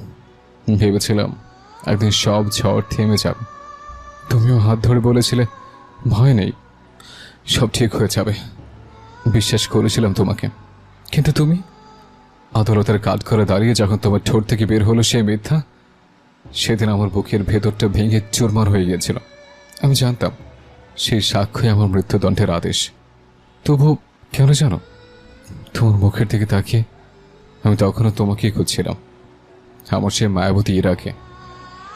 ভেবেছিলাম একদিন সব ঝড় থেমে যাবে। তুমিও হাত ধরে বলেছিলে, ভয় নেই, সব ঠিক হয়ে যাবে। বিশ্বাস করেছিলাম তোমাকে, কিন্তু তুমি আদালতের কাঠ করে দাঁড়িয়ে যখন তোমার ঠোঁট থেকে বের হলো সেই মিথ্যা, সেদিন আমার বুকের ভেতরটা ভেঙে চুরমার হয়ে গিয়েছিল। আমি জানতাম সেই সাক্ষ্যই আমার মৃত্যুদণ্ডের আদেশ। তবু কেন জানো, তোমার মুখের দিকে তাকিয়ে আমি তখনও তোমাকেই খুঁজছিলাম, আমার সেই মায়াবতী ইরাকে।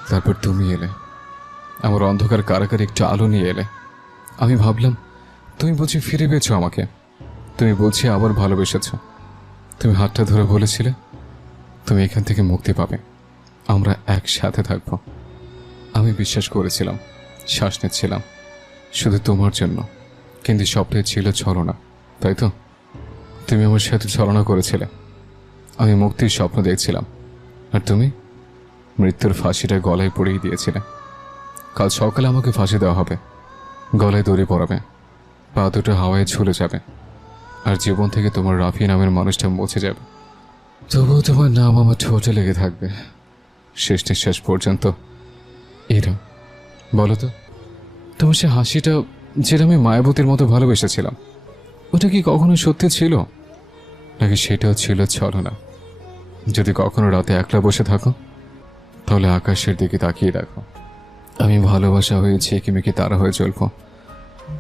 তারপর তুমি এলে, আমার অন্ধকার কারাগারে একটু আলো নিয়ে এলে। আমি ভাবলাম তুমি বলছি ফিরে পেয়েছো আমাকে, তুমি বলছি আবার ভালোবেসেছ। তুমি হাতটা ধরে বলেছিলে তুমি এখান থেকে মুক্তি পাবে, আমরা একসাথে থাকবো। আমি বিশ্বাস করেছিলাম, শ্বাস নিচ্ছিলাম শুধু তোমার জন্য, কিন্তু সবটাই ছিল ছলনা, তাই তো? তুমি আমার সাথে ছলনা করেছিলে। আমি মুক্তির স্বপ্ন দেখছিলাম, আর তুমি মৃত্যুর ফাঁসিটা গলায় পরিয়ে দিয়েছিলে। কাল সকালে আমাকে ফাঁসি দেওয়া হবে, গলায় দড়ি পড়াবে, পা দুটো হাওয়ায় ঝুলে যাবে, আর জীবন থেকে তোমার রাফি নামের মানুষটা মুছে যাবে। তবুও তোমার নাম আমার ঠোঁটে লেগে থাকবে শেষ নিঃশ্বাস পর্যন্ত। এরা বলো তো, তোমার সে হাসিটা যেটা আমি মায়াবতীর মতো ভালোবেসেছিলাম, ওটা কি কখনো সত্যি ছিল, নাকি সেটাও ছিল ছলনা? যদি কখনো রাতে একলা বসে থাকো, তাহলে আকাশের দিকে তাকিয়ে দেখো। আমি ভালোবাসা হয়ে ঝেঁকিমেকি তারা হয়ে চলবো।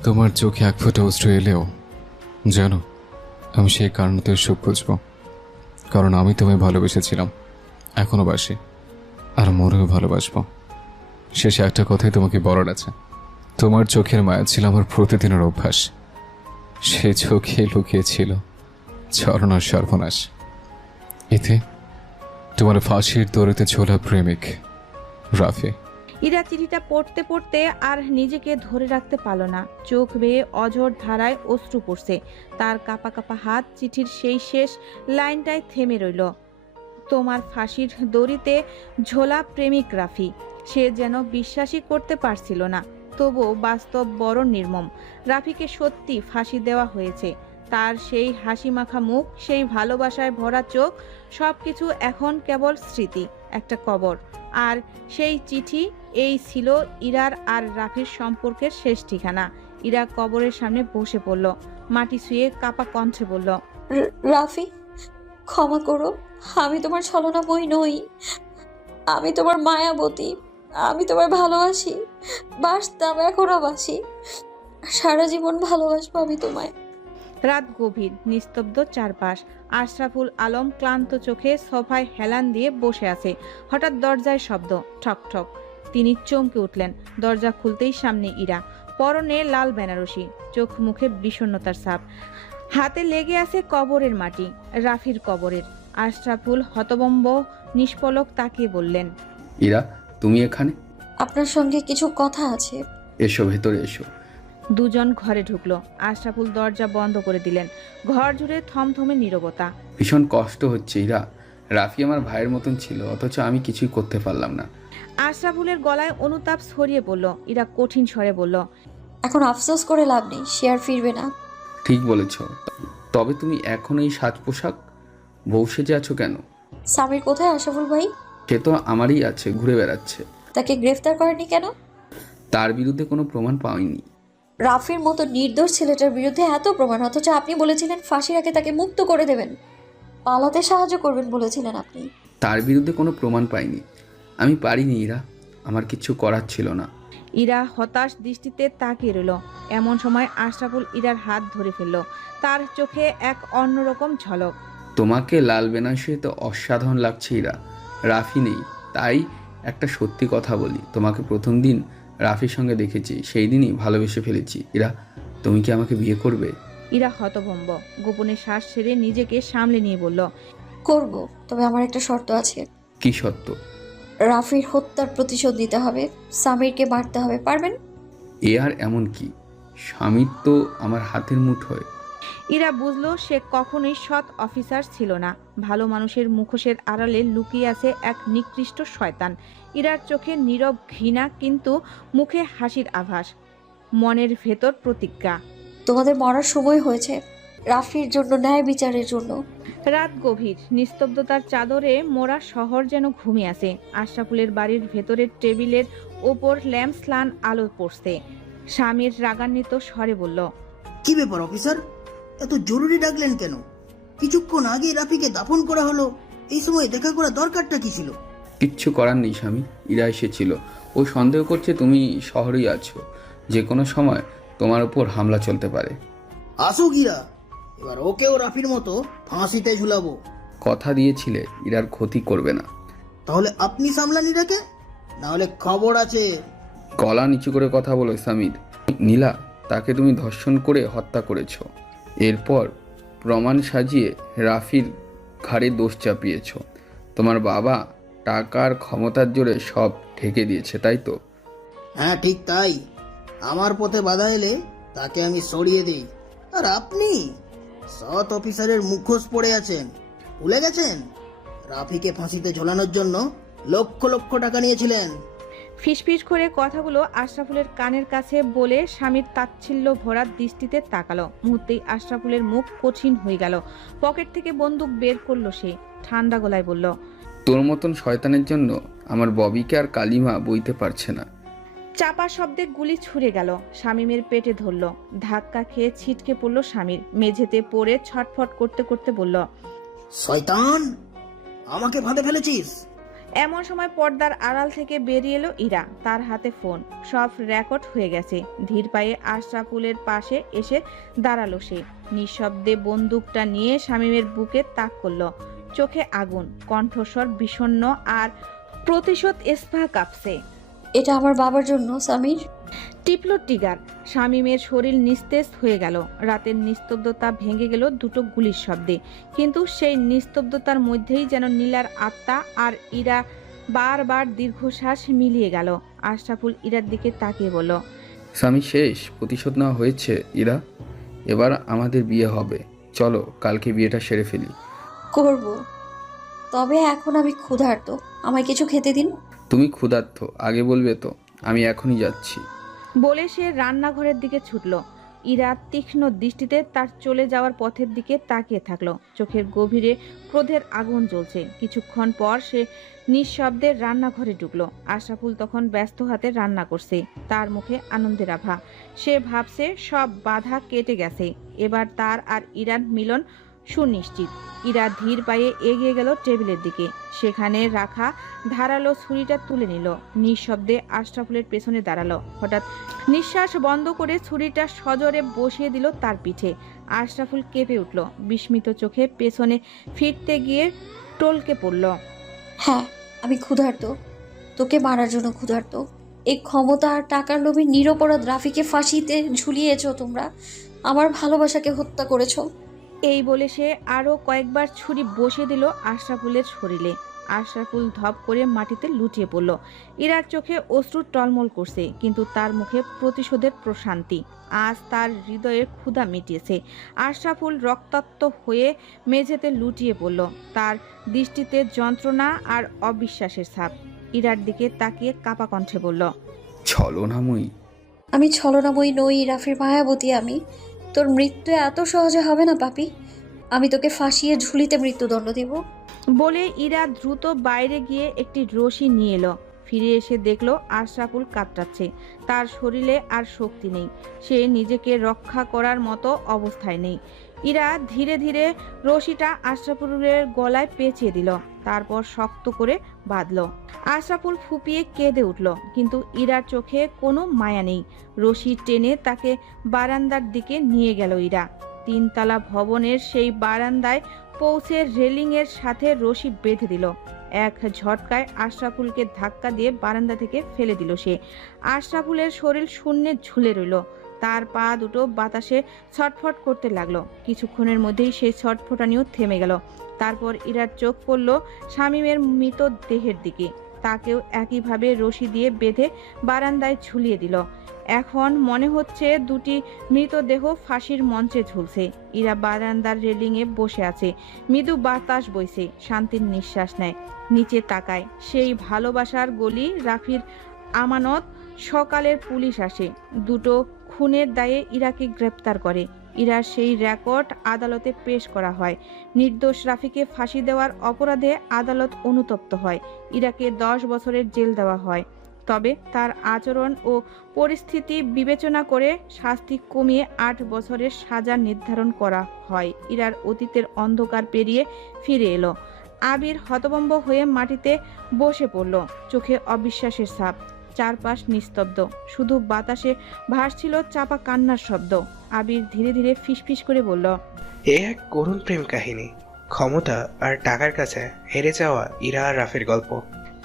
তোমার চোখে এক ফোঁটা অশ্রু এলেও জানো, আমি সেই কারণতে সুখ বুঝবো, কারণ আমি তোমায় ভালোবেসেছিলাম, এখনো বাসি, আর মরেও ভালোবাসবো। শেষে একটা কথাই তোমাকে বলার আছে, তোমার চোখের মায়া ছিল আমার প্রতিদিনের অভ্যাস। সে চোখে লুকিয়েছিল ছলনার সর্বনাশ। এতে তোমার ফাঁসির দড়িতে ঝোলা প্রেমিক রাফি। ইরা চিঠিটা পড়তে পড়তে আর নিজেকে ধরে রাখতে পারল না, চোখ বেয়ে অঝোর ধারায় অশ্রু পড়ছে। তার কাঁপা কাঁপা হাত চিঠির সেই শেষ লাইনটায় থেমে রইল, তোমার ফাঁসির দড়িতে ঝোলা প্রেমিক রাফি। সে যেন বিশ্বাসই করতে পারছিল না, তবুও বাস্তব বড় নির্মম। রাফিকে সত্যি ফাঁসি দেওয়া হয়েছে। তার সেই হাসি মাখা মুখ, সেই ভালোবাসায় ভরা চোখ, সবকিছু এখন কেবল স্মৃতি, একটা কবর। আর সেই চিঠি, এই ছিল ইরার আর রাফির সম্পর্কের শেষ ঠিকানা। ইরা কবরের সামনে বসে পড়ল, মাটি ছুঁয়ে কাপা কণ্ঠে বলল, রাফি, ক্ষমা করো, আমি তোমার ছলনাময়ী নই, আমি তোমার মায়াবতী, আমি তোমায় ভালোবাসি, বাসতাম, এখনো বাসি, সারা জীবন ভালোবাসবো আমি তোমায়। রাত গভীর, নিস্তব্ধ চারপাশ। আশরাফুল আলম ক্লান্ত চোখে সোফায় হেলান দিয়ে বসে আছে। হঠাৎ দরজায় শব্দ, ঠক ঠক। তিনি চমকে উঠলেন। দরজা খুলতেই সামনে ইরা, পরনে লাল বেনারসি, চোখ মুখে বিষণ্ণতার ছাপ, হাতে লেগে আছে কবরের মাটি, রাফির কবরের। আশরাফুল হতবম্ব নিষ্পলক তাকিয়ে বললেন, ইরা, তুমি এখানে? আপনার সঙ্গে কিছু কথা আছে। এসো, ভেতরে এসো। দুজন ঘরে ঢুকলো। আশরাফুল দরজা বন্ধ করে দিলেন। ঘর জুড়ে থমথমে নীরবতা। ভীষণ কষ্ট হচ্ছে ইরা, রাফি আমার ভাইয়ের মতন ছিল, অথচ আমি কিছুই করতে পারলাম না। আশরাফুলের গলায় অনুতাপ ছড়িয়ে পড়ল। ইরা কঠিন স্বরে বলল, এখন আফসোস করে লাভ নেই, সে আর ফিরবে না। ঠিক বলেছ, তবে তুমি এখন এই সাজ পোশাক বউ সেজে আছো কেন? সামির কোথায় আশরাফুল ভাই? সে তো আমারই আছে, ঘুরে বেড়াচ্ছে। তাকে গ্রেফতার করেনি কেন? তার বিরুদ্ধে কোনো প্রমাণ পাইনি। রাফির মতো নির্দোষ ছেলেটার বিরুদ্ধে এত প্রমাণ, অথচ আপনি বলেছিলেন ফাঁসির আগে তাকে মুক্ত করে দেবেন, পালাতে সাহায্য করবেন বলেছিলেন আপনি। তার বিরুদ্ধে কোনো প্রমাণ পাইনি, আমি পারিনি ইরা, আমার কিছু করার ছিল না। ইরা হতাশ দৃষ্টিতে তাকিয়ে রইল। এমন সময় আশরাফুল ইরার হাত ধরে ফেলল, তার চোখে এক অন্যরকম ঝলক। তোমাকে লাল বেনারসিতে তো অসাধারণ লাগছে ইরা, রাফি নেই, তাই একটা সত্যি কথা বলি, তোমাকে প্রথম দিন রাফির সঙ্গে দেখেছি, সেই দিনই ভালোবেসে ফেলেছি। ইরা, তুমি কি আমাকে বিয়ে করবে? ইরা হতভম্ব, গোপনে শ্বাস ছেড়ে নিজেকে সামলে নিয়ে বলল, করব, তবে আমার একটা শর্ত আছে। কি শর্ত? রাফির হত্যার প্রতিশোধ নিতে হবে, সামিরকে মারতে হবে, পারবেন? এ আর এমন কি, স্বামীর তো আমার হাতের মুঠোয়। ইরা বুঝল সে কখনোই সৎ অফিসার ছিল না। ভালো মানুষের মুখোশের আড়ালে লুকিয়ে আছে এক নিকৃষ্ট শয়তান। ইরার চোখে নীরব ঘৃণা, কিন্তু মুখে হাসির আভাস, মনের ভেতর প্রতিজ্ঞা। তোমাদের মরার সময় হয়েছে, রাফির জন্য, ন্যায় বিচারের জন্য। রাত গভীর, নিস্তব্ধতার চাদরে মোড়া শহর যেন ঘুমিয়ে আছে। আশরাফুলের বাড়ির ভেতরের টেবিলের ওপর ল্যাম্পস্লান আলো পড়ছে। স্বামীর রাগান্বিত স্বরে বলল, কি ব্যাপার অফিসার, এত জরুরি ডাকলেন কেন? কিছুক্ষণ আগে রাফিকে দাফন করা হলো, এই সময় দেখা করা দরকারটা কি ছিল? কিচ্ছু করার নেই স্বামী, ইরা এসেছিল, ও সন্দেহ করছে তুমি শহরেই আছো, যে কোনো সময় তোমার উপর হামলা চলতে পারে। আসুক ইরা, এবার ওকেও রাফির মতো ফাঁসিতে ঝুলাবো। কথা দিয়েছিলে ইরার ক্ষতি করবে না। তাহলে আপনি সামলান ইরাকে, না হলে খবর আছে। গলা নিচু করে কথা বলো সামির। নীলা, তাকে তুমি ধর্ষণ করে হত্যা করেছো। এরপর প্রমাণ সাজিয়ে রাফির ঘাড়ে দোষ চাপিয়েছ। তোমার বাবা টাকার ক্ষমতার জোরে সব ঢেকে দিয়েছে, তাই তো? হ্যাঁ ঠিক তাই। আমার পথে বাধা এলে তাকে আমি সরিয়ে দিই, আর আপনি সৎ অফিসারের মুখোশ পড়ে আছেন। ভুলে গেছেন রাফিকে ফাঁসিতে ঝোলানোর জন্য লক্ষ লক্ষ টাকা নিয়েছিলেন। ফিসফিস করে কথাগুলো আশরাফুলের কানের কাছে বলে স্বামীর তাচ্ছিল্য ভরা দৃষ্টিতে তাকালো। মুহূর্তেই আশরাফুলের মুখ কঠিন হয়ে গেল। পকেট থেকে বন্দুক বের করলো সে, ঠান্ডা গলায় বলল, তোর মতন শয়তানের জন্য আমার ববিকে আর কালিমা বইতে পারছে না। চাপা শব্দে গুলি ছুড়ে গেল, শামীমের পেটে ধরল। ধাক্কা খেয়ে ছিটকে পড়ল স্বামীর, মেঝেতে পড়ে ছটফট করতে করতে বলল, শয়তান, আমাকে ফাঁদে ফেলেছিস। এমন সময় পর্দার আড়াল থেকে বেরিয়ে এলো ইরা, তার হাতে ফোন। সব রেকর্ড হয়ে গেছে। ধীর পায়ে আশরাফুলের পাশে এসে দাঁড়ালো সে, নিঃশব্দে বন্দুকটা নিয়ে শামীমের বুকে তাক করলো। চোখে আগুন, কণ্ঠস্বর বিষণ্ণ, আর প্রতিশোধ স্পৃহা কাঁপছে। এটা আমার বাবার জন্য সামির। টিপলো টিগার। শামীমের শরীর নিস্তেজ হয়ে গেল। রাতের নিস্তব্ধতা ভেঙে গেল দুটো গুলির শব্দে, কিন্তু সেই নিস্তব্ধতার মধ্যেই যেন নীলার আত্মা আর ইরা বারবার দীর্ঘশ্বাস মিলিয়ে গেল। আশরাফুল ইরার দিকে তাকিয়ে বলল, স্বামী শেষ, প্রতিশোধ নেওয়া হয়েছে ইরা, এবার আমাদের বিয়ে হবে। চলো কালকে বিয়েটা সেরে ফেলি। করব, তবে এখন আমি ক্ষুধার্ত, আমায় কিছু খেতে দিন। তুমি ক্ষুধার্ত আগে বলবে তো, আমি এখনই যাচ্ছি। বলে সে রান্নাঘরের দিকে ছুটল। ইরা তীক্ষ্ণ দৃষ্টিতে তার চলে যাওয়ার পথের দিকে তাকিয়ে থাকলো। চোখের গভীরে ক্রোধের আগুন জ্বলছে। কিছুক্ষণ পর সে নিঃশব্দে রান্নাঘরে ঢুকলো। আশরাফুল তখন ব্যস্ত হাতে রান্না করছে, তার মুখে আনন্দের আভা। সে ভাবছে সব বাধা কেটে গেছে, এবার তার আর ইরার মিলন সুনিশ্চিত। ইরা ধীর পায়ে এগিয়ে গেল টেবিলের দিকে, সেখানে রাখা ধারালো ছুরিটা তুলে নিল। নিঃশব্দে আশরাফুলের পেছনে দাঁড়ালো। হঠাৎ নিঃশ্বাস বন্ধ করে ছুরিটা সজোরে বসিয়ে দিল তার পিঠে। আশরাফুল কেঁপে উঠল, বিস্মিত চোখে পেছনে ফিরতে গিয়ে টলকে পড়ল। হ্যাঁ, আমি ক্ষুধার্ত, তোকে মারার জন্য ক্ষুধার্ত। এই ক্ষমতা আর টাকার লোভে নিরপরাধ রাফিকে ফাঁসিতে ঝুলিয়েছ তোমরা, আমার ভালোবাসাকে হত্যা করেছো। এই বলে সে আরো কয়েকবার ছুরি বসিয়ে দিল আশরাফুলের শরীরে। আশরাফুল ধপ করে মাটিতে লুটিয়ে পড়ল। ইরার চোখে অশ্রু টলমল করছে, কিন্তু তার মুখে প্রতিশোধের প্রশান্তি। আজ তার হৃদয়ের ক্ষুধা মিটিয়েছে। আশরাফুল রক্তাক্ত হয়ে মেঝেতে লুটিয়ে পড়ল, তার দৃষ্টিতে যন্ত্রণা আর অবিশ্বাসের ছাপ। ইরার দিকে তাকিয়ে কাপা কণ্ঠে বলল, ছলনাময়ী। আমি ছলনাময়ী নই, রাফির মায়াবতী আমি। তোর মৃত্যু এত সহজে হবে না পাপি, আমি তোকে ফাঁসিয়ে ঝুলিতে মৃত্যুদণ্ড দেব। বলে ইরা দ্রুত বাইরে গিয়ে একটি রশি নিয়ে এলো। ফিরে এসে দেখলো আশরাফুল কাতরাচ্ছে, তার শরীরে আর শক্তি নেই, সে নিজেকে রক্ষা করার মতো অবস্থায় নেই। ইরা ধীরে ধীরে রশিটা আশরাফুলের গলায় পেঁচিয়ে দিল, তারপর শক্ত করে বাঁধল। আশরাফুল ফুপিয়ে কেঁদে উঠল, কিন্তু ইরার চোখে কোনো মায়া নেই। রশি টেনে তাকে বারান্দার দিকে নিয়ে গেল ইরা। 3 তলা ভবনের সেই বারান্দায় পৌঁছে রেলিংয়ের সাথে রশি বেঁধে দিল। এক ঝটকায় আশরাফুলকে ধাক্কা দিয়ে বারান্দা থেকে ফেলে দিল সে। আশরাফুলের শরীর শূন্যে ঝুলে রইল, তার পা দুটো বাতাসে ছটফট করতে লাগলো। কিছুক্ষণের মধ্যেই সেই ছটফটানিও থেমে গেল। তারপর ইরার চোখ পড়ল শামীমের মৃত দেহের দিকে, তাকেও একইভাবে রশি দিয়ে বেঁধে বারান্দায় ঝুলিয়ে দিল। এখন মনে হচ্ছে দুটি মৃতদেহ ফাঁসির মঞ্চে ঝুলছে। ইরা বারান্দার রেলিংয়ে বসে আছে, মৃদু বাতাস বইছে, শান্তির নিঃশ্বাস নেয়। নিচে তাকায়, সেই ভালোবাসার গলি রাফির আমানত। সকালের পুলিশ আসে, দুটো খুনের দায়ে ইরাকে গ্রেপ্তার করে। ইরার সেই রেকর্ড আদালতে পেশ করা হয়। নির্দোষ রাফিকে ফাঁসি দেওয়ার অপরাধে আদালত অনুতপ্ত হয়। ইরাকে 10 বছরের জেল দেওয়া হয়। তবে তার আচরণ ও পরিস্থিতি বিবেচনা করে শাস্তি কমিয়ে 8 বছরের সাজা নির্ধারণ করা হয়। ইরার অতীতের অন্ধকার পেরিয়ে ফিরে এলো। আবির হতভম্ব হয়ে মাটিতে বসে পড়ল, চোখে অবিশ্বাসের ছাপ। চারপাশ নিস্তব্ধ, শুধু বাতাসে ভাসছিল চাপা কান্নার শব্দ। আবির ধীরে ধীরে ফিসফিস করে বলল, এ এক করুণ প্রেম কাহিনী, ক্ষমতা আর টাকার কাছে হেরে যাওয়া ইরা আর রাফির গল্প।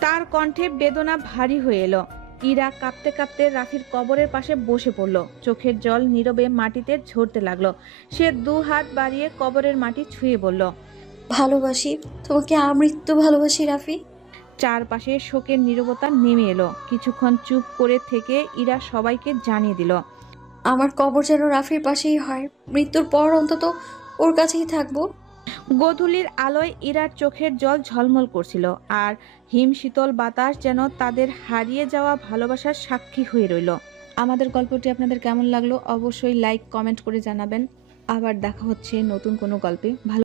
তার কণ্ঠে বেদনা ভারী হয়ে এলো। ইরা কাঁপতে কাঁপতে রাফির কবরের পাশে বসে পড়ল। চোখের জল নীরবে মাটিতে ঝরতে লাগলো। সে 2 হাত বাড়িয়ে কবরের মাটি ছুঁয়ে বলল, ভালোবাসি তোমাকে, আমৃত্যু ভালোবাসি রাফি। চারপাশে শোকের নীরবতা নেমে এলো। কিছুক্ষণ চুপ করে থেকে ইরা সবাইকে জানিয়ে দিল, আমার কবর যেন রাফির পাশেই হয়, মৃত্যুর পর অন্তত ওর কাছেই থাকবো। গোধূলির আলোয় ইরার চোখের জল ঝলমল করছিল, আর হিমশীতল বাতাস যেন তাদের হারিয়ে যাওয়া ভালোবাসার সাক্ষী হয়ে রইল। আমাদের গল্পটি আপনাদের কেমন লাগলো অবশ্যই লাইক কমেন্ট করে জানাবেন। আবার দেখা হচ্ছে নতুন কোনো গল্পে। ভালো